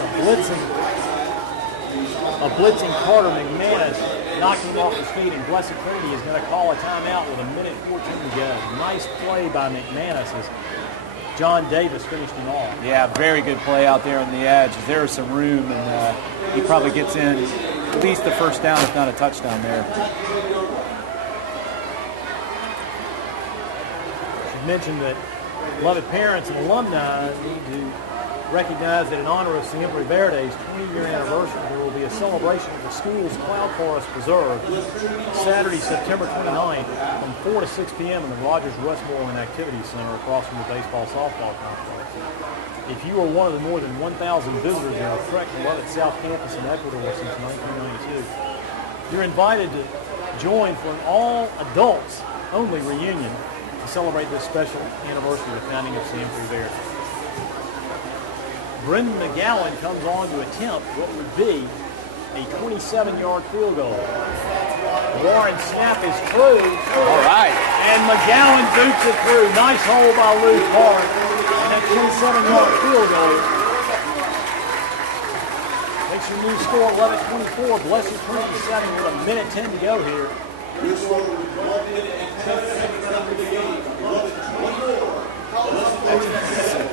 A blitzing Carter McManus knocking him off his feet, and Blessed Trinity is going to call a timeout with 1:14 to go. Nice play by McManus as John Davis finished him off. Yeah, very good play out there on the edge. There was some room, and he probably gets in at least the first down, if not a touchdown there. Mentioned that Lovett parents and alumni need to recognize that in honor of Siempre Verde's 20-year anniversary, there will be a celebration at the school's Cloud Forest Preserve Saturday, September 29th from 4 to 6 p.m. in the Rogers Westmoreland Activity Center across from the baseball-softball complex. If you are one of the more than 1,000 visitors that have trekked to Lovett South Campus in Ecuador since 1992, you're invited to join for an all-adults-only reunion to celebrate this special anniversary of the founding of Siempre Verde. Brendan McGowan comes on to attempt what would be a 27-yard field goal. Warren snap is true. All right. And McGowan boots it through. Nice hole by Lou Park. And that 27-yard field goal makes your new score 11-24. Blessed Trinity 7 with 1:10 to go here.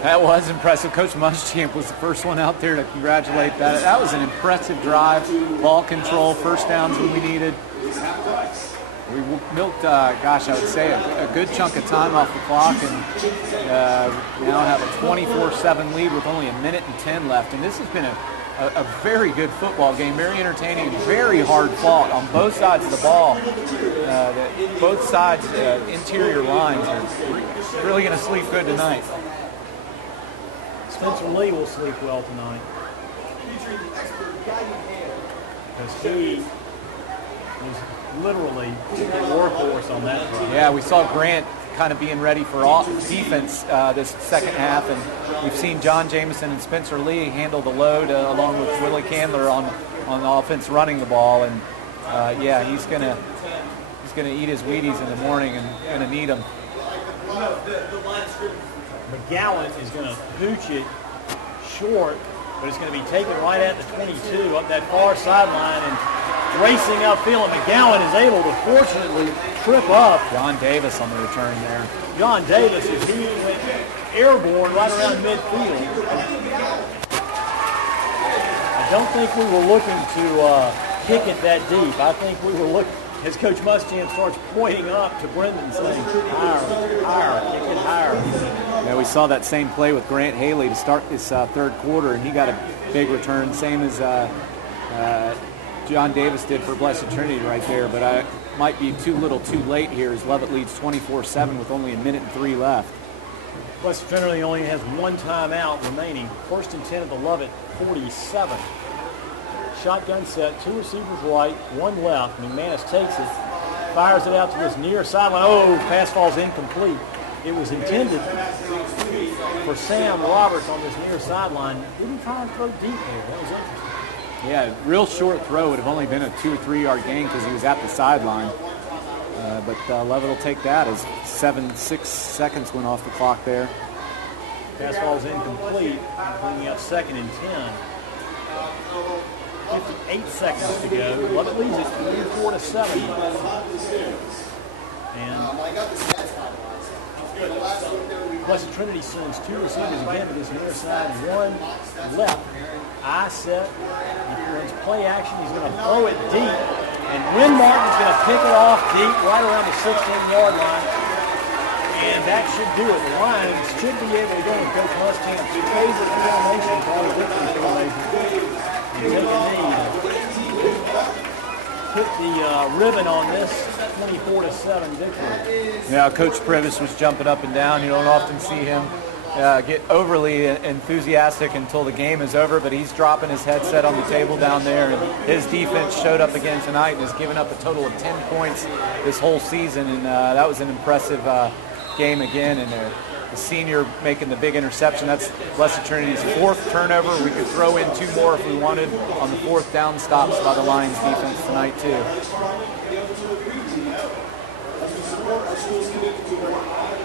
That was impressive. Coach Muschamp was the first one out there to congratulate that. That was an impressive drive, ball control, first downs when we needed. We milked, I would say a good chunk of time off the clock, and now have a 24-7 lead with only 1:10 left. And this has been a very good football game, very entertaining, very hard fought on both sides of the ball. Both sides' interior lines are really going to sleep good tonight. Spencer Lee will sleep well tonight, because he was literally a workhorse on that drive. Yeah, we saw Grant kind of being ready for defense this second half, and we've seen John Jameson and Spencer Lee handle the load along with Willie Candler on offense running the ball, and he's gonna eat his Wheaties in the morning and gonna need them. McGowan is going to pooch it short, but it's going to be taken right at the 22 up that far sideline and racing upfield. And McGowan is able to fortunately trip up. John Davis on the return there. John Davis, as he went airborne right around midfield. I don't think we were looking to kick it that deep. I think we were looking as Coach Muschamp starts pointing up to Brendan saying, higher, kick it higher. Yeah, we saw that same play with Grant Haley to start this third quarter, and he got a big return, same as John Davis did for Blessed Trinity right there, but I might be too little too late here as Lovett leads 24-7 with only 1:03 left. Blessed Trinity only has one timeout remaining. 1st and 10 at the Lovett 47. Shotgun set, 2 receivers right, 1 left. McManus takes it, fires it out to this near sideline. Oh, pass falls incomplete. It was intended for Sam Roberts on this near sideline. Didn't try and throw deep there. That was interesting. Yeah, real short throw. Would have only been a 2 or 3 yard gain because he was at the sideline. But Lovett will take that as 6 seconds went off the clock there. Pass ball's incomplete, bringing up 2nd and 10. 58 seconds to go. Lovett leads it 34-7. And Blessed Trinity sends 2 receivers again to this near side, 1 left. I set. He runs play action. He's going to throw it deep. And Wynn Martin's going to pick it off deep right around the 16-yard line. And that should do it. The Lions should be able to go with Coach Muschamp. He plays the formation, probably victory formation. And take a knee. Put the ribbon on this 24-7 victory. Yeah, Coach Privis was jumping up and down. You don't often see him get overly enthusiastic until the game is over, but he's dropping his headset on the table down there. And his defense showed up again tonight and has given up a total of 10 points this whole season, and that was an impressive game again. And the senior making the big interception. That's Blessed Trinity's 4th turnover. We could throw in 2 more if we wanted on the 4th down stops by the Lions defense tonight too.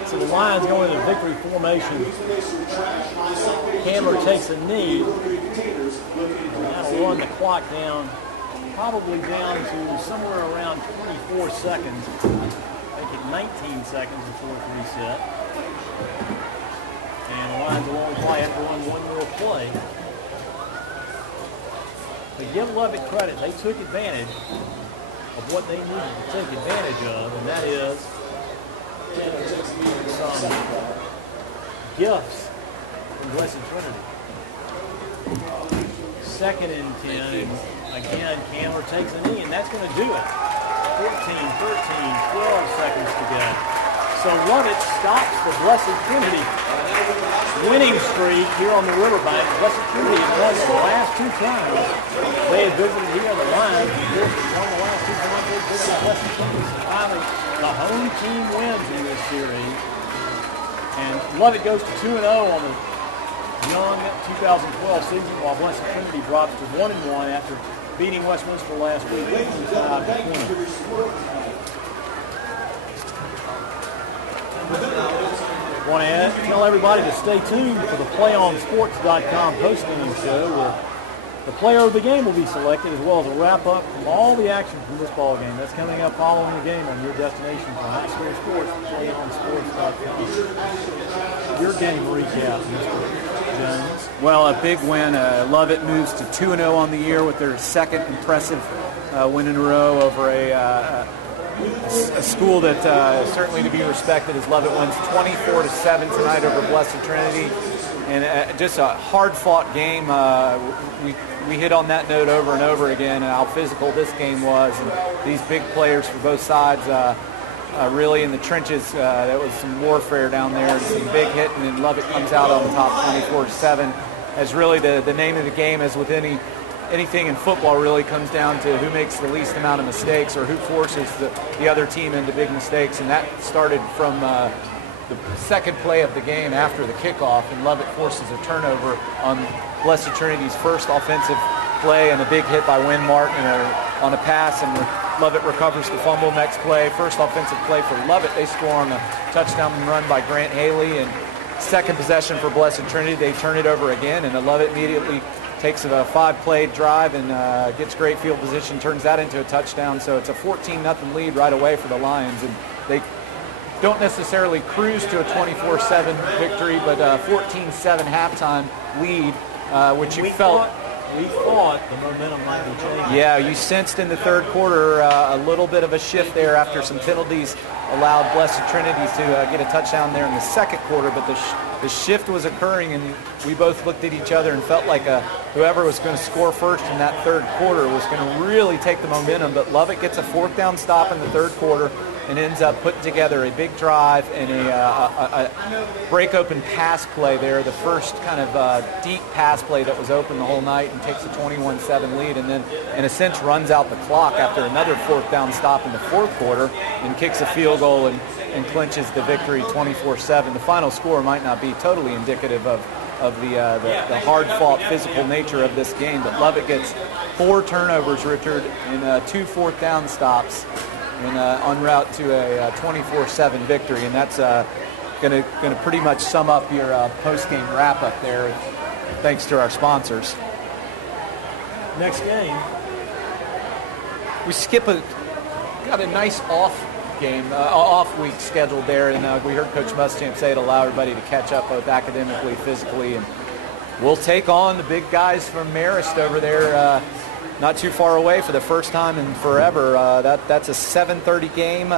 So the Lions go into victory formation. Candler takes a knee. That'll run the clock down, probably down to somewhere around 24 seconds. Make it 19 seconds before it's reset. And the Lions will only play after one more play. But give Lovett credit. They took advantage of what they needed to take advantage of, and that is some gifts from Blessed Trinity. 2nd and 10, and again, Candler takes a knee, and that's going to do it. 14, 13, 12 seconds to go. So Lovett stops the Blessed Trinity winning streak here on the riverbank. Blessed Trinity has won the last 2 times they had visited here. The Lions won the last 2 times they visited Blessed Trinity. So finally, the home team wins in this series. And Lovett goes to 2-0 on the young 2012 season, while Blessed Trinity drops to 1-1 after beating Westminster last week. 5-20. Want to tell everybody to stay tuned for the PlayOnSports.com post-game show, where the player of the game will be selected, as well as a wrap-up from all the action from this ball game. That's coming up following the game on your destination for high school sports, PlayOnSports.com. Your game recap, Mr. Jones. Well, a big win. Lovett moves to 2-0 on the year with their 2nd impressive win in a row over a school that is certainly to be respected, as Lovett wins 24-7 tonight over Blessed Trinity. And just a hard-fought game. We hit on that note over and over again, and how physical this game was. And these big players for both sides really in the trenches. There was some warfare down there, and some big hitting, and Lovett comes out on top 24-7. As really the name of the game, as with anything in football, really comes down to who makes the least amount of mistakes or who forces the other team into big mistakes. And that started from the 2nd play of the game after the kickoff, and Lovett forces a turnover on Blessed Trinity's 1st offensive play, and a big hit by Wynn Martin on a pass, and Lovett recovers the fumble next play. 1st offensive play for Lovett. They score on a touchdown run by Grant Haley, and 2nd possession for Blessed Trinity. They turn it over again, and Lovett immediately takes a 5-play drive and gets great field position, turns that into a touchdown. So it's a 14-0 lead right away for the Lions, and they don't necessarily cruise to a 24-7 victory, but a 14-7 halftime lead, which you felt we thought the momentum might be changing. Yeah, you sensed in the third quarter a little bit of a shift there after some penalties allowed Blessed Trinity to get a touchdown there in the second quarter, but the shift was occurring, and we both looked at each other and felt like whoever was going to score first in that third quarter was going to really take the momentum. But Lovett gets a fourth down stop in the third quarter and ends up putting together a big drive and a break-open pass play there, the first kind of deep pass play that was open the whole night, and takes a 21-7 lead, and then in a sense runs out the clock after another fourth down stop in the fourth quarter and kicks a field goal and clinches the victory 24-7. The final score might not be totally indicative of the hard-fought physical nature of this game, but Lovett gets 4 turnovers, Richard, and 2 fourth down stops, and en route to a 24-7 victory, and that's going to pretty much sum up your post-game wrap-up there, thanks to our sponsors. Next game, we got a nice off week scheduled there, and we heard Coach Muschamp say it allow everybody to catch up both academically, physically, and we'll take on the big guys from Marist over there, not too far away for the first time in forever. That's a 7:30 game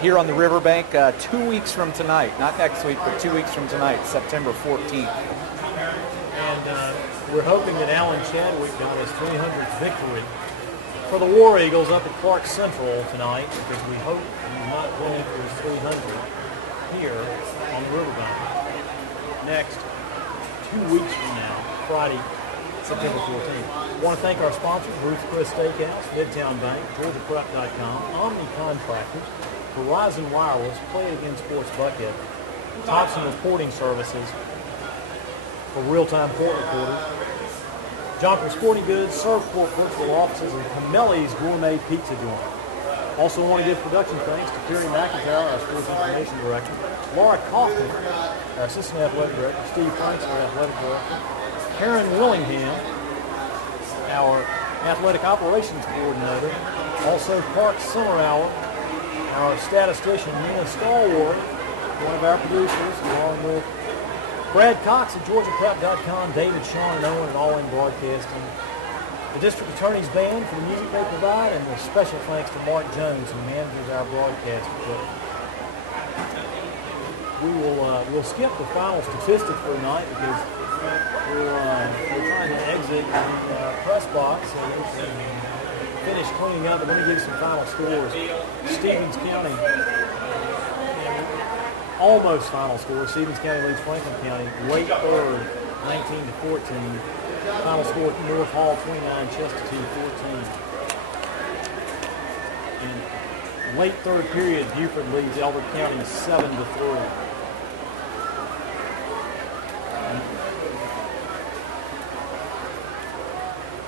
here on the Riverbank 2 weeks from tonight. Not next week, but 2 weeks from tonight, September 14th. And we're hoping that Alan Chadwick got his 300th victory for the War Eagles up at Clark Central tonight, because we hope he's not playing for his 300 here on the Riverbank. Next, 2 weeks from now, Friday, September 14th. I want to thank our sponsors, Ruth Chris Steakhouse, Midtown Bank, GeorgiaPrep.com, Omni Contractors, Verizon Wireless, Play It Again Sports Bucket, Thompson Reporting Services for real-time court reporting, Jonker Sporting Goods, Servport Virtual Offices, and Camelli's Gourmet Pizza Joint. Also want to give production thanks to Kerry McIntyre, our Sports Information Director, Laura Kaufman, our Assistant Athletic Director, Steve Franks, our Athletic Director, Karen Willingham, our Athletic Operations Coordinator, also Park Summer Hour, our statistician, Nina Stallworth, one of our producers, along with Brad Cox at GeorgiaPrep.com, David, Sean, and Owen at All In Broadcasting, the District Attorney's Band for the music they provide, and a special thanks to Mark Jones, who manages our broadcast equipment. We'll skip the final statistics for tonight because we're trying to exit the press box and finish cleaning up. But let me give you some final scores. Stevens County, almost final score. Stevens County leads Franklin County. Late third, 19-14. Final score: North Hall 29, Chestatee 14. In late third period, Buford leads Elbert County 7-3.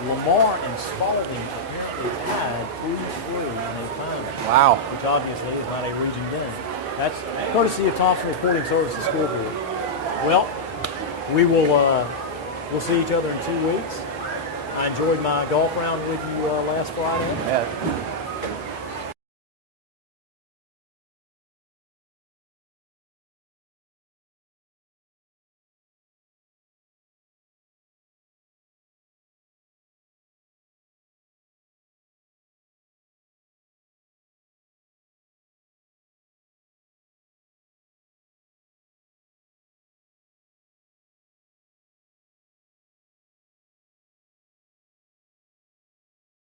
Lamar and Spalding apparently tied 3-3 in a final. Wow. Which obviously is not a region game. That's courtesy of Thompson Reporting Services Scoreboard. Well, we'll see each other in 2 weeks. I enjoyed my golf round with you last Friday. Yeah.